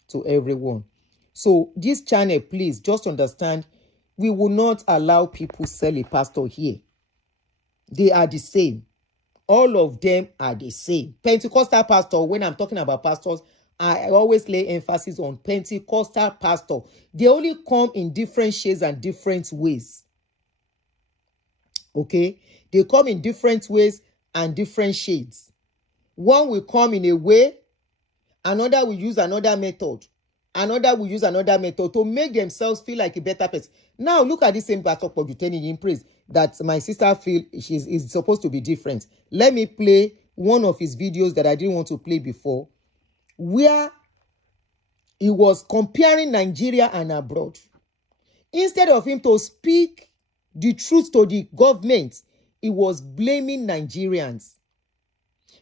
to everyone. So this channel, please, just understand, we will not allow people sell a pastor here. They are the same. All of them are the same. Pentecostal pastor, when I'm talking about pastors, I always lay emphasis on Pentecostal pastor. They only come in different shades and different ways. Okay? They come in different ways and different shades. One will come in a way, another will use another method. Another will use another method to make themselves feel like a better person. Now, look at this same pastor Poju telling in praise that my sister feel is supposed to be different. Let me play one of his videos that I didn't want to play before, where he was comparing Nigeria and abroad. Instead of him to speak the truth to the government, he was blaming Nigerians.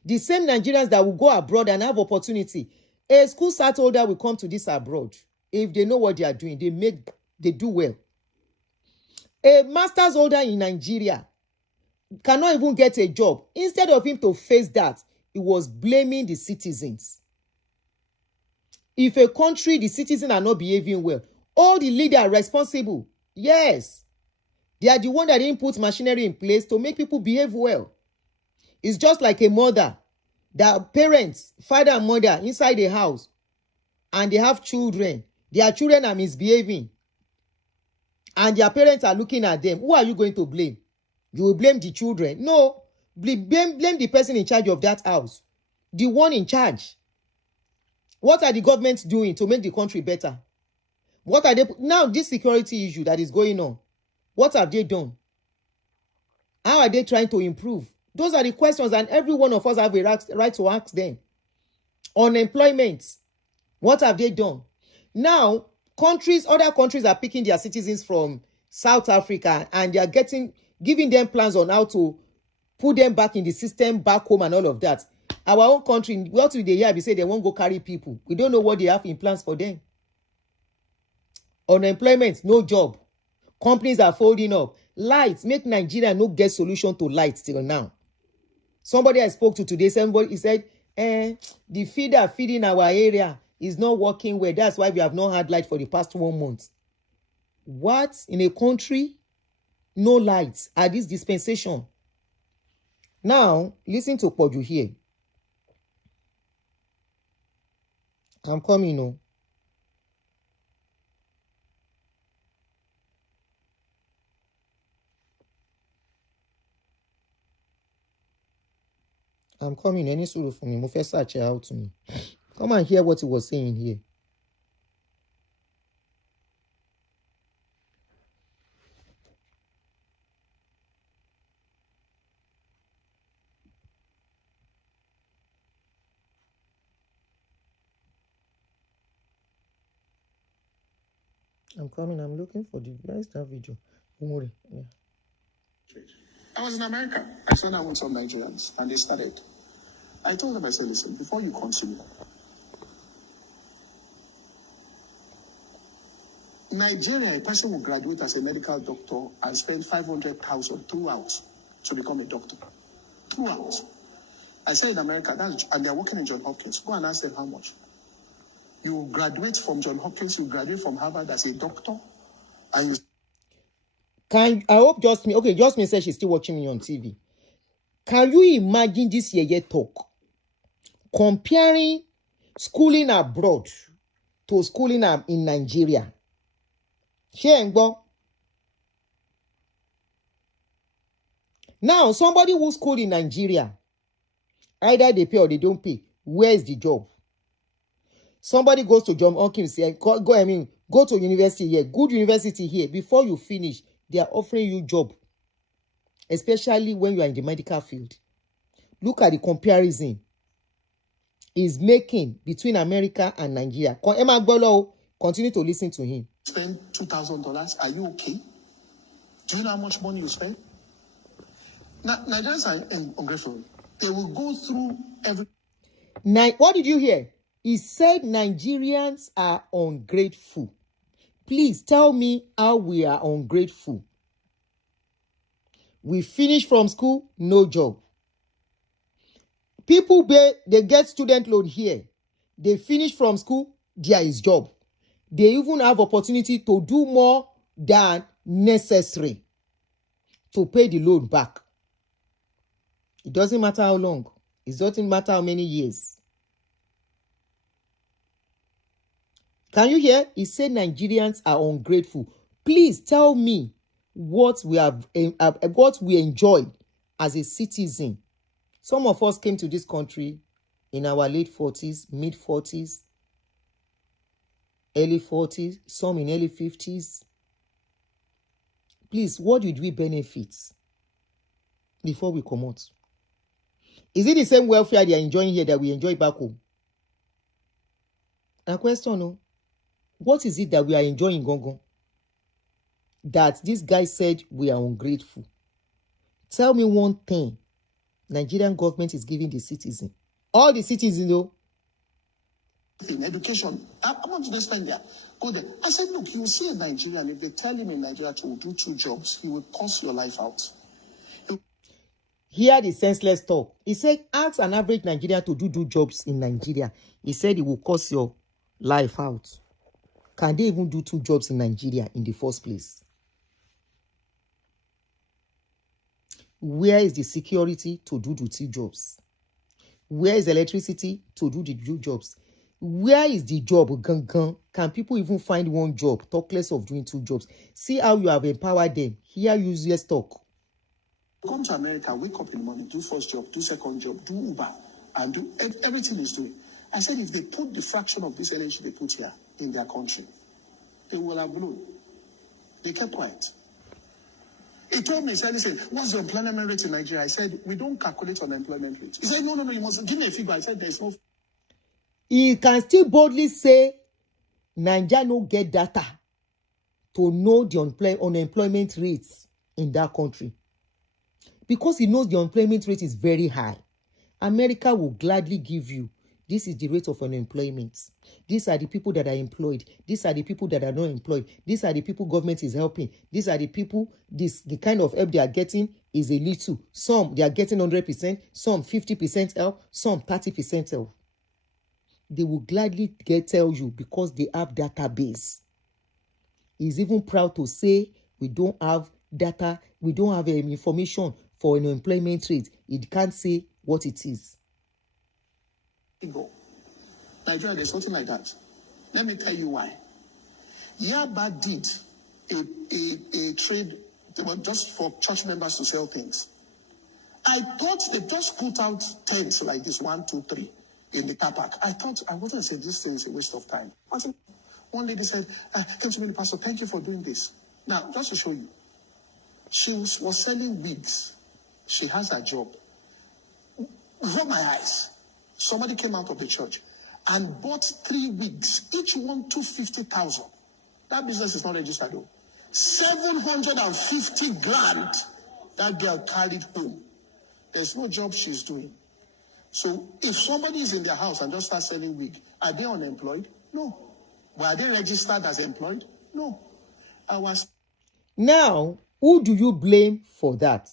The same Nigerians that will go abroad and have opportunity. A school start holder will come to this abroad. If they know what they are doing, they do well. A master's holder in Nigeria cannot even get a job. Instead of him to face that, he was blaming the citizens. If a country, the citizens are not behaving well, all the leaders are responsible. Yes. They are the one that didn't put machinery in place to make people behave well. It's just like a mother. Their parents, father and mother, inside the house, and they have children. Their children are misbehaving. And their parents are looking at them. Who are you going to blame? You will blame the children. No. Blame the person in charge of that house. The one in charge. What are the governments doing to make the country better? What are they... Now, this security issue that is going on, What have they done? How are they trying to improve? Those are the questions, and every one of us have a right to ask them. Unemployment, what have they done? Now, other countries are picking their citizens from South Africa, and they are giving them plans on how to put them back in the system, back home, and all of that. Our own country, what will they hear? They say they won't go carry people. We don't know what they have in plans for them. Unemployment, no job. Companies are folding up. Lights, make Nigeria no get solution to lights till now. Somebody I spoke to today, he said, the feeder feeding our area is not working well. That's why we have not had light for the past 1 month. What? In a country? No lights at this dispensation. Now, listen to Poju here. I'm coming, no. I'm coming. Any sort of for me. First search it out to me. Come and hear what he was saying here. I'm coming. I'm looking for where is that video? Don't worry. Yeah. I was in America. I sent out with some Nigerians, and they started. I told them, I said, listen, before you continue, Nigeria, a person will graduate as a medical doctor and spend 500,000 throughout to become a doctor. Throughout. I said in America, and they're working in Johns Hopkins. Go and ask them how much. You graduate from Johns Hopkins, you graduate from Harvard as a doctor, and you... I hope Justme says she's still watching me on TV. Can you imagine this yeye talk? Comparing schooling abroad to schooling in Nigeria. Now, somebody who school in Nigeria, either they pay or they don't pay. Where is the job? Somebody goes to Johns Hopkins here, go to university here, good university here. Before you finish, they are offering you job, especially when you are in the medical field. Look at the comparison is making between America and Nigeria. Emma Gbolo, continue to listen to him. Spend $2,000. Are you okay? Do you know how much money you spend? Now, Nigerians are ungrateful. They will go through every... What did you hear? He said Nigerians are ungrateful. Please tell me how we are ungrateful. We finish from school, no job. People, they get student loan here. They finish from school, there is job. They even have opportunity to do more than necessary to pay the loan back. It doesn't matter how long. It doesn't matter how many years. Can you hear? He said Nigerians are ungrateful. Please tell me what we enjoy as a citizen. Some of us came to this country in our late 40s, mid 40s, early 40s, some in early 50s. Please, what did we benefit before we come out? Is it the same welfare they are enjoying here that we enjoy back home? A question, no. What is it that we are enjoying, Gongo? That this guy said we are ungrateful. Tell me one thing Nigerian government is giving the citizen. All the citizens, though. In education, I want to spend there. Go there. I said, look, you will see a Nigerian, if they tell him in Nigeria to do 2 jobs, he will cost your life out. Hear the senseless talk. He said, ask an average Nigerian to do jobs in Nigeria. He said it will cost your life out. Can they even do 2 jobs in Nigeria in the first place? Where is the security to do the 2 jobs? Where is electricity to do the 2 jobs? Where is the job? Can people even find 1 job? Talk less of doing 2 jobs. See how you have empowered them. Hear useless talk. Come to America, wake up in the morning, do first job, do second job, do Uber, and do everything is doing. I said, if they put the fraction of this energy they put here in their country, they will have blown. They kept quiet. He told me, he said, listen, what's the unemployment rate in Nigeria? I said, we don't calculate unemployment rate. He said, no, you must give me a figure. I said, there's no. He can still boldly say, Nigeria no get data to know the unemployment rates in that country. Because he knows the unemployment rate is very high. America will gladly give you, this is the rate of unemployment. These are the people that are employed. These are the people that are not employed. These are the people government is helping. These are the people, the kind of help they are getting is a little. Some, they are getting 100%, some 50% help, some 30% help. They will gladly tell you because they have database. He's even proud to say we don't have data, we don't have information for an unemployment rate. It can't say what it is. Nigeria, there's something like that. Let me tell you why. Yaba did a trade just for church members to sell things. I thought they just put out tents like this, 1, 2, 3, in the car park. I wanted to say this thing is a waste of time. One lady said, came to me, Pastor, thank you for doing this. Now, just to show you, she was selling wigs. She has a job. Before my eyes, somebody came out of the church and bought 3 wigs, each one 250,000. That business is not registered though. 750 grand that girl carried home. There's no job she's doing. So if somebody is in their house and just starts selling wig, are they unemployed? No. But are they registered as employed? No. Now, who do you blame for that?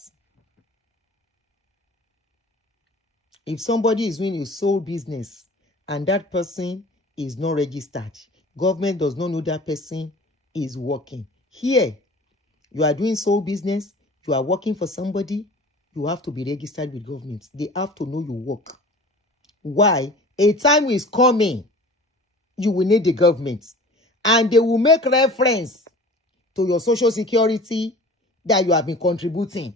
If somebody is doing a sole business and that person is not registered, government does not know that person is working. Here, you are doing sole business, you are working for somebody, you have to be registered with government. They have to know you work. Why? A time is coming, you will need the government. And they will make reference to your social security that you have been contributing.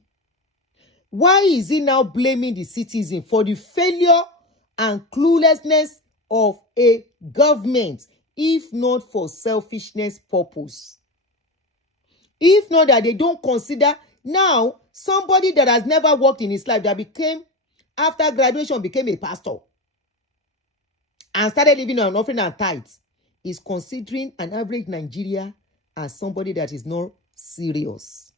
Why is he now blaming the citizen for the failure and cluelessness of a government, if not for selfishness purpose? If not that they don't consider now somebody that has never worked in his life that became, after graduation, became a pastor and started living on offering and tithes is considering an average Nigeria as somebody that is not serious.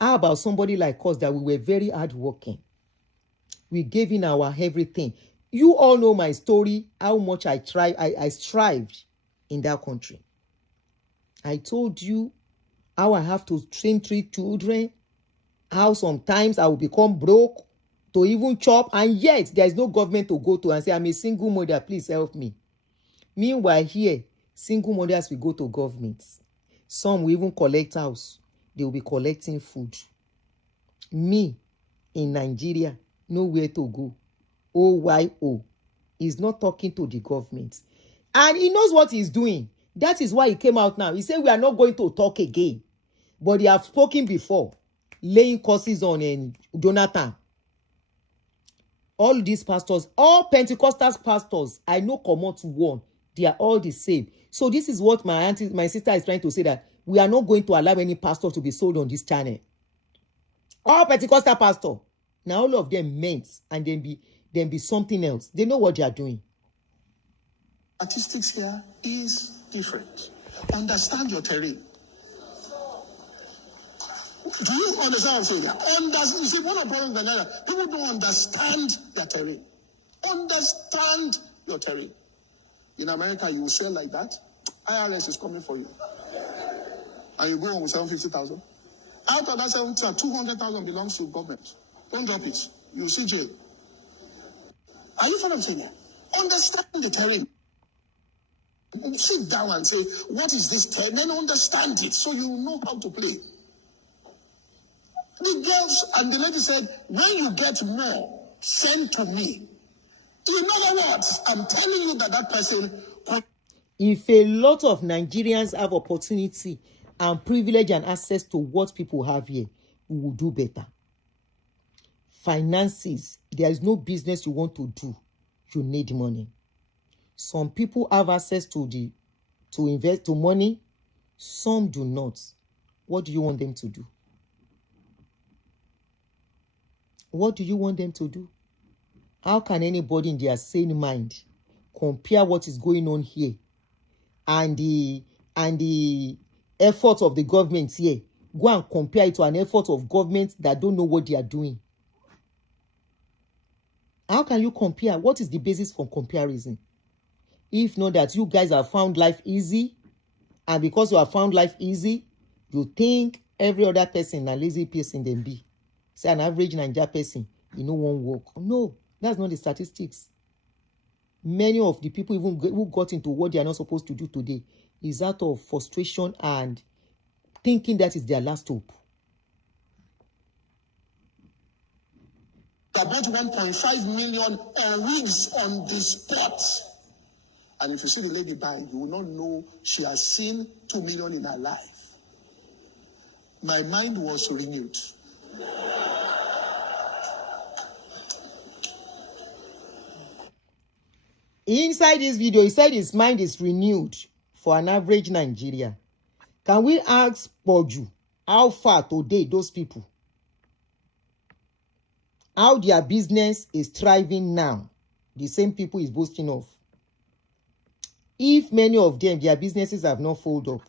How about somebody like us that we were very hardworking? We gave in our everything. You all know my story, how much I strived in that country. I told you how I have to train 3 children, how sometimes I will become broke to even chop, and yet there is no government to go to and say, I'm a single mother, please help me. Meanwhile, here, single mothers will go to governments. Some will even collect house. They will be collecting food. Me, in Nigeria, nowhere to go. OYO. He's not talking to the government. And he knows what he's doing. That is why he came out now. He said, we are not going to talk again. But they have spoken before, laying curses on Jonathan. All these pastors, all Pentecostal pastors, I know come out to one. They are all the same. So this is what my sister is trying to say, that we are not going to allow any pastor to be sold on this channel. All Pentecostal pastor. Now all of them meant and then be something else. They know what they are doing. Statistics here is different. Understand your terrain. Do you understand what I'm saying? You see, one of the problems that people don't understand their terrain. Understand your terrain. In America, you will sell like that. IRS is coming for you. And you go on with 750,000. Out of that 750,000, 200,000 belongs to government. Don't drop it. You see jail. Are you following what I'm saying? Understand the terrain. Sit down and say, what is this terrain? Then understand it so you know how to play. The girls and the lady said, when you get more, send to me. In other words, I'm telling you that person. If a lot of Nigerians have opportunity and privilege and access to what people have here, we will do better. Finances, there is no business you want to do. You need money. Some people have access to invest to money. Some do not. What do you want them to do? What do you want them to do? How can anybody in their sane mind compare what is going on here and the effort of the government here? Go and compare it to an effort of government that don't know what they are doing. How can you compare? What is the basis for comparison? If not that you guys have found life easy, and because you have found life easy, you think every other person a lazy person than be. Say an average Niger person, won't work. No, that's not the statistics. Many of the people who got into what they are not supposed to do today is out of frustration and thinking that is their last hope. About 1.5 million wigs on the spot. And if you see the lady buying, you will not know she has seen 2 million in her life. My mind was renewed. Inside this video, he said his mind is renewed for an average Nigeria. Can we ask Poju how far today those people, how their business is thriving now? The same people is boasting of. If many of them, their businesses have not folded up.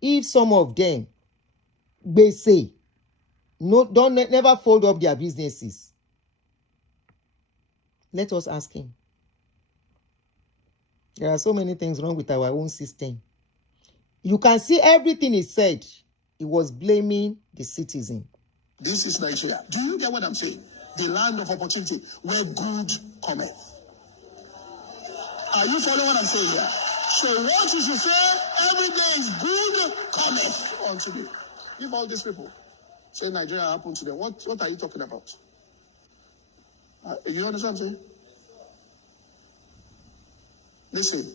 If some of them, they say, never fold up their businesses. Let us ask him. There are so many things wrong with our own system. You can see everything he said. He was blaming the citizen. This is Nigeria. Do you get what I'm saying? The land of opportunity where good cometh. Are you following what I'm saying here? So what you should say every day is good cometh unto me. Give all these people. Say Nigeria happened to them. What are you talking about? You understand what I'm saying? Listen.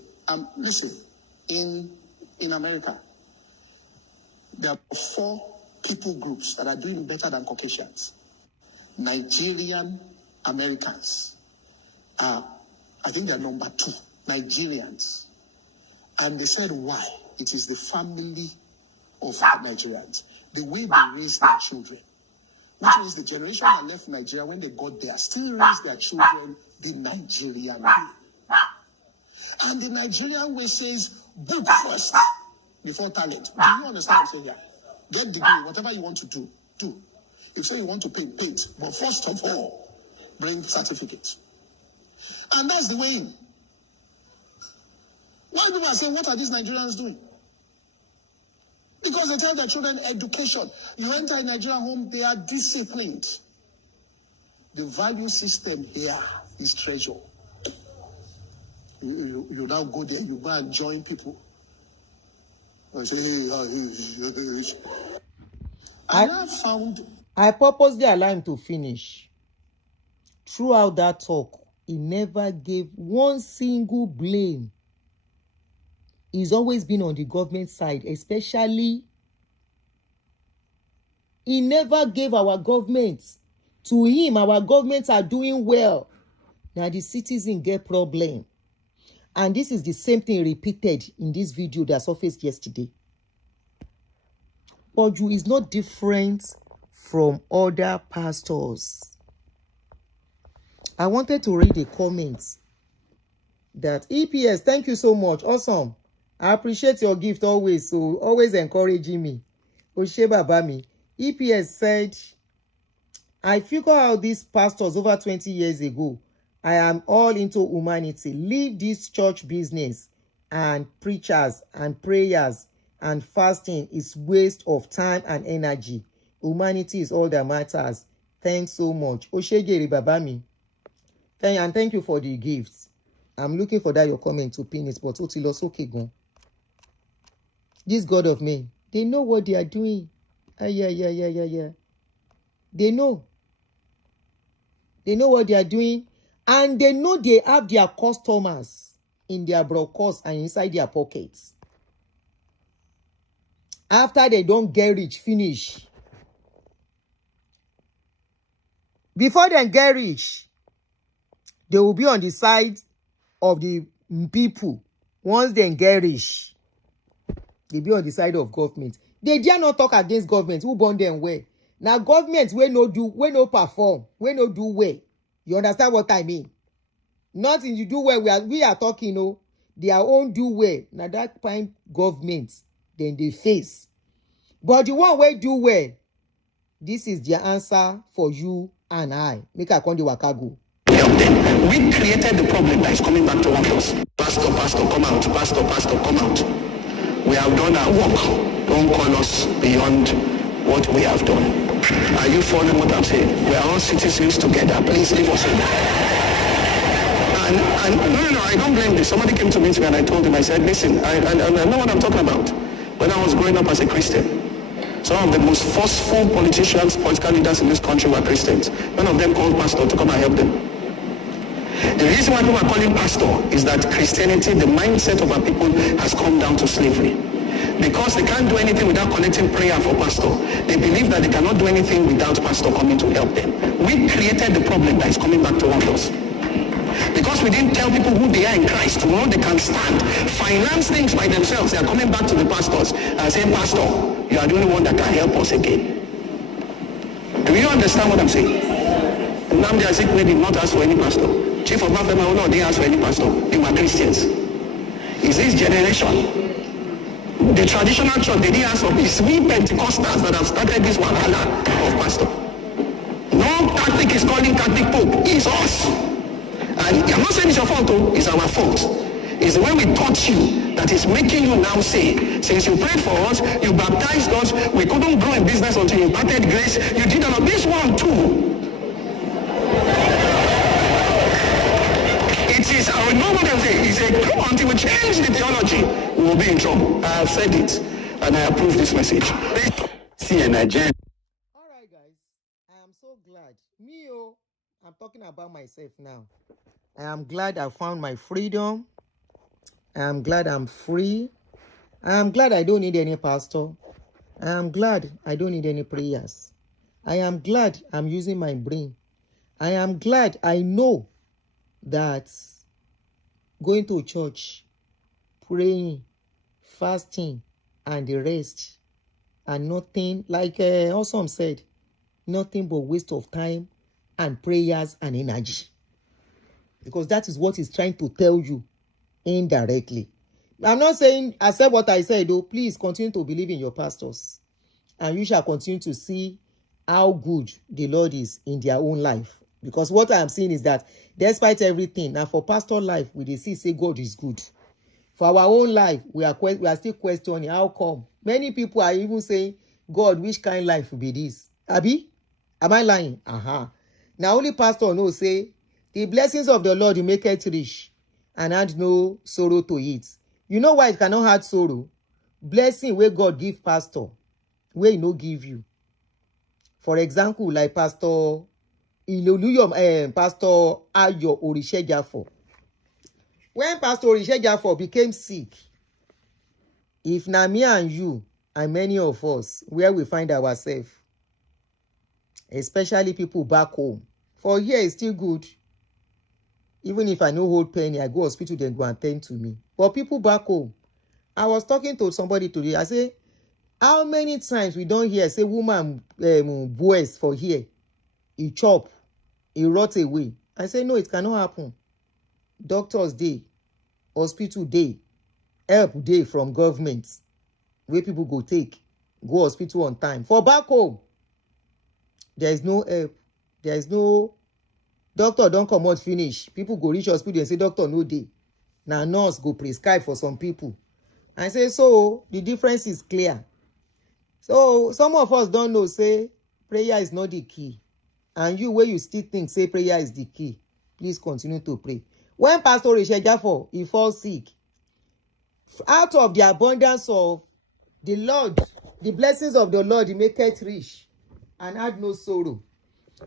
In America, there are 4 people groups that are doing better than Caucasians. Nigerian Americans are, I think they are number 2. Nigerians. And they said why? It is the family of Nigerians. The way they raise their children. Which means the generation that left Nigeria when they got there still raised their children the Nigerian way. And the Nigerian way says, book first before talent. Do you understand what I'm saying here? Get degree, whatever you want to do, do. If so you want to paint, paint. But first of all, bring certificate. And that's the way in. Why people are saying, what are these Nigerians doing? Because they tell their children education. You enter a Nigerian home, they are disciplined. The value system here is treasure. You now go there, you go and join people. I say, I purposely allowed him to finish. Throughout that talk, he never gave one single blame. He's always been on the government side, especially he never gave our government. To him, our governments are doing well. Now the citizens get problem. And this is the same thing repeated in this video that surfaced yesterday. Poju is not different from other pastors. I wanted to read a comment that EPS, thank you so much. Awesome. I appreciate your gift always. So always encouraging me. Oshe Babami. EPS said, I figured out these pastors over 20 years ago. I am all into humanity. Leave this church business and preachers and prayers and fasting is waste of time and energy. Humanity is all that matters. Thanks so much. Oshegeri Babami. Thank you for the gifts. I'm looking for that your comment to pin it, but Otilos okay go. This God of men, they know what they are doing. Yeah. They know. They know what they are doing. And they know they have their customers in their broadcast and inside their pockets. After they don't get rich, finish. Before they get rich, they will be on the side of the people. Once they get rich, they be on the side of government. They dare not talk against government. Who born them where? Now government wey no perform, wey no do well. You understand what I mean? Nothing you do well. We are talking, their own do well. Now that time government, then they face. But the one wey do well, this is their answer for you and I. Make I come the waka go. Help them. We created the problem that is coming back to haunt us. Pastor, come out. Pastor, come out. We have done our work. Don't call us beyond what we have done. Are you following what I'm saying? We are all citizens together. Please leave us alone. And no, I don't blame this. Somebody came to me and I told him, I said, listen, I know what I'm talking about. When I was growing up as a Christian, some of the most forceful politicians, political leaders in this country were Christians. None of them called pastor to come and help them. The reason why people are calling pastor is that Christianity, the mindset of our people, has come down to slavery. Because they can't do anything without collecting prayer for pastor. They believe that they cannot do anything without pastor coming to help them. We created the problem that is coming back to haunt us. Because we didn't tell people who they are in Christ, to know they can stand, finance things by themselves. They are coming back to the pastors and saying, Pastor, you are the only one that can help us again. Do you understand what I'm saying? Nnamdi Azikiwe did not ask for any pastor. Chief of Mafema Olo didn't ask for any pastor. They were Christians. Is this generation? The traditional church, they didn't ask for. It's we Pentecostals that have started this wahala of pastor. No Catholic is calling Catholic Pope. It's us. And I'm not saying it's your fault, though. It's our fault. It's the way we taught you that is making you now say, since you prayed for us, you baptized us, we couldn't grow in business until you imparted grace. You did all of this one too. It is, I know what I'm saying. It's a clue until we change the theology, we will be in trouble. I have said it, and I approve this message. See, and Nigeria. All right, guys. I am so glad. I'm talking about myself now. I am glad I found my freedom. I am glad I'm free. I am glad I don't need any pastor. I am glad I don't need any prayers. I am glad I'm using my brain. I am glad I know that going to church, praying, fasting, and the rest are nothing, like Awesome said, nothing but waste of time and prayers and energy. Because that is what he's trying to tell you indirectly. I'm not saying I said what I said, though. Please continue to believe in your pastors. And you shall continue to see how good the Lord is in their own life. Because what I am seeing is that despite everything, and for pastor life, we see say God is good. For our own life, we are still questioning how come. Many people are even saying, God, which kind of life will be this? Abi? Am I lying? Now only pastor knows say, the blessings of the Lord, you make it rich and add no sorrow to it. You know why it cannot add sorrow? Blessing where God give pastor, where he no give you. For example, like Pastor Pastor Ayo Orisejafo. When Pastor Orisejafo became sick, if na me and you and many of us, where we find ourselves, especially people back home, for here is still good. Even if I no hold penny, I go hospital, then go and tend to me. But people back home, I was talking to somebody today. I say, how many times we don't hear say woman boys for here, he chop, he rot away. I say no, it cannot happen. Doctors day, hospital day, help day from government, where people go hospital on time. For back home, there is no help. There is no doctor don't come out finish. People go reach hospital and say doctor no day. Now nurse go prescribe for some people. I say so the difference is clear. So some of us don't know say prayer is not the key. And you where you still think say prayer is the key, please continue to pray. When Pastor Orisejafo he falls sick, out of the abundance of the Lord, the blessings of the Lord, he make it rich and add no sorrow.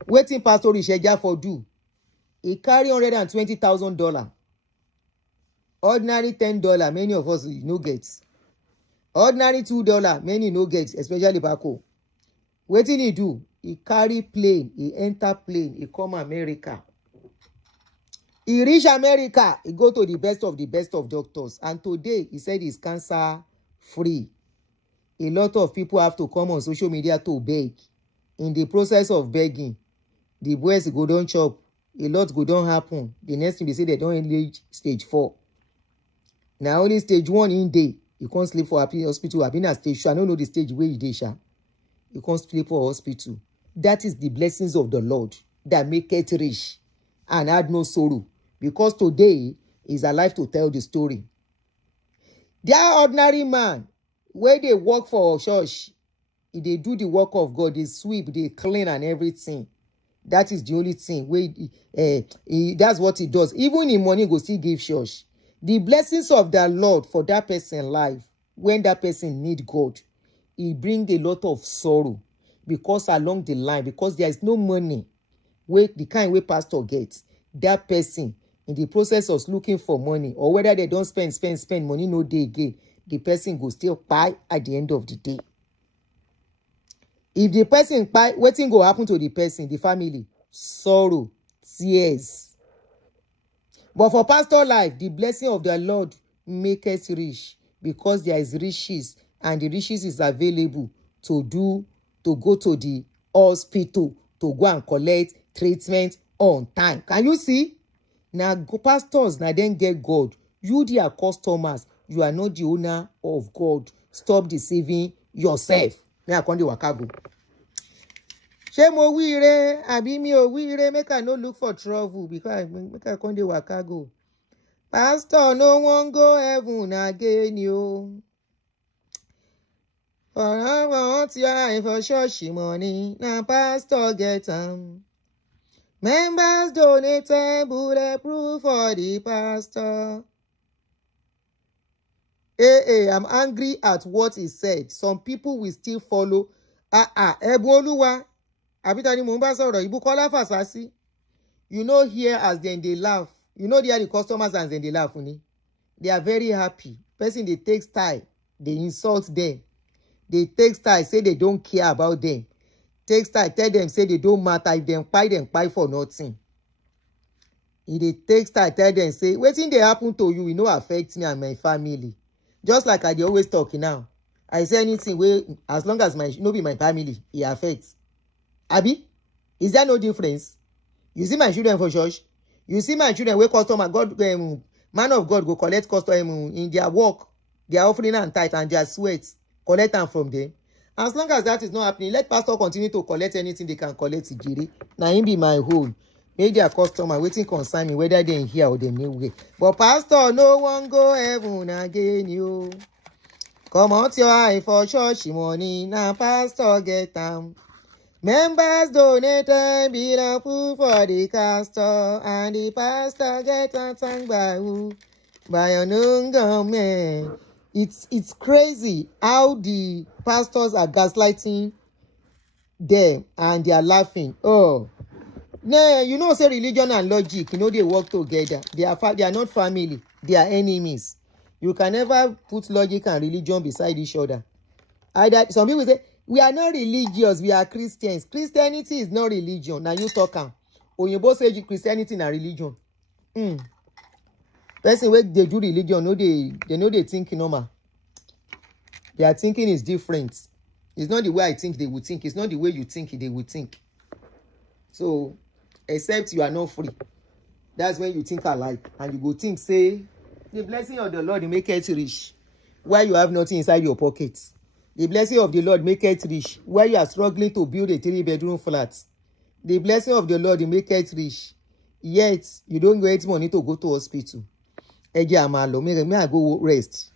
Wetin Pastor Orisejafo do? He carry $120,000. Ordinary $10, many of us no get. Ordinary $2, many no get, especially back home. Wetin he do? He carry plane, he enter plane, he come America. He reach America, he go to the best of doctors. And today, he said he's cancer free. A lot of people have to come on social media to beg. in the process of begging, the boys go don chop, a lot go don happen. The next thing they say they don't reach stage 4. Now only stage 1 in day, you can't sleep for happy hospital. I've been at stage 2. I don't know the stage where you dey, sha. You can't sleep for hospital. That is the blessings of the Lord that make it rich and add no sorrow. Because today is alive to tell the story. That ordinary man, where they work for church, they do the work of God, they sweep, they clean and everything. That is the only thing. That's what he does. Even in money, go still give church. The blessings of the Lord for that person's life, when that person need God, it bring a lot of sorrow. Because along the line, because there is no money, the kind way pastor gets, that person, in the process of looking for money, or whether they don't spend money no day again, the person go still buy at the end of the day. If the person buy, wetin go happen to the person, the family? Sorrow, tears. But for pastor life, the blessing of the Lord make us rich, because there is riches, and the riches is available to go to the hospital to go and collect treatment on time. Can you see? Now pastors now then get God. You their customers. You are not the owner of God. Stop deceiving yourself. May I come to Wakago. Ṣé mo wíire àbí mi ò wíire? Make I no look for trouble, because make I come to Wakago. Pastor no wan go heaven again, yo. I want your eye for church money. Now pastor get members donate bulletproof for the pastor. I'm angry at what he said. Some people will still follow. Ẹ̀bùn Olúwa. Abitani mo ń bá sọ̀rọ̀. Ibukola Fasasi. You know here as then they laugh. You know they are the customers and then they laugh. They are very happy. Person they take style. They insult them. They take style, say they don't care about them. Take style, tell them, say they don't matter. If them pay for nothing. If they take style, tell them, say, wetin dey happen to you, it no affect me and my family. Just like I dey always talk now. I say anything where, as long as no be my family, it affects. Abi, is there no difference? You see my children for church? You see my children where customer, God, man of God go collect customer in their work, their offering and tithe and their sweat. Collect them from them. As long as that is not happening, let pastor continue to collect anything they can collect. Now him be my home. Make their customer waiting concern me whether they in here or they new way. But pastor, no one go heaven again, you. Come out your eye for church money. Now pastor get them. Members donate bulletproof for the pastor, and the pastor get a tongue by who? By a young man. It's crazy how the pastors are gaslighting them and they are laughing. Oh, no, you know, say religion and logic, you know, they work together. They are not family, they are enemies. You can never put logic and religion beside each other. Either some people say we are not religious, we are Christians. Christianity is not religion. Now you talking. Oyemade say Christianity na religion. Person where they do religion, they know they think normal. Their thinking is different. It's not the way I think they would think. It's not the way you think they would think. So, except you are not free. That's when you think alike. And you go think, say, the blessing of the Lord make it rich, while you have nothing inside your pockets. The blessing of the Lord make it rich, while you are struggling to build a 3-bedroom flat. The blessing of the Lord make it rich, yet you don't get money to go to hospital. May I go rest.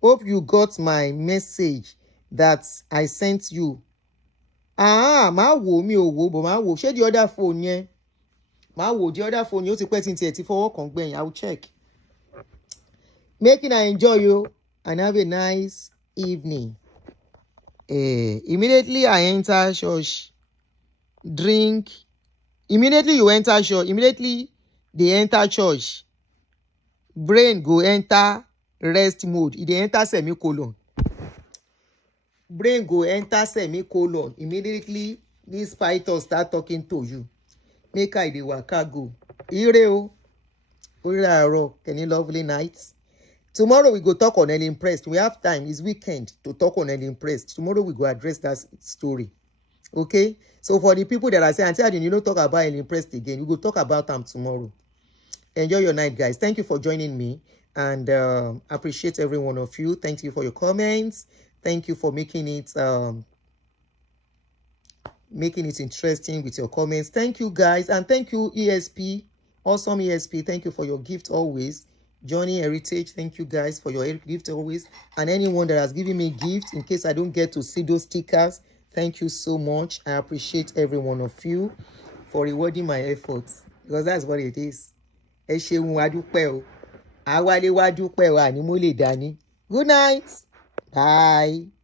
Hope you got my message that I sent you. Ma wo mi o wo, but ma wo. Share the other phone, yeah. Ma wo the other phone. You ti pẹ́ tí 34 kan gbẹ̀yìn. I will check. Making I enjoy you and have a nice evening. Immediately I enter church, drink. Immediately you enter church. Immediately they enter church. Brain go enter rest mode. It enter semicolon. Brain go enter semicolon. Immediately this python start talking to you. Make I dey waka go. Ire o. Ore can you lovely nights? Tomorrow we go talk on Unimpressed. We have time. It's weekend to talk on Unimpressed. Tomorrow we go address that story. Okay? So for the people that are saying, Aunty Aduni, you don't talk about Ellen Prest again, you go talk about them tomorrow. Enjoy your night, guys. Thank you for joining me, and appreciate every one of you. Thank you for your comments. Thank you for making it interesting with your comments. Thank you, guys, and thank you, ESP, awesome ESP. Thank you for your gift always. Johnny Heritage, thank you guys for your gift always, and anyone that has given me gifts in case I don't get to see those stickers. Thank you so much. I appreciate every one of you for rewarding my efforts, because that's what it is. Ẹ ṣeun, a dúpẹ́ o. Àwálé wá dúpẹ́ o, àní mo lè dání. Good night. Bye.